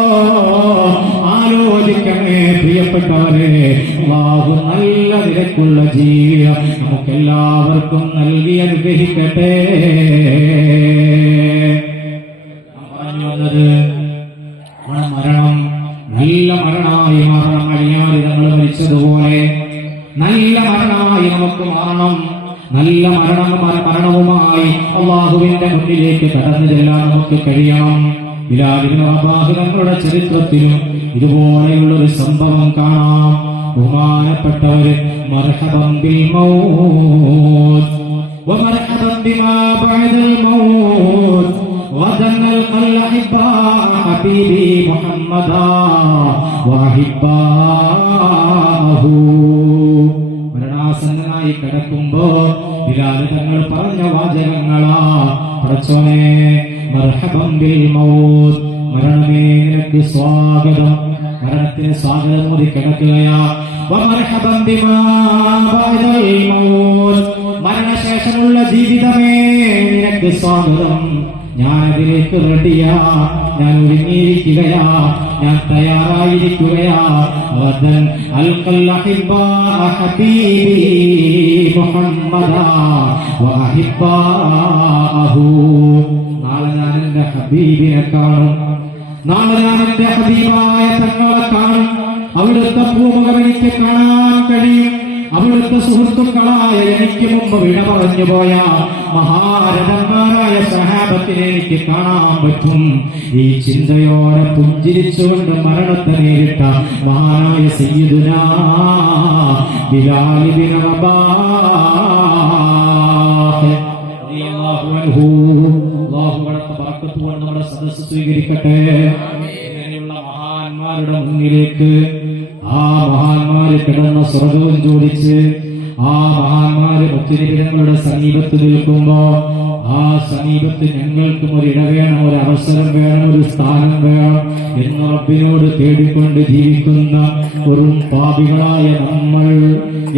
ആലോചിക്കണേ പ്രിയപ്പെട്ടവരെ. അല്ലാഹു നല്ല നിരക്കുള്ള ജീവിതം നമുക്കെല്ലാവർക്കും നൽകി അനുഗ്രഹിക്കട്ടെ. പറഞ്ഞു വന്നത് മരണം നല്ല മരണമായി മാറണം. അഴിയാളിതങ്ങൾ മരിച്ചതുപോലെ നല്ല മരണമായി നമുക്ക് മാറണം. നല്ല മരണവുമായി അല്ലാഹുവിന്റെ മുന്നിലേക്ക് കടന്നു ചെല്ലാൻ നമുക്ക് കഴിയണം. ബിലാലിന്റെ അബാഹിതങ്ങളുടെ ചരിത്രത്തിലും ഇതുപോലെയുള്ളൊരു സംഭവം കാണാം. ബഹുമാനപ്പെട്ടവര് മർഹബൻ ബിൽ മൗത്ത് വമർഹബൻ ബിമാ ബഅദൽ മൗത്ത് വദന്നൽ അൽഹിബാ ഹബീബി മുഹമ്മദാ വഹിബാഹു. മരണാസന്നനായി കിടക്കുമ്പോ ബിലാൽ തങ്ങൾ പറഞ്ഞ വാചകങ്ങളാ, പടച്ചോനെ മർഹബൻ ബിൽ മൗത്ത്, മരണമേ നിനക്ക് സ്വാഗതം. മരണത്തിന് സ്വാഗതം മോദി കിടക്കുകയാ. മരണശേഷമുള്ള ജീവിതമേ നിനക്ക് സ്വാഗതം. ഞാൻ അതിലേക്ക് റെഡിയാ, ഞാൻ ഒരുങ്ങിയിരിക്കുകയാ, ഞാൻ തയ്യാറായിരിക്കുകയാ. വദൻ അൽഖൽ അഹിബ്ബാ ഹബീബി മുഹമ്മദാ വഅഹിബ്ബാഹു. നാളെ ഞാൻ എന്റെ ഹബീബിനെ കാണും, നാളെ ഞാൻ എന്റെ ഹബീബായ തങ്ങളെ കാണും. അവിടുത്തെ പൂമുഖം എനിക്ക് കാണാൻ കഴിയും. അവിടുത്തെ സുഹൃത്തുക്കളായ എനിക്ക് മുമ്പ് വിട പറഞ്ഞു പോയ മഹാരഥന്മാരായ സഹാബത്തിനെ എനിക്ക് കാണാൻ പറ്റും. ഈ ചിന്തയോടെ പുഞ്ചിരിച്ചുകൊണ്ട് മരണത്തെ നേരിട്ട മഹാനായ സയ്യിദുനാ ബിലാൽ ഇബ്നു റബാഹ് റളിയല്ലാഹു അൻഹു. അല്ലാഹു അവിടുത്തെ ബറക്കത്ത് കൊണ്ട് നമ്മുടെ സദസ്സ് സ്വീകരിക്കട്ടെ. ഇങ്ങനെയുള്ള മഹാന്മാരുടെ മുന്നിലേക്ക് ആ മഹാന്മാര് കിടന്ന സ്വർഗവും ചോദിച്ച് ആ മഹാന്മാര് മുത്തുനിബിതങ്ങളുടെ സമീപത്ത് നിൽക്കുമ്പോ ആ സമീപത്ത് ഞങ്ങൾക്കും ഒരു ഇട വേണം, ഒരു അവസരം വേണം, ഒരു സ്ഥാനം വേണം എന്ന് റബ്ബിനോട് തേടിക്കൊണ്ട് ജീവിക്കുന്ന ഒരു പാപികളായ നമ്മൾ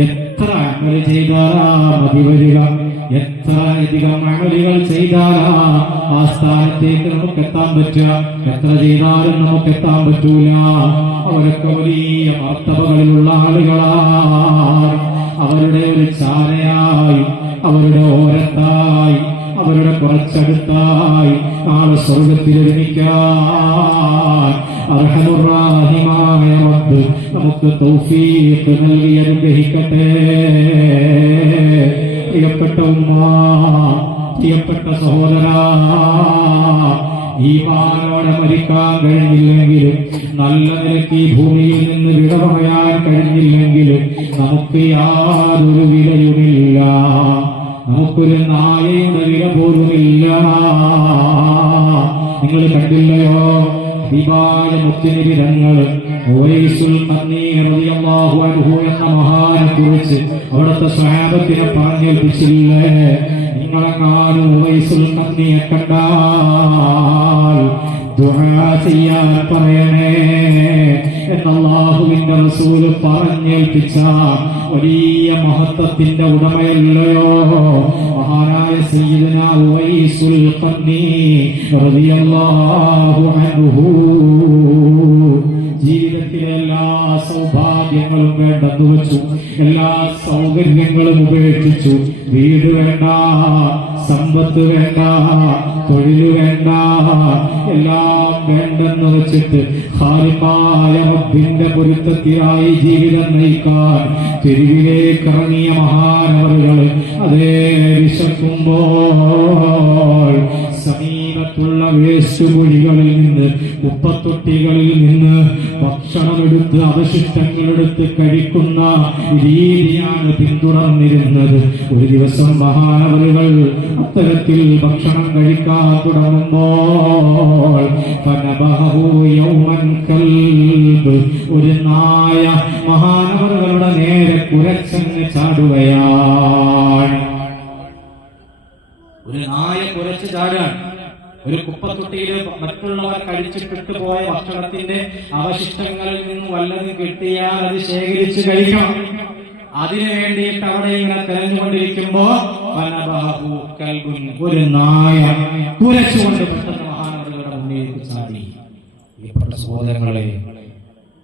എത്ര അമൽ ചെയ്താലാ മതി വരിക? എത്ര അധികം അമലുകൾ ചെയ്താലാ ആ സ്ഥാനത്തേക്ക് നമുക്ക് എത്താൻ പറ്റുക? എത്ര ചെയ്താലും നമുക്ക് എത്താൻ പറ്റൂല. അവരൊക്കെ വലിയ മർത്തബകളിലുള്ള ആളുകളായി, അവരുടെ ഒരു ചാരയായി, അവരുടെ ഓരത്തായി, അവരുടെ കുറച്ചടുത്തായി നാളെ സ്വർഗത്തിൽ ഒരുമിക്കാൻ അർഹമുർ-റഹീമായ റബ്ബ് നമുക്ക് തൗഫീഖ് നൽകി അനുഗ്രഹിക്കട്ടെ. പ്രിയപ്പെട്ട ഉമ്മ, പ്രിയപ്പെട്ട സഹോദരാ, ഈമാനോടെ മരിക്കാൻ കഴിഞ്ഞില്ലെങ്കിലും നല്ല നിലയ്ക്ക് ഈ ഭൂമിയിൽ നിന്ന് വിട പറയാൻ കഴിഞ്ഞില്ലെങ്കിലും നമുക്ക് യാതൊരു വിലയുമില്ല. നമുക്കൊരു നായയുടെ വില പോലുമില്ല. നിങ്ങൾ കണ്ടില്ലയോ ഹബീബായ മുത്തുനബി തങ്ങൾ ഉവൈസുൽ ഖർനി റളിയല്ലാഹു അൻഹു എന്ന മഹാനെ കുറിച്ച് അവിടുത്തെ സ്വഹാബത്തിനെ പറഞ്ഞേൽപ്പിച്ചില്ലേ? നിങ്ങളെങ്ങാനും ഉവൈസുൽ ഖർനിയെ കണ്ടാൽ ദുആ ചെയ്യാൻ പറയണേ എന്ന് അല്ലാഹുവിന്റെ റസൂൽ പറഞ്ഞേൽപ്പിച്ച വലിയ മഹത്വത്തിന്റെ ഉടമയല്ലയോ മഹാനായ സയ്യിദുനാ ഉവൈസുൽ ഖർനി റളിയല്ലാഹു അൻഹു. ജീവിതത്തിലെ എല്ലാ സൗഭാഗ്യങ്ങളും വേണ്ടെന്ന് വെച്ചു, എല്ലാ സൗകര്യങ്ങളും ഉപേക്ഷിച്ചു. വീട് വേണ്ട, സമ്പത്ത് വേണ്ട, തൊഴിൽ വേണ്ട, എല്ലാം വേണ്ടെന്ന് വെച്ചിട്ട് ഖാലിഖായ റബ്ബിന്റെ പൊരുത്തത്തിനായി ജീവിതം നയിക്കാൻ തെരുവിലേക്ക് ഇറങ്ങിയ മഹാനവറുകൾ അതേ വിശക്കുമ്പോൾ സമീപത്തുള്ള വേസ്റ്റ് കുഴികളിൽ നിന്ന്, കുപ്പത്തൊട്ടികളിൽ നിന്ന് ഭക്ഷണമെടുത്ത് അവശിഷ്ടങ്ങളെടുത്ത് കഴിക്കുന്ന രീതിയാണ് പിന്തുടർന്നിരുന്നത്. ഒരു ദിവസം മഹാനവറുകൾ അത്തരത്തിൽ ഭക്ഷണം കഴിക്കാൻ തുടങ്ങുമ്പോൾ ഒരു നായ മഹാനവറുകളുടെ നേരെ കുരച്ചങ്ങ് ചാടുകയാണ്. ഒരു നായ കുരച്ച് ചാടാൻ ഒരു കുപ്പത്തൊട്ടിയിൽ മറ്റുള്ളവർ കഴിച്ചിട്ടിട്ട് പോയ ഭക്ഷണത്തിന്റെ അവശിഷ്ടങ്ങളിൽ നിന്ന് വല്ലതും കിട്ടിയാൽ അത് ശേഖരിച്ച് കഴിക്കണം. അതിനു വേണ്ടിയിട്ട് അവിടെ ഇങ്ങനെ തെരഞ്ഞുകൊണ്ടിരിക്കുമ്പോ ഒരു നായ കുരച്ചുകൊണ്ട് പെട്ടെന്ന് മഹാനവറുകളുടെ മുന്നിലേക്ക് ചാടി. പ്രിയപ്പെട്ട സഹോദരങ്ങളെ,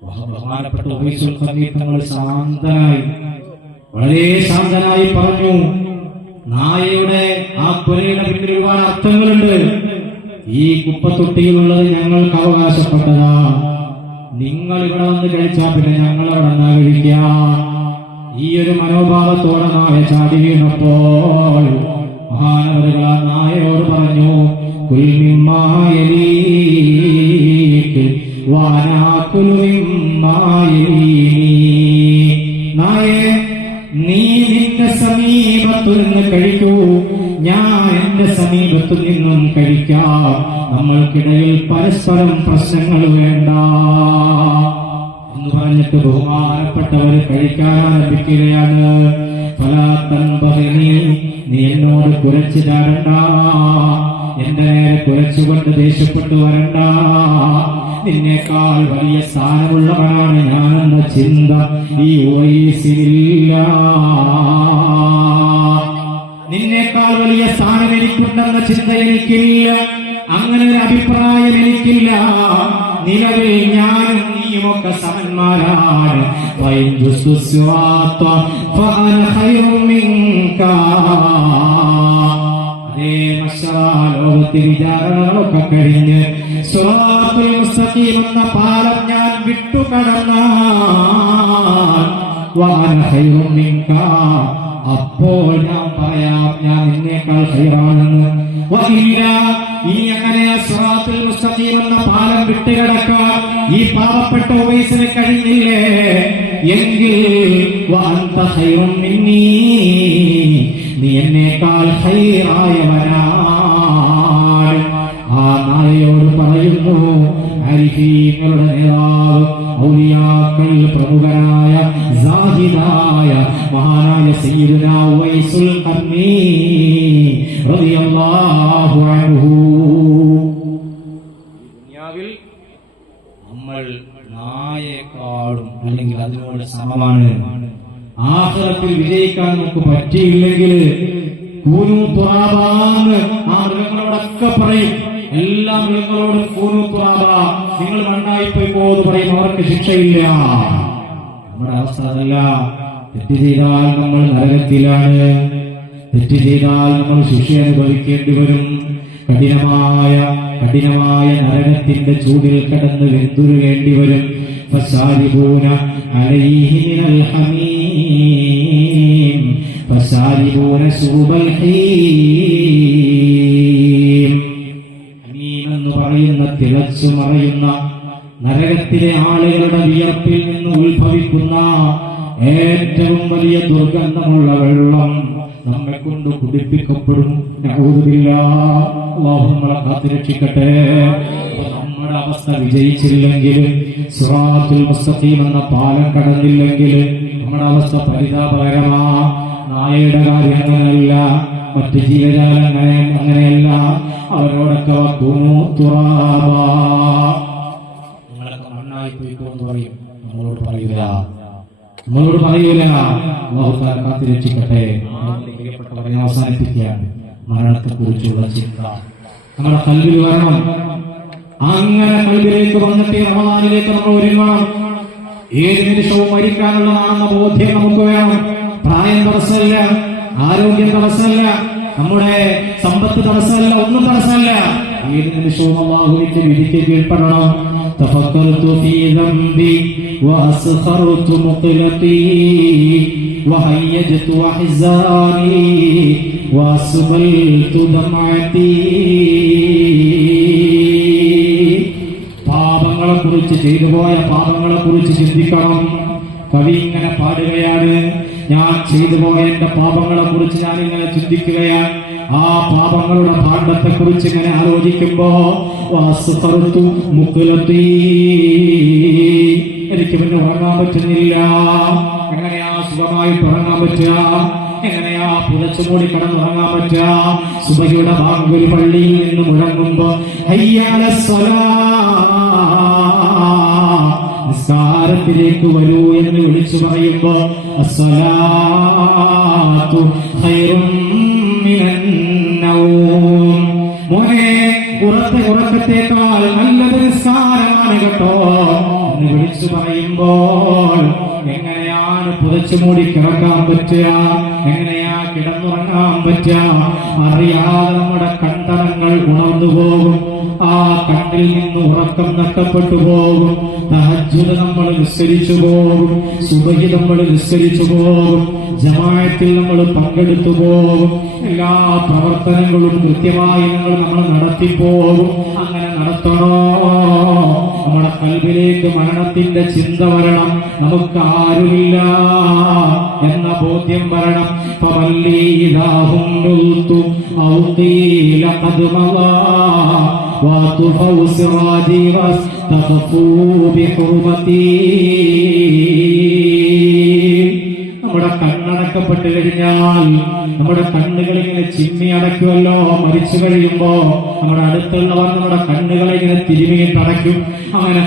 ബഹുമാനപ്പെട്ട ഉവൈസുൽ ഖർനി തങ്ങൾ ശാന്തനായി, വളരെ ശാന്തനായി പറഞ്ഞു, നായയുടെ ആ കുരയുടെ പിന്നിൽ ഒരുപാട് അർത്ഥങ്ങളുണ്ട്. ഈ കുപ്പത്തൊട്ടിയിലുള്ളത് ഞങ്ങൾക്ക് അവകാശപ്പെട്ടതാ. നിങ്ങൾ ഇവിടെ വന്ന് കഴിച്ചാൽ പിന്നെ ഞങ്ങൾ അവിടെ നിന്നാ കഴിക്കാം. ഈ ഒരു മനോഭാവത്തോടെ നായ ചാടി വീണപ്പോൾ മഹാനവറുകൾ ആ നായയോട് പറഞ്ഞു, കുൽ മിമ്മാ യലീക് വനാകുലു മിമ്മാ യലീനി. നായേ, നീ നിന്റെ സമീപത്തു നിന്ന് കഴിക്കൂ, ഞാൻ എന്റെ സമീപത്തു നിന്നും കഴിക്കാം. നമ്മൾക്കിടയിൽ പരസ്പരം പ്രശ്നങ്ങൾ വേണ്ട എന്ന് പറഞ്ഞിട്ട് ബഹുമാനപ്പെട്ടവർ കഴിക്കാൻ ആരംഭിക്കുകയാണ്. ഫലാ തൻബഗിനി, നീ എന്നോട് കുരച്ചു ചാടണ്ട, എന്റെ നേരെ കുരച്ചുകൊണ്ട് ദേഷ്യപ്പെട്ടു വരണ്ട. നിന്നേക്കാൾ വലിയ സ്ഥാനമുള്ളവനാണ് ഞാനെന്ന ചിന്ത ഈ ഉവൈസിലില്ല. നിന്നേക്കാൾ വലിയ സ്ഥാനം എനിക്കുണ്ടെന്ന ചിന്ത എനിക്കില്ല. അങ്ങനെ ഒരു അഭിപ്രായം എനിക്കില്ല. നിലവിൽ ഞാനും നീയുമൊക്കെ സമന്മാരാണ്. അതേ ലോകത്തെ വിചാരണകളൊക്കെ കഴിഞ്ഞ് സിറാത്തുൽ മുസ്തഖീം എന്ന പാലം ഞാൻ വിട്ടുകടന്നാൽ അപ്പോൾ ഞാൻ പറയാം ഞാൻ നിന്നേക്കാൾ ഖൈറാണെന്ന്. ഇനി അങ്ങനെ സിറാത്തുൽ മുസ്തഖീം എന്ന പാലം വിട്ടുകിടക്കാൻ ഈ പാവപ്പെട്ട ഉവൈസിന് കഴിഞ്ഞില്ലേ എങ്കിൽ വഅൻത ഖൈറുൻ മിന്നീ, നീ എന്നേക്കാൾ ഖൈറായവനാണ്. ആ നായയോട് പറയുന്നു, ആരിഫീങ്ങളുടെ നേതാവ്, ഔലിയാക്കൾ പ്രമുഖനായ സാഹിദായ മഹാനായ സയ്യിദുനാ ഉവൈസുൽ ഖർനി റളിയല്ലാഹു അൻഹു. ദുനിയാവിൽ നമ്മൾ നായേക്കാളും അല്ലെങ്കിൽ അതിനോട് സമമാണ്. ആഖിറത്തിൽ വിജയിക്കാൻ നമുക്ക് പറ്റിയില്ലെങ്കിൽ കൂനു തുറാബാന്ന് ആ മൃഗങ്ങളോടൊക്കെ പറയും. എല്ലാ മൃഗങ്ങളോടും കൂനു തുറാബ, നിങ്ങൾ മണ്ണായി പോയി പോകുന്നു പറയും. അവർക്ക് ശിക്ഷയില്ല. നമ്മുടെ അവസ്ഥ അതല്ല. തെറ്റ് ചെയ്താൽ നമ്മൾ നരകത്തിലാണ്. തെറ്റ് ചെയ്താൽ നമ്മൾ ശിക്ഷ അനുഭവിക്കേണ്ടി വരും. കഠിനമായ നരകത്തിന്റെ ചൂടിൽ കിടന്ന് വെന്തുരുകേണ്ടി വരും. ഫശാരിബൂന അലൈഹി മിനൽ ഹമീം ഫശാരിബൂന ശുബൽ ഹീം. ഹമീം എന്ന് പറയുന്ന തിളച്ചു മറയുന്ന നരകത്തിലെ ആളുകളുടെ വിയർപ്പിൽ നിന്ന് ഉത്ഭവിക്കുന്ന ഏറ്റവും വലിയ ദുർഗന്ധമുള്ള വെള്ളം നമ്മെ കൊണ്ട് കുടിപ്പിക്കപ്പെടും. അല്ലാഹു നമ്മളെ കാത്തുരക്ഷിക്കട്ടെ. നമ്മുടെ അവസ്ഥ വിജയിച്ചില്ലെങ്കിൽ, സിറാത്തുൽ മുസ്തഖീം എന്ന പാലം കടന്നില്ലെങ്കിൽ നമ്മുടെ അവസ്ഥ പരിതാപകരമാ. നായയുടെ കാര്യം അങ്ങനെയല്ല, മറ്റ് ജീവജാലങ്ങളെ അങ്ങനെയല്ല. അവരോടൊക്കെ നിങ്ങളൊക്കെ മണ്ണായി പോയിക്കോന്ന് പറയും. നമ്മളോട് പറയൂല. അല്ലാഹു തആല കാത്തുരക്ഷിക്കട്ടെ. പ്രിയപ്പെട്ടവരെ, അവസാനിപ്പിക്കുകയാണ്. മരണത്തെ കുറിച്ചുള്ള ചിന്ത നമ്മുടെ ഖൽബിൽ വരണം. അങ്ങനെ ഖൽബിലേക്ക് വന്നിട്ട് റമദാനിലേക്ക് നമ്മൾ ഒരുങ്ങണം. ഏത് നിമിഷവും മരിക്കാനുള്ളതാണെന്ന ബോധ്യം നമുക്ക് വേണം. പ്രായം തടസ്സമല്ല, ആരോഗ്യം തടസ്സമല്ല, നമ്മുടെ സമ്പത്ത് തടസ്സമല്ല, ഒന്നും തടസ്സമല്ല. ഏത് നിമിഷവും അല്ലാഹുവിന്റെ വിധിക്ക് കീഴ്പ്പെടണം. തഫക്കർതു ഫീ ദംബി വഅസ്ഖറതു മുഖ്ലതി വഹയ്യജതു അഹ്സാനി വഅസ്ബൽതു ദമഅതി. പാപങ്ങളെ കുറിച്ച്, ചെയ്തുപോയ പാപങ്ങളെ കുറിച്ച് ചിന്തിക്കണം. കവി ഇങ്ങനെ പാടുകയാണ്, ഞാൻ ചെയ്തുപോയ എന്റെ പാപങ്ങളെ കുറിച്ച് ഞാൻ ഇങ്ങനെ ചിന്തിക്കുകയാണ്. ആ പാപങ്ങളുടെ ഭാണ്ഡത്തെ കുറിച്ച് ഇങ്ങനെ ആലോചിക്കുമ്പോ എനിക്ക് പിന്നെ ഉറങ്ങാൻ പറ്റുന്നില്ല. എങ്ങനെയാ സുഖമായിട്ട് ഉറങ്ങാൻ പറ്റുക? എങ്ങനെയാ പുതച്ചുമൂടി കിടന്നുറങ്ങാൻ പറ്റുക? സുബഹിയുടെ ബാങ്ക് പള്ളിയിൽ നിന്ന് മുഴങ്ങുമ്പോ ഹയ്യാല നിസ്കാരത്തിലേക്ക് വരൂ എന്ന് വിളിച്ചു പറയുമ്പോ അസ്സലാത്തു ഖൈറും മിനൻ നൗം, മോനെ ഉറക്കത്തേക്കാൾ നല്ലത് നിസ്കാരമാണ് കേട്ടോ എന്ന് വിളിച്ചു പറയുമ്പോൾ എങ്ങനെയാണ് പുതച്ചുമൂടി കിടക്കാൻ പറ്റുക? എങ്ങനെയാ കിടന്നുറങ്ങാൻ പറ്റുക? അറിയാതെ നമ്മുടെ കണ്ടനങ്ങൾ ഉണർന്നു പോകും. ആ കണ്ണിൽ നിന്ന് ഉറക്കം നഷ്ടപ്പെട്ടു പോകും. തഹജ്ജുദ് നമ്മൾ നിസ്കരിച്ചു പോകും. സുബഹി നമ്മൾ നിസ്കരിച്ചു പോകും. ജമാഅത്തിൽ നമ്മൾ പങ്കെടുത്തു പോകും. എല്ലാ പ്രവർത്തനങ്ങളും കൃത്യമായി നമ്മൾ നടത്തിപ്പോകും. അങ്ങനെ നടത്തണോ? നമ്മുടെ ഖൽബിലേക്ക് മരണത്തിന്റെ ചിന്ത വരണം. നമുക്ക് ആരുമില്ല എന്ന ബോധ്യം വരണം. നമ്മുടെ കണ്ണട കബറടക്കപ്പെട്ട് കഴിഞ്ഞാൽ നമ്മുടെ കണ്ണുകൾ ഇങ്ങനെ ചിമ്മി അടയ്ക്കുമല്ലോ. മരിച്ചു കഴിയുമ്പോ നമ്മുടെ അടുത്തുള്ളവർ നമ്മുടെ കണ്ണുകളെ ഇങ്ങനെ തിരുമിയിട്ട് അടയ്ക്കും. അങ്ങനെ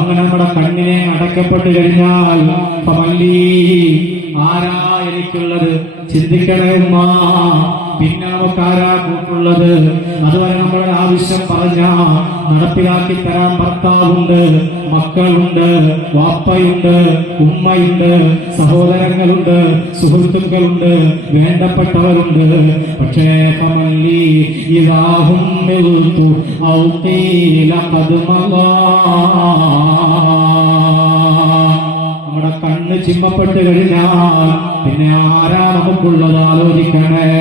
അങ്ങനെ നമ്മുടെ കണ്ണിനെ അടയ്ക്കപ്പെട്ട് കഴിഞ്ഞാൽ ആരാ എനിക്കുള്ളത്? ചിന്തിക്കണേ ഉമ്മ. പിന്നെ നമുക്കാരാ കൂട്ടുള്ളത്? അതുവരെ നമ്മുടെ ആവശ്യം പറഞ്ഞ നടപ്പിലാക്കി തരാൻ ഭർത്താവുണ്ട്, മക്കളുണ്ട്, വാപ്പയുണ്ട്, ഉമ്മയുണ്ട്, സഹോദരങ്ങളുണ്ട്, സുഹൃത്തുക്കളുണ്ട്, വേണ്ടപ്പെട്ടവരുണ്ട്. പക്ഷേ നമ്മുടെ കണ്ണ് ചിമ്മപ്പെട്ട് കഴിഞ്ഞാൽ പിന്നെ ആരാ നമുക്കുള്ളത്? ആലോചിക്കണേ.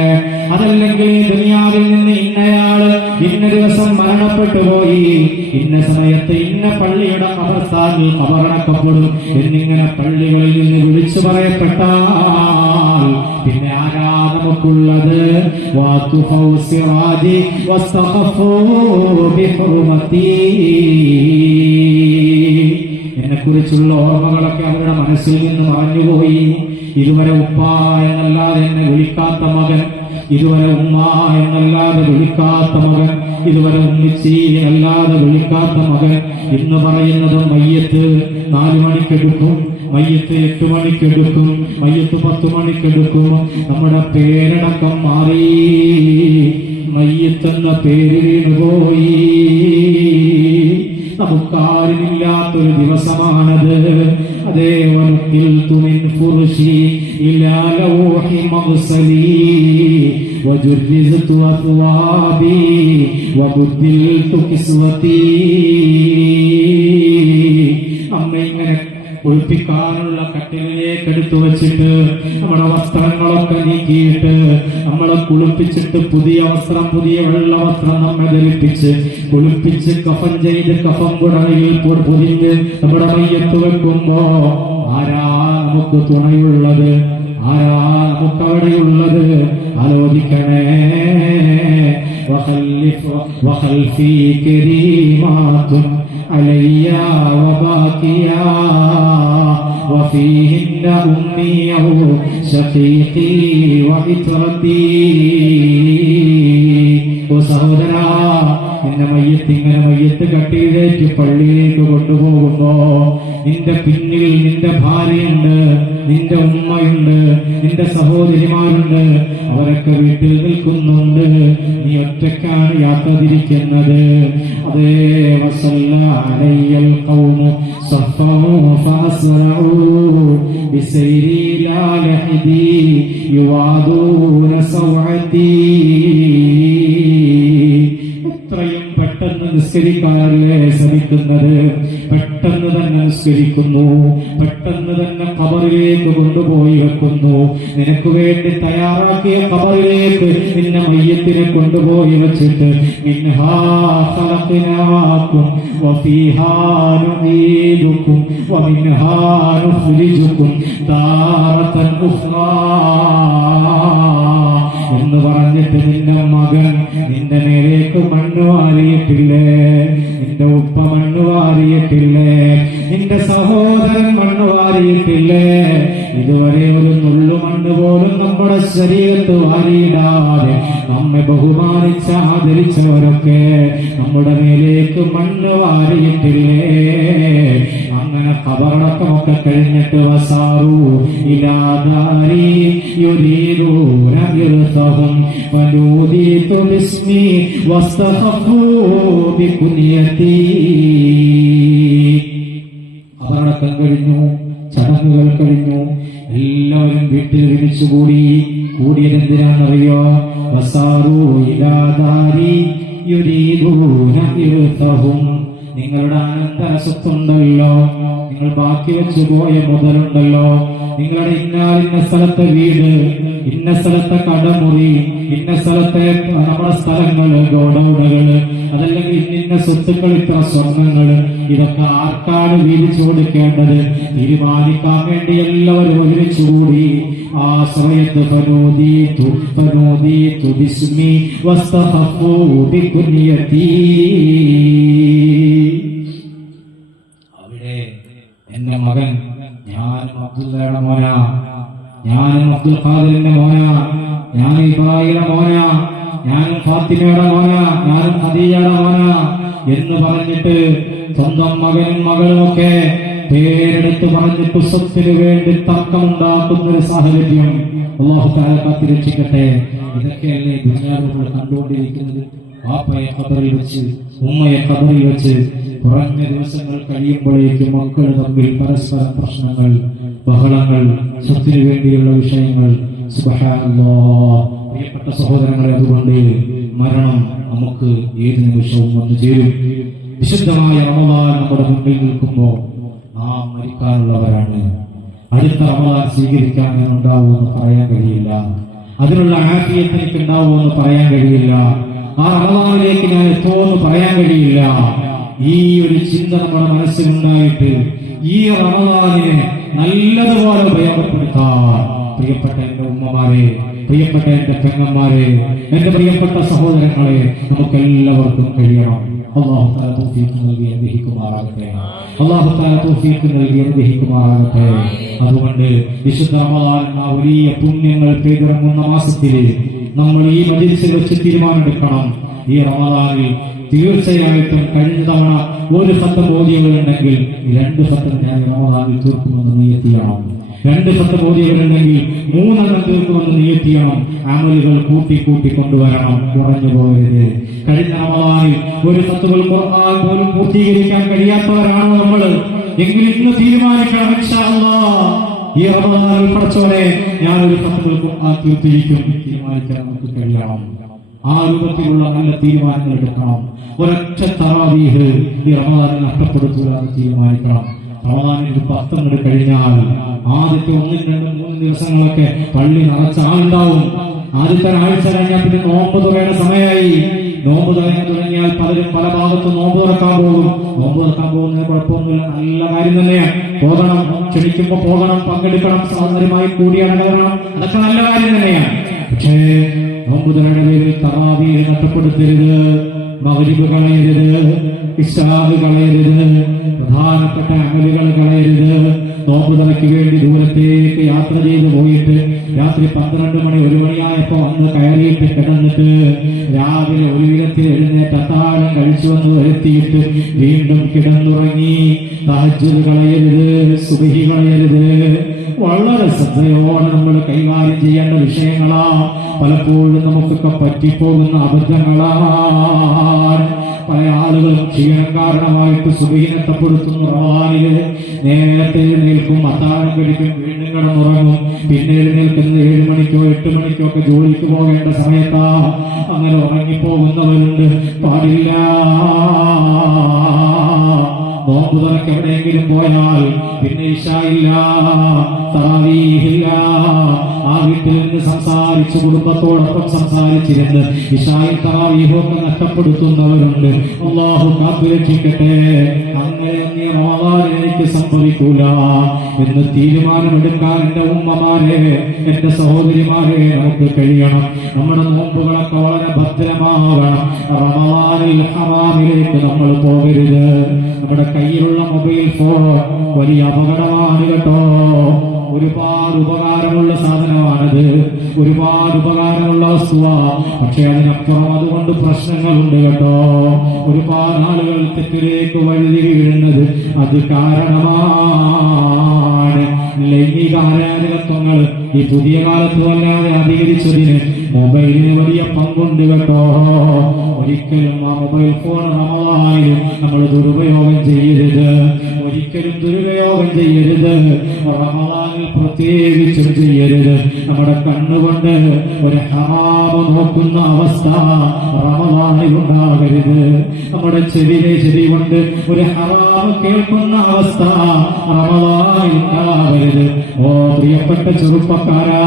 അതല്ലെങ്കിൽ ദുനിയാവിൽ നിന്ന് ഇന്നയാള് ഇന്ന ദിവസം മരണപ്പെട്ടു പോയി, ഇന്ന സമയത്ത് ഇന്ന പള്ളിയുടെ ഖബർസ്ഥാനിൽ ഖബറടക്കപ്പെടും എന്നിങ്ങനെ പള്ളികളിൽ നിന്ന് വിളിച്ചു പറയപ്പെട്ടാൽ പിന്നെ ആരാ നമുക്കുള്ളത്? എന്നെക്കുറിച്ചുള്ള ഓർമ്മകളൊക്കെ അവരുടെ മനസ്സിൽ നിന്ന് മറഞ്ഞുപോയി. ഇതുവരെ ഉപ്പ എന്നല്ലാതെ എന്നെ വിളിക്കാത്ത മകൻ, ഇതുവരെ ഉമ്മ എന്നല്ലാതെ വിളിക്കാത്ത മകൻ, ഇതുവരെ ഉമ്മിച്ചി അല്ലാതെ വിളിക്കാത്ത മകൻ എന്ന് പറയുന്നത് മയ്യത്ത് 4 മണിക്കെടുക്കും, മയ്യത്ത് 8 മണിക്കെടുക്കും, മയ്യത്ത് 10 മണിക്കെടുക്കും. നമ്മുടെ പേരടക്കം മാറി, മയ്യത്തെന്ന പേര് വീണുപോയി. നമുക്കാരുമില്ലാത്തൊരു ദിവസമാണത്. അതേ മിൻ ഫുർശി ഇലാ ലൗഹി മഗ്സലി വജുർരിസ്തു അത്വാബി വബുദ്ദിൽതു കിസ്വതി. അമ്മ ഇങ്ങനെ കുളിപ്പിക്കാനുള്ള കട്ടിലേക്ക് എടുത്തു വെച്ചിട്ട് നമ്മുടെ വസ്ത്രങ്ങളൊക്കെ നീക്കിയിട്ട് നമ്മളെ കുളിപ്പിച്ചിട്ട് പുതിയ വസ്ത്രം, പുതിയ വെള്ള വസ്ത്രം നമ്മെ ധരിപ്പിച്ച് കുളിപ്പിച്ച് കഫൻ ചെയ്ത് കഫം കുടയിൽ പൊതിഞ്ഞ് നമ്മുടെ മയ്യത്ത് വെക്കുമ്പോ ആരാ നമുക്ക് തുണയുള്ളത്? ആരാ നമുക്ക് അവിടെയുള്ളത്? ആലോചിക്കണേ. വഖൽഫി കരീമാതുൻ علي وباكيا وفيهن أمي شقيقي وعترتي. ഓ സഹോദരാ, നിന്റെ ഇങ്ങനെ മയ്യത്ത് കട്ടിയിലേക്ക് പള്ളിയിലേക്ക് കൊണ്ടുപോകുമ്പോ നിന്റെ പിന്നിൽ നിന്റെ ഭാര്യയുണ്ട്, നിന്റെ ഉമ്മയുണ്ട്, നിന്റെ സഹോദരിമാരുണ്ട്, അവരൊക്കെ വീട്ടിൽ നിൽക്കുന്നുണ്ട്. നീ ഒറ്റയ്ക്കാണ് യാത്ര തിരിക്കുന്നത്. അതേ വസല്ലൽ ഖൗമു സഫഉ ഫഅസ്റഉ ബിസൈരി ലാ ലഹദി യുവാദൂന സവഅതി. ഇത്രയും പെട്ടെന്ന് നിസ്കരിക്കാനല്ലേ ശ്രമിക്കുന്നത്? പെട്ടെന്ന് തന്നെ നിസ്കരിക്കുന്നു, പെട്ടെന്ന് തന്നെ ഖബറിലേക്ക് കൊണ്ടുപോയി വെക്കുന്നു. നിനക്ക് വേണ്ടി തയ്യാറാക്കിയ ഖബറിലേക്ക് നിന്നെ മയ്യത്തിനെ കൊണ്ടുപോയി വെച്ചിട്ട് മിൻഹാ ഖലഖനാകും വഫീഹാ നുഈദുകും വമിൻഹാ നുഖ്രിജുകും താറതൻ ഉഖ്റാ എന്ന് പറഞ്ഞിട്ട് നിന്റെ മകൻ നിന്റെ നേരേക്ക് മണ്ണ് വാരിയിട്ടില്ലേ? നിന്റെ ഉപ്പ മണ്ണ് വാരിയിട്ടില്ലേ? നിന്റെ സഹോദരൻ മണ്ണ് വാരിയിട്ടില്ലേ? ഇതുവരെ ഒരു നുള്ളു മണ്ണ് പോലും നമ്മുടെ ശരീരത്ത് വാരിയിടാതെ നമ്മെ ബഹുമാനിച്ച ആദരിച്ചവരൊക്കെ നമ്മുടെ മേലേക്ക് മണ്ണ് വാരിയിട്ടില്ലേ? അങ്ങനെ ഖബറടക്കമൊക്കെ കഴിഞ്ഞിട്ട് വസാറു ഇലാദാരി യുരീദൂന ഇർതഹും ഫനൂദിതു ബിസ്മി വസ്തഖഫു ബികുനിയതി. ഖബറടക്കം കഴിഞ്ഞു, ചടങ്ങുകൾ കഴിഞ്ഞു, എല്ലാവരും വീട്ടിൽ വിളിച്ചുകൂടി. കൂടിയതെന്തിനാണെന്നറിയോ? വസാറു ഇലാദാരി യുരീദൂന ഇർതഹും. നിങ്ങളുടെ അനന്തര സ്വത്തുണ്ടല്ലോ, നിങ്ങൾ ബാക്കി വെച്ചു പോയ മുതലുണ്ടല്ലോ, നിങ്ങളുടെ ഇന്ന സ്ഥലത്തെ വീട്, ഇന്ന സ്ഥലത്തെ കടമുറി, ഇന്ന സ്ഥലത്തെ നമ്മുടെ സ്ഥലങ്ങള്, ഗോഡൌണുകള്, അതല്ലെങ്കിൽ ഇന്ന സ്വത്തുക്കൾ, ഇത്ര സ്വർണങ്ങള്, ഇതൊക്കെ ആർക്കാണ് വീതിച്ചു കൊടുക്കേണ്ടത് തീരുമാനിക്കാൻ വേണ്ടി എല്ലാവരും ഒരുമിച്ചുകൂടി. ആ സമയത്ത് ഫനൂദീതു ബിസ്മി വസ്തഖഫു ബികുനിയതി. അവിടെ എന്റെ മകൻ, ഞാൻ അബ്ദുള്ളയുടെ മോനാ, ഞാനും അബ്ദുൽ ഖാദിറിന്റെ മോനാ, ഞാൻ ഇബ്രാഹിമിന്റെ മോനാ, ഞാനും ഫാത്തിമയുടെ മോനാ, ഞാനും ഖദീജയുടെ മോനാ എന്ന് പറഞ്ഞിട്ട് സ്വന്തം മകനും മകളും ഒക്കെ പേരെടുത്ത് പറഞ്ഞിട്ട് സ്വത്തിന് വേണ്ടി തർക്കമുണ്ടാക്കുന്ന ഒരു സാഹചര്യം അല്ലാഹു തആല കാത്തിരക്ഷിക്കട്ടെ. ഇതൊക്കെയല്ലേ ദുനിയാവിൽ നമ്മൾ കണ്ടുകൊണ്ടിരിക്കുന്നത്. വാപ്പയെ ഖബറിൽ വെച്ച്, ഉമ്മയെ ഖബറിൽ വെച്ച് കുറഞ്ഞ ദിവസങ്ങൾ കഴിയുമ്പോഴേക്കും മക്കൾ തമ്മിൽ പരസ്പര പ്രശ്നങ്ങൾ, ബഹളങ്ങൾ, സ്വത്തിന് വേണ്ടിയുള്ള വിഷയങ്ങൾ. സുബ്ഹാനല്ലാഹ്. പ്രിയപ്പെട്ട സഹോദരങ്ങളെ, അതുകൊണ്ട് മരണം നമുക്ക് ഏത് നിമിഷവും വന്നു ചേരും. വിശുദ്ധമായ റമദാൻ നമ്മുടെ മുന്നിൽ നിൽക്കുമ്പോൾ നാം മരിക്കാനുള്ളവരാണ്. അടുത്ത റമദാൻ സ്വീകരിക്കാൻ ഉണ്ടാവുമെന്ന് പറയാൻ കഴിയില്ല. അതിനുള്ള ആഫിയത്ത് എനിക്ക് ഉണ്ടാവുമെന്ന് പറയാൻ കഴിയില്ല. ആ റമദാനിലേക്ക് ഞാൻ എത്തുമെന്ന് പറയാൻ കഴിയില്ല. ഈ ഒരു ചിന്ത നമ്മുടെ മനസ്സിലുണ്ടായിട്ട് ഈ റമദാനിനെ നല്ലതുപോലെ ഉപയോഗപ്പെടുത്താൻ പ്രിയപ്പെട്ട എന്റെ ഉമ്മമാരെ, പ്രിയപ്പെട്ട എന്റെ പെങ്ങന്മാരെ, എന്റെ പ്രിയപ്പെട്ട സഹോദരങ്ങളെ, നമുക്കെല്ലാവർക്കും കഴിയണം. അല്ലാഹു തആല തൗഫീഖ് നൽകി അനുഗ്രഹിക്കുമാറാകട്ടെ. അല്ലാഹു തആല തൗഫീഖ് നൽകി അനുഗ്രഹിക്കുമാറാകട്ടെ. അതുകൊണ്ട് വിശുദ്ധ റമദാൻ എന്ന വലിയ പുണ്യങ്ങൾ പെയ്തിറങ്ങുന്ന മാസത്തിൽ നമ്മൾ ഈ മജ്‌ലിസിൽ വെച്ച് തീരുമാനമെടുക്കണം. ഈ റമദാനിൽ തീർച്ചയായിട്ടും കഴിഞ്ഞ തവണ ഒരു ഖത്തം ഓതിയവരുണ്ടെങ്കിൽ 2 ഖത്തം ഞാൻ റമദാനിൽ തീർക്കുമെന്ന് നിയ്യത്ത് ചെയ്യണം. 2 ഖത്തം ഓതിയവരുണ്ടെങ്കിൽ 3 തീർക്കുമെന്ന് നിയ്യത്ത് ചെയ്യണം. അമലുകൾ കൂട്ടി കൊണ്ടുവരണം, കുറഞ്ഞു പോകരുത്. കഴിഞ്ഞ റമദാനിൽ ഒരു ഖത്തമുൽ ഖുർആൻ പോലും പൂർത്തീകരിക്കാൻ കഴിയാത്തവരാണോ നമ്മൾ? എങ്കിൽ ഇന്ന് തീരുമാനിക്കണം, ഇൻഷാ അല്ലാഹ് ഈ റമദാനിൽ പഠിച്ചോടെ ഞാൻ ഒരു ഖത്തമുൽ ഖുർആൻ തീർത്തിരിക്കും. തീരുമാനിക്കാൻ നമുക്ക് കഴിയണം. ആ രൂപത്തിലുള്ള നല്ല തീരുമാനങ്ങൾ എടുക്കണം. ഒരൊറ്റ തറാവീഹ് ഈ റമദാനിൽ നഷ്ടപ്പെടുത്തൂലെന്ന് തീരുമാനിക്കണം. റമദാനിൽ 10 അങ്ങോട്ട് കഴിഞ്ഞാൽ ആദ്യത്തെ 1, 2, 3 ദിവസങ്ങളൊക്കെ പള്ളി നിറച്ച ആളുണ്ടാവും. ആദ്യത്തെ ആഴ്ച കഴിഞ്ഞാൽ പിന്നെ നോമ്പ് തുറയുടെ സമയമായി. നോമ്പ് തുടങ്ങിയാൽ പലരും പല ഭാഗത്തും നോമ്പ് തുറക്കാൻ പോകും. നോമ്പ് തുറക്കാൻ പോകുന്നതിന് കുഴപ്പമൊന്നുമില്ല, നല്ല കാര്യം തന്നെയാണ്. പോകണം, ക്ഷണിക്കുമ്പോ പോകണം, പങ്കെടുക്കണം, സഹോദരമായി കൂടിയിടണം, അതൊക്കെ നല്ല കാര്യം തന്നെയാണ്. പക്ഷേ നോമ്പ് തുറയുടെ പേരിൽ തറാവീഹ് നഷ്ടപ്പെടുത്തരുത്, മഗ്രിബ് കളയരുത്, ഇശാഅ് കളയരുത്, പ്രധാനപ്പെട്ട അമലുകൾ കളയരുത്. നോമ്പ് തുറയ്ക്ക് വേണ്ടി ദൂരത്തേക്ക് യാത്ര ചെയ്ത് പോയിട്ട് രാത്രി 12 മണി 1 മണിയായപ്പോ വന്ന് കയറിയിട്ട് കിടന്നിട്ട് രാവിലെ ഒരു വിധത്തിൽ എഴുന്നേറ്റ് അത്താഴം കഴിച്ചു വന്ന് വരുത്തിയിട്ട് വീണ്ടും കിടന്നുറങ്ങി. തഹജ്ജുദ് കളയരുത്, സുബ്ഹി കളയരുത്. വളരെ ശ്രദ്ധയോടെ നമ്മൾ കൈകാര്യം ചെയ്യേണ്ട വിഷയങ്ങളാ. പലപ്പോഴും നമുക്കൊക്കെ പറ്റിപ്പോകുന്ന അബദ്ധങ്ങളാണ്. പല ആളുകളും ക്ഷീണം കാരണമായിട്ട് സുബ്ഹി നഷ്ടപ്പെടുത്തുന്നു. റമദാനില് നേരത്തെ എഴുന്നേൽക്കും, അത്താഴം കഴിക്കും, വീണ്ടും കിടന്നുറങ്ങും. പിന്നെ എഴുന്നേൽക്കുന്നത് 7 മണിക്കോ 8 മണിക്കോ ഒക്കെ ജോലിക്ക് പോകേണ്ട സമയത്താ. അങ്ങനെ ഉറങ്ങിപ്പോകുന്നവരുണ്ട്. പാടില്ല. നോമ്പ് തുറക്ക് എവിടെയെങ്കിലും പോയാൽ പിന്നെ ഇശാഇല്ല, തറാവീഹില്ല. ആ വീട്ടിൽ നിന്ന് സംസാരിച്ച് കുടുംബത്തോടൊപ്പം സംസാരിച്ചിരുന്ന് ഇശായും തറാവീഹും ഒക്കെ നഷ്ടപ്പെടുത്തുന്നവരുണ്ട്. അല്ലാഹു കാത്തുരക്ഷിക്കട്ടെ. അങ്ങനെ റമദാനിലേക്ക് സംഭവിക്കൂല എന്ന് തീരുമാനമെടുക്കാൻ എന്റെ ഉമ്മമാരെ, എന്റെ സഹോദരിമാരെ നമുക്ക് കഴിയണം. നമ്മുടെ നോമ്പുകളൊക്കെ വളരെ ഭദ്രമാകണം. റമദാനിൽ ഹറാമിലേക്ക് നമ്മൾ പോകരുത്. നമ്മുടെ കയ്യിലുള്ള മൊബൈൽ ഫോൺ വലിയ അപകടമാണ് കേട്ടോ. ഒരുപാട് ഉപകാരമുള്ള സാധനമാണത്, ഒരുപാട് ഉപകാരമുള്ള വസ്തുവാ. പക്ഷെ അതിനപ്പുറം അതുകൊണ്ട് പ്രശ്നങ്ങളുണ്ട് കേട്ടോ. ഒരുപാട് ആളുകൾ തെറ്റിലേക്ക് വഴുതി വീഴുന്നത് അത് കാരണമാണ്. ലൈംഗിക ആരാധകത്വങ്ങൾ ഈ പുതിയ കാലത്ത് വല്ലാതെ അധികരിച്ചതിന് മൊബൈലിന് വലിയ പങ്കുണ്ട് കേട്ടോ. ഒരിക്കലും ആ മൊബൈൽ ഫോൺ റമദാനിൽ നമ്മൾ ദുരുപയോഗം ചെയ്യരുത്. ഒരിക്കലും ദുരുപയോഗം ചെയ്യരുത്. റമദാനിൽ പ്രത്യേകിച്ചും ചെയ്യരുത്. നമ്മുടെ കണ്ണുകൊണ്ട് ഒരു ഹറാമ് നോക്കുന്ന അവസ്ഥ റമദാനിൽ ഉണ്ടാകരുത്. നമ്മുടെ ചെവി കൊണ്ട് ഒരു ഹറാമ് കേൾക്കുന്ന അവസ്ഥ റമദാനിൽ ഉണ്ടാകരുത്. ഓ പ്രിയപ്പെട്ട ചെറുപ്പക്കാരാ,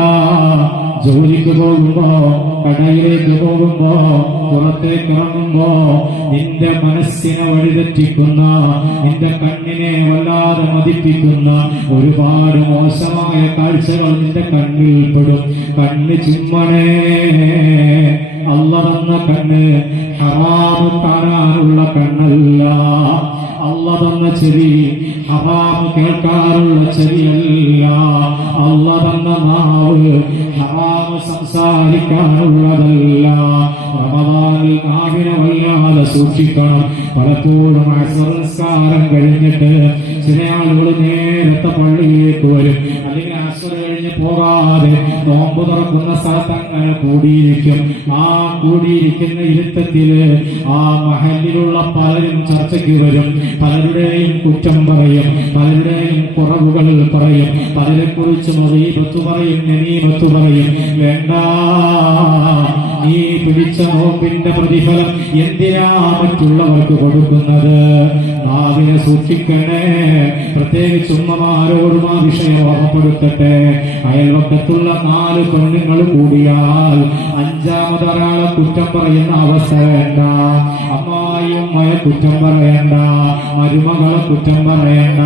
ജോലിക്ക് പോകുമ്പോ, കടയിലേക്ക് പോകുമ്പോ, പുറത്തേക്ക് ഇറങ്ങുമ്പോ നിന്റെ മനസ്സിനെ വഴിതെറ്റിക്കുന്ന, നിന്റെ കണ്ണിനെ വല്ലാതെ മതിപ്പിക്കുന്ന ഒരുപാട് മോശമായ കാഴ്ചകൾ നിന്റെ കണ്ണിൽ പെടും. കണ്ണ് ചിമ്മണേ. അല്ലാഹ് തന്ന കണ്ണ് ഹറാമ് കാണാനുള്ള കണ്ണല്ല. അല്ലാഹ് തന്ന ചെവി ഹറാം കേൾക്കാറുള്ള ചെവിയല്ല. അല്ലാഹ് തന്ന നാവ് ഹറാം സംസാരിക്കാനുള്ളതല്ല. റമദാനിൽ നാവിനെ വല്ലാതെ സൂക്ഷിക്കണം. പലപ്പോഴും അസ്ർ നിസ്കാരം കഴിഞ്ഞിട്ട് ചില ആളുകൾ നേരത്തെ പള്ളിയിലേക്ക് വരും, അല്ലെങ്കിൽ അസ്ർ കഴിഞ്ഞ് പോകാതെ നോമ്പ് തുറക്കുന്ന സ്ഥലത്ത് അങ്ങനെ കൂടിയിരിക്കും. ആ കൂടിയിരിക്കുന്ന ഇരുത്തത്തില് ആ മഹലിലുള്ള പലരും ചർച്ചയ്ക്ക് വരും, പലരുടെയും കുറ്റം പറയും, പലരുടെയും കുറവുകൾ പറയും, പലരെ കുറിച്ച് ഗീബത്ത് പറയും, നമീമത്ത് പറയും. വേണ്ട, നീ പിടിച്ച നോമ്പിന്റെ പ്രതിഫലം എന്തിനാ മറ്റുള്ളവർക്ക് കൊടുക്കുന്നത്? നാവിനെ സൂക്ഷിക്കണേ. പ്രത്യേകിച്ച് ഉമ്മമാരോടും ആ വിഷയം ഓർമ്മപ്പെടുത്തട്ടെ. അയൽവക്കത്തുള്ള 4 പെണ്ണുങ്ങൾ കൂടിയാൽ 5ാമതൊരാളെ കുറ്റം പറയുന്ന അവസ്ഥ വേണ്ട. അമ്മായിയമ്മയെ കുറ്റം പറയണ്ട, മരുമകളെ കുറ്റം പറയണ്ട,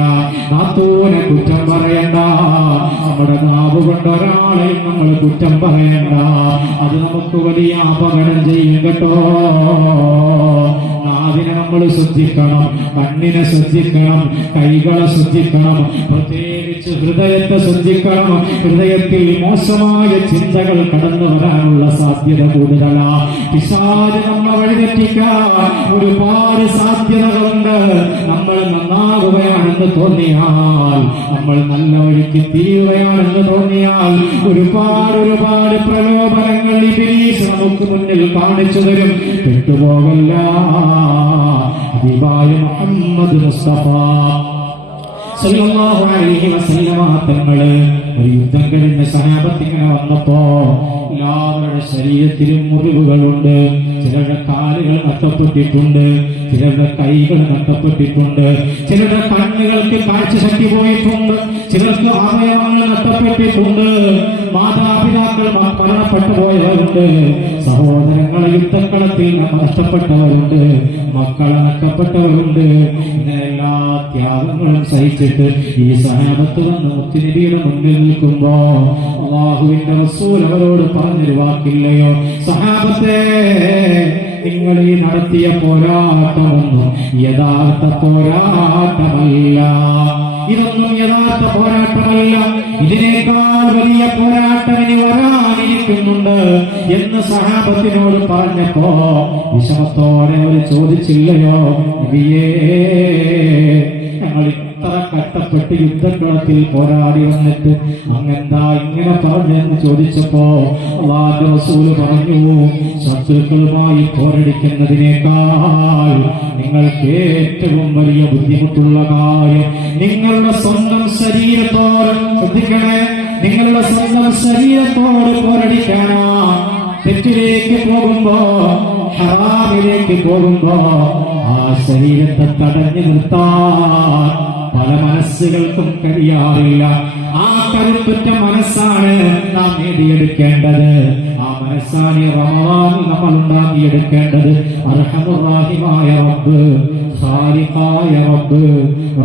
നാത്തൂനെ കുറ്റം പറയണ്ട. നമ്മുടെ നാവ് കൊണ്ട് ഒരാളെയും നമ്മൾ കുറ്റം പറയണ്ട. അത് നമുക്ക് വലിയ അപകടം ചെയ്യും കേട്ടോ. നാവിനെ നമ്മൾ ശ്രദ്ധിക്കണം, കണ്ണിനെ ശ്രദ്ധിക്കണം, കൈകളെ ശ്രദ്ധിക്കണം, പ്രത്യേകിച്ച് ഹൃദയത്തെ ശ്രദ്ധിക്കണം. ഹൃദയത്തിൽ മോശമായ ചിന്തകൾ കടന്നു വരാനുള്ള സാധ്യത കൂടുതലാ. പിശാച് നമ്മെ വഴിതെറ്റിക്കാൻ ഒരുപാട് സാധ്യതകളുണ്ട്. നമ്മൾ നന്നാകുകയാണെന്ന് തോന്നിയാൽ, നമ്മൾ നല്ല വഴിക്ക് തിരിയുകയാണെന്ന് തോന്നിയാൽ ഒരുപാട് പ്രലോഭനങ്ങൾ ഇബ്ലീസ് നമുക്ക് മുന്നിൽ കാണിച്ചു തരും. പെട്ടുപോകല്ല. ഹബീബായ മുഹമ്മദ് മുസ്തഫ സല്ലല്ലാഹു അലൈഹി വസല്ലമ തങ്ങള് ഒരു യുദ്ധം കഴിഞ്ഞ സഹാബത്ത് ഇങ്ങനെ വന്നപ്പോ എല്ലാവരുടെ ശരീരത്തിലും മുറിവുകളുണ്ട്. ചിലരുടെ കാലുകൾ നഷ്ടപ്പെട്ടിട്ടുണ്ട്, ചിലരുടെ കൈകൾ നഷ്ടപ്പെട്ടിട്ടുണ്ട്, ചിലരുടെ കണ്ണുകൾക്ക് കാഴ്ചശക്തി പോയിട്ടുണ്ട്, ചിലർക്ക് അവയവങ്ങൾ നഷ്ടപ്പെട്ടിട്ടുണ്ട്, മാതാപിതാക്കൾ മരണപ്പെട്ടു പോയവരുണ്ട്, സഹോദരങ്ങളെ യുദ്ധക്കളത്തിൽ നഷ്ടപ്പെട്ടവരുണ്ട്, മക്കളെ നഷ്ടപ്പെട്ടവരുണ്ട്. ഇങ്ങനെ എല്ലാ ത്യാഗങ്ങളും സഹിച്ചിട്ട് ഈ സഹാബത്ത് വന്ന് മുത്തുനബിയുടെ മുന്നിൽ നിൽക്കുമ്പോ അല്ലാഹുവിന്റെ റസൂൽ അവരോട് പറഞ്ഞൊരു വാക്കില്ലയോ? സഹാബത്തെ, നിങ്ങൾ ഈ നടത്തിയ പോരാട്ടമൊന്നും യഥാർത്ഥ പോരാട്ടമല്ല. ഇതൊന്നും യഥാർത്ഥ പോരാട്ടമല്ല. ഇതിനേക്കാൾ വലിയ പോരാട്ടം ഇനി വരാനിരിക്കുന്നുണ്ട് എന്ന് സഹാബത്തിനോട് പറഞ്ഞപ്പോ വിഷമത്തോടെ അവർ ചോദിച്ചില്ലയോ, നബിയേ, ഞങ്ങൾ ഇത്ര കഷ്ടപ്പെട്ട് യുദ്ധക്കളത്തിൽ പോരാടി വന്നിട്ട് അങ്ങെന്താ ഇങ്ങനെ പറഞ്ഞെന്ന് ചോദിച്ചപ്പോ അല്ലാഹുവിന്റെ റസൂൽ പറഞ്ഞു, ശത്രുക്കളുമായി പോരടിക്കുന്നതിനേക്കാൾ നിങ്ങൾക്ക് ഏറ്റവും വലിയ ബുദ്ധിമുട്ടുള്ള കാര്യം നിങ്ങളുടെ സ്വന്തം ശരീരത്തോട്, ശ്രദ്ധിക്കണേ, നിങ്ങളുടെ സ്വന്തം ശരീരത്തോട് പോരടിക്കാനാ. തെറ്റിലേക്ക് പോകുമ്പോ, ഹറാമിലേക്ക് പോകുമ്പോ ആ ശരീരത്തെ തടഞ്ഞു നിർത്താൻ പല മനസ്സുകൾക്കും കഴിയാറില്ല. ആ കരുത്തുറ്റ മനസ്സാണ് നാം നേടിയെടുക്കേണ്ടത്. ആ മനസ്സാണ് റമദാനിൽ നമ്മൾ ഉണ്ടാക്കിയെടുക്കേണ്ടത്. അർഹമുർ റഹീമായ റബ്ബ്, ഖാലിഖായ റബ്ബ്,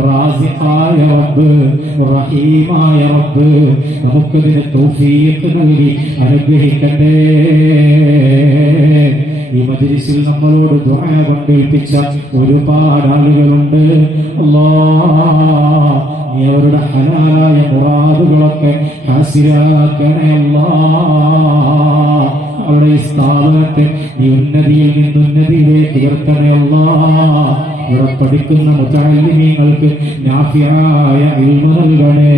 റാസിഖായ റബ്ബ്, റഹീമായ റബ്ബ് നമുക്കതിന് തൗഫീഖ് നൽകി അനുഗ്രഹിക്കട്ടെ. ഈ മജ്‌ലിസിൽ നമ്മളോട് ദുആ കൊണ്ടേൽപ്പിച്ച ഒരുപാട് ആളുകളുണ്ട്. അല്ലാഹ്, നീ അവരുടെ ഹലാലായ മുറാദുകളൊക്കെ ഹാസിലാക്കണേ അല്ലാഹ്. അവരുടെ ഈ സ്ഥാപനത്തെ നീ ഉന്നതിയിൽ നിന്ന് ഉന്നതിയിലേക്ക് ഉയർത്തണേ അല്ലാഹ്. ഇവിടെ പഠിക്കുന്ന മുതഅല്ലിമീങ്ങൾക്ക് നാഫിയായ ഇൽമ നൽകണേ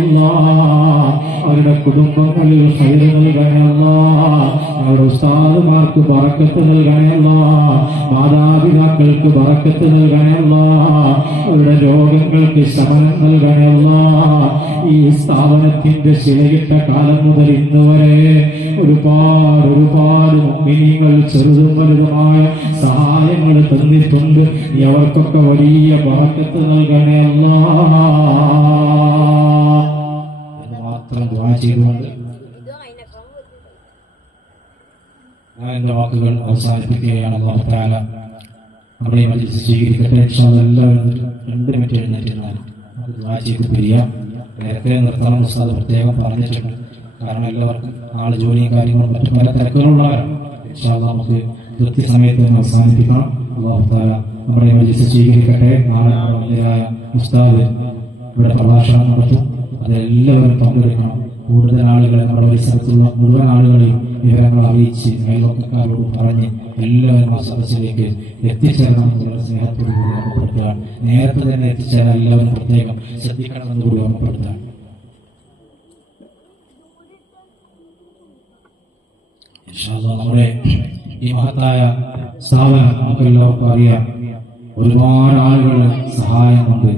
അല്ലാഹ്. അവരുടെ കുടുംബങ്ങളിൽ ഖൈർ നൽകണേ അല്ലാഹ്. അവരുടെ ഉസ്താദുമാർക്ക് ബറക്കത്ത് നൽകണേ അല്ലാഹ്. മാതാപിതാക്കൾക്ക് ബറക്കത്ത് നൽകണേ അല്ലാഹ്. അവരുടെ രോഗങ്ങൾക്ക് ശമനം നൽകണേ അല്ലാഹ്. ഈ സ്ഥാപനത്തിന്റെ ശിലയിട്ട കാലം മുതൽ ഇന്ന് വരെ ഒരുപാട് മുഅ്മിനീങ്ങൾ ചെറുതും വലുതുമായ സഹായങ്ങൾ തന്നിട്ടുണ്ട്. നീ അവർക്കൊക്കെ വലിയ ബറക്കത്ത് നൽകണേ അല്ലാഹ് എന്ന് മാത്രം ദുആ ചെയ്തുകൊണ്ട് ഞാൻ എന്റെ വാക്കുകൾ അവസാനിപ്പിക്കുകയാണ്. അല്ലാഹു തആല നമ്മുടെ മജ്‌ലിസ് സ്വീകരിക്കട്ടെ. ഇൻഷാ അല്ലാഹ് എല്ലാവരും 2 മിനിറ്റ് എഴുന്നേറ്റിരുന്നാൽ നമുക്ക് ദുആ ചെയ്ത് പിരിയാം. നേരത്തെ നിർത്തണം ഉസ്താദ് പ്രത്യേകം പറഞ്ഞിട്ടുണ്ട്. കാരണം എല്ലാവർക്കും നാളെ ജോലിയും കാര്യങ്ങളും മറ്റു പല തിരക്കുകളുള്ളവരാണ്. ഇൻഷാ അല്ലാഹ് നമുക്ക് കൃത്യസമയത്ത് അവസാനിപ്പിക്കണം. അല്ലാഹു തആല നമ്മുടെ മജ്‌ലിസ് സ്വീകരിക്കട്ടെ. നാളെ നമ്മുടെ വന്യരായ ഉസ്താദ് ഇവിടെ പ്രഭാഷണം നടത്തും. അതെല്ലാവരും പങ്കെടുക്കണം. കൂടുതൽ ആളുകളെ നമ്മുടെ പരിസരത്തുള്ള മുഴുവൻ ആളുകളെയും വിവരങ്ങൾ അറിയിച്ച് അയൽവക്കക്കാരോട് പറഞ്ഞ് എല്ലാവരും ആ സദസ്സിലേക്ക് എത്തിച്ചേരണം എന്നുള്ള സ്നേഹത്തോടു കൂടി ഓർമ്മപ്പെടുത്തുകയാണ്. നേരത്തെ തന്നെ എത്തിച്ചേരാൻ എല്ലാവരും പ്രത്യേകം ശ്രദ്ധിക്കണമെന്ന് കൂടി ഓർമ്മപ്പെടുത്തുകയാണ്. നമ്മുടെ ഈ മഹത്തായ സ്ഥാപനം നമുക്കെല്ലാവർക്കും അറിയാം. ഒരുപാട് ആളുകളുടെ സഹായമുണ്ട്.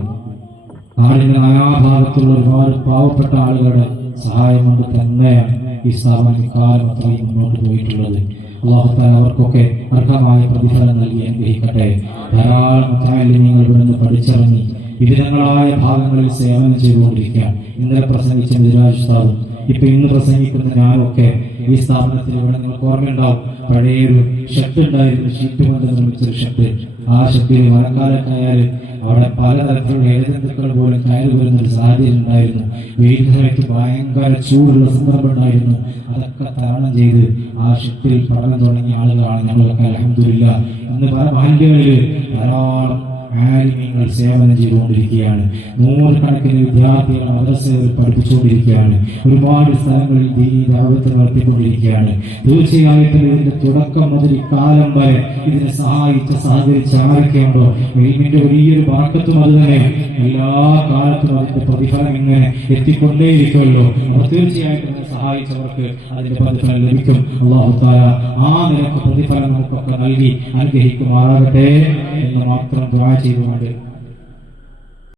നാടിന്റെ നാനാഭാഗത്തുള്ള ഒരുപാട് പാവപ്പെട്ട ആളുകളുടെ സഹായം കൊണ്ട് തന്നെയാണ് ഈ സ്ഥാപനം കാലം അത്രയും മുന്നോട്ട് പോയിട്ടുള്ളത്. അല്ലാഹു തആല അവർക്കൊക്കെ അർഹമായ പ്രതിഫലം നൽകി അനുഗ്രഹിക്കട്ടെ. ധാരാളം മുത്തഅല്ലിമീങ്ങൾ ഇവിടെ നിന്ന് പഠിച്ചിറങ്ങി വിവിധങ്ങളായ ഭാഗങ്ങളിൽ സേവനം ചെയ്തുകൊണ്ടിരിക്കുകയാണ്. ഇന്നലെ പ്രസംഗിച്ച മിദ്‌റാജ് ഉസ്താദും ഇപ്പൊ ഇന്ന് പ്രസംഗിക്കുന്ന ഞാനൊക്കെ ഈ സ്ഥാപനത്തിൽ ഇവിടെ നിങ്ങൾക്ക് ഓർമ്മയുണ്ടാവും. പഴയൊരു ഷെഡ് ഉണ്ടായിരുന്നു, ഷീറ്റ് കൊണ്ട് നിർമ്മിച്ചൊരു ഷെഡ്. ആ ഷെഡിൽ മഴക്കാലൊക്കെ ആയാൽ അവിടെ പലതരത്തിലുള്ള ഇഴജന്തുക്കൾ പോലും കയറി വരുന്നൊരു സാഹചര്യം ഉണ്ടായിരുന്നു. വെയിൽ സമയത്ത് ഭയങ്കര ചൂടുള്ള സന്ദർഭം ഉണ്ടായിരുന്നു. അതൊക്കെ തരണം ചെയ്ത് ആ ഷെഡിൽ പഠനം തുടങ്ങിയ ആളുകളാണ് ഞങ്ങളൊക്കെ. അൽഹംദുലില്ലാ ഇന്ന് പല മഹല്ലുകളിൽ ധാരാളം ആലിമീങ്ങൾ സേവനം ചെയ്തുകൊണ്ടിരിക്കുകയാണ്. നൂറുകണക്കിന് വിദ്യാർത്ഥികൾ മദ്രസയിൽ പഠിപ്പിച്ചുകൊണ്ടിരിക്കുകയാണ്. ഒരുപാട് സ്ഥലങ്ങളിൽ ദീനീ ദഅവത്ത് നടത്തിക്കൊണ്ടിരിക്കുകയാണ്. തീർച്ചയായിട്ടും ഇതിന്റെ തുടക്കം മുതൽ ഇക്കാലം വരെ ഇതിനെ സഹകരിച്ച ആരൊക്കെയുണ്ടോ ഇൽമിന്റെ വലിയൊരു ബറക്കത്തും അത് തന്നെ എല്ലാ കാലത്തും അതിന്റെ പ്രതിഫലം ഇങ്ങനെ എത്തിക്കൊണ്ടേയിരിക്കുമല്ലോ. അപ്പോൾ തീർച്ചയായിട്ടും സഹായിച്ചവർക്ക് അതിന്റെ പ്രതിഫലം ലഭിക്കും. അല്ലാഹു തആല ആ നിലക്ക് പ്രതിഫലം നമുക്കൊക്കെ നൽകി അനുഗ്രഹിക്കുമാറാകട്ടെ എന്ന് മാത്രം ദുആ ചെയ്തുകൊണ്ട്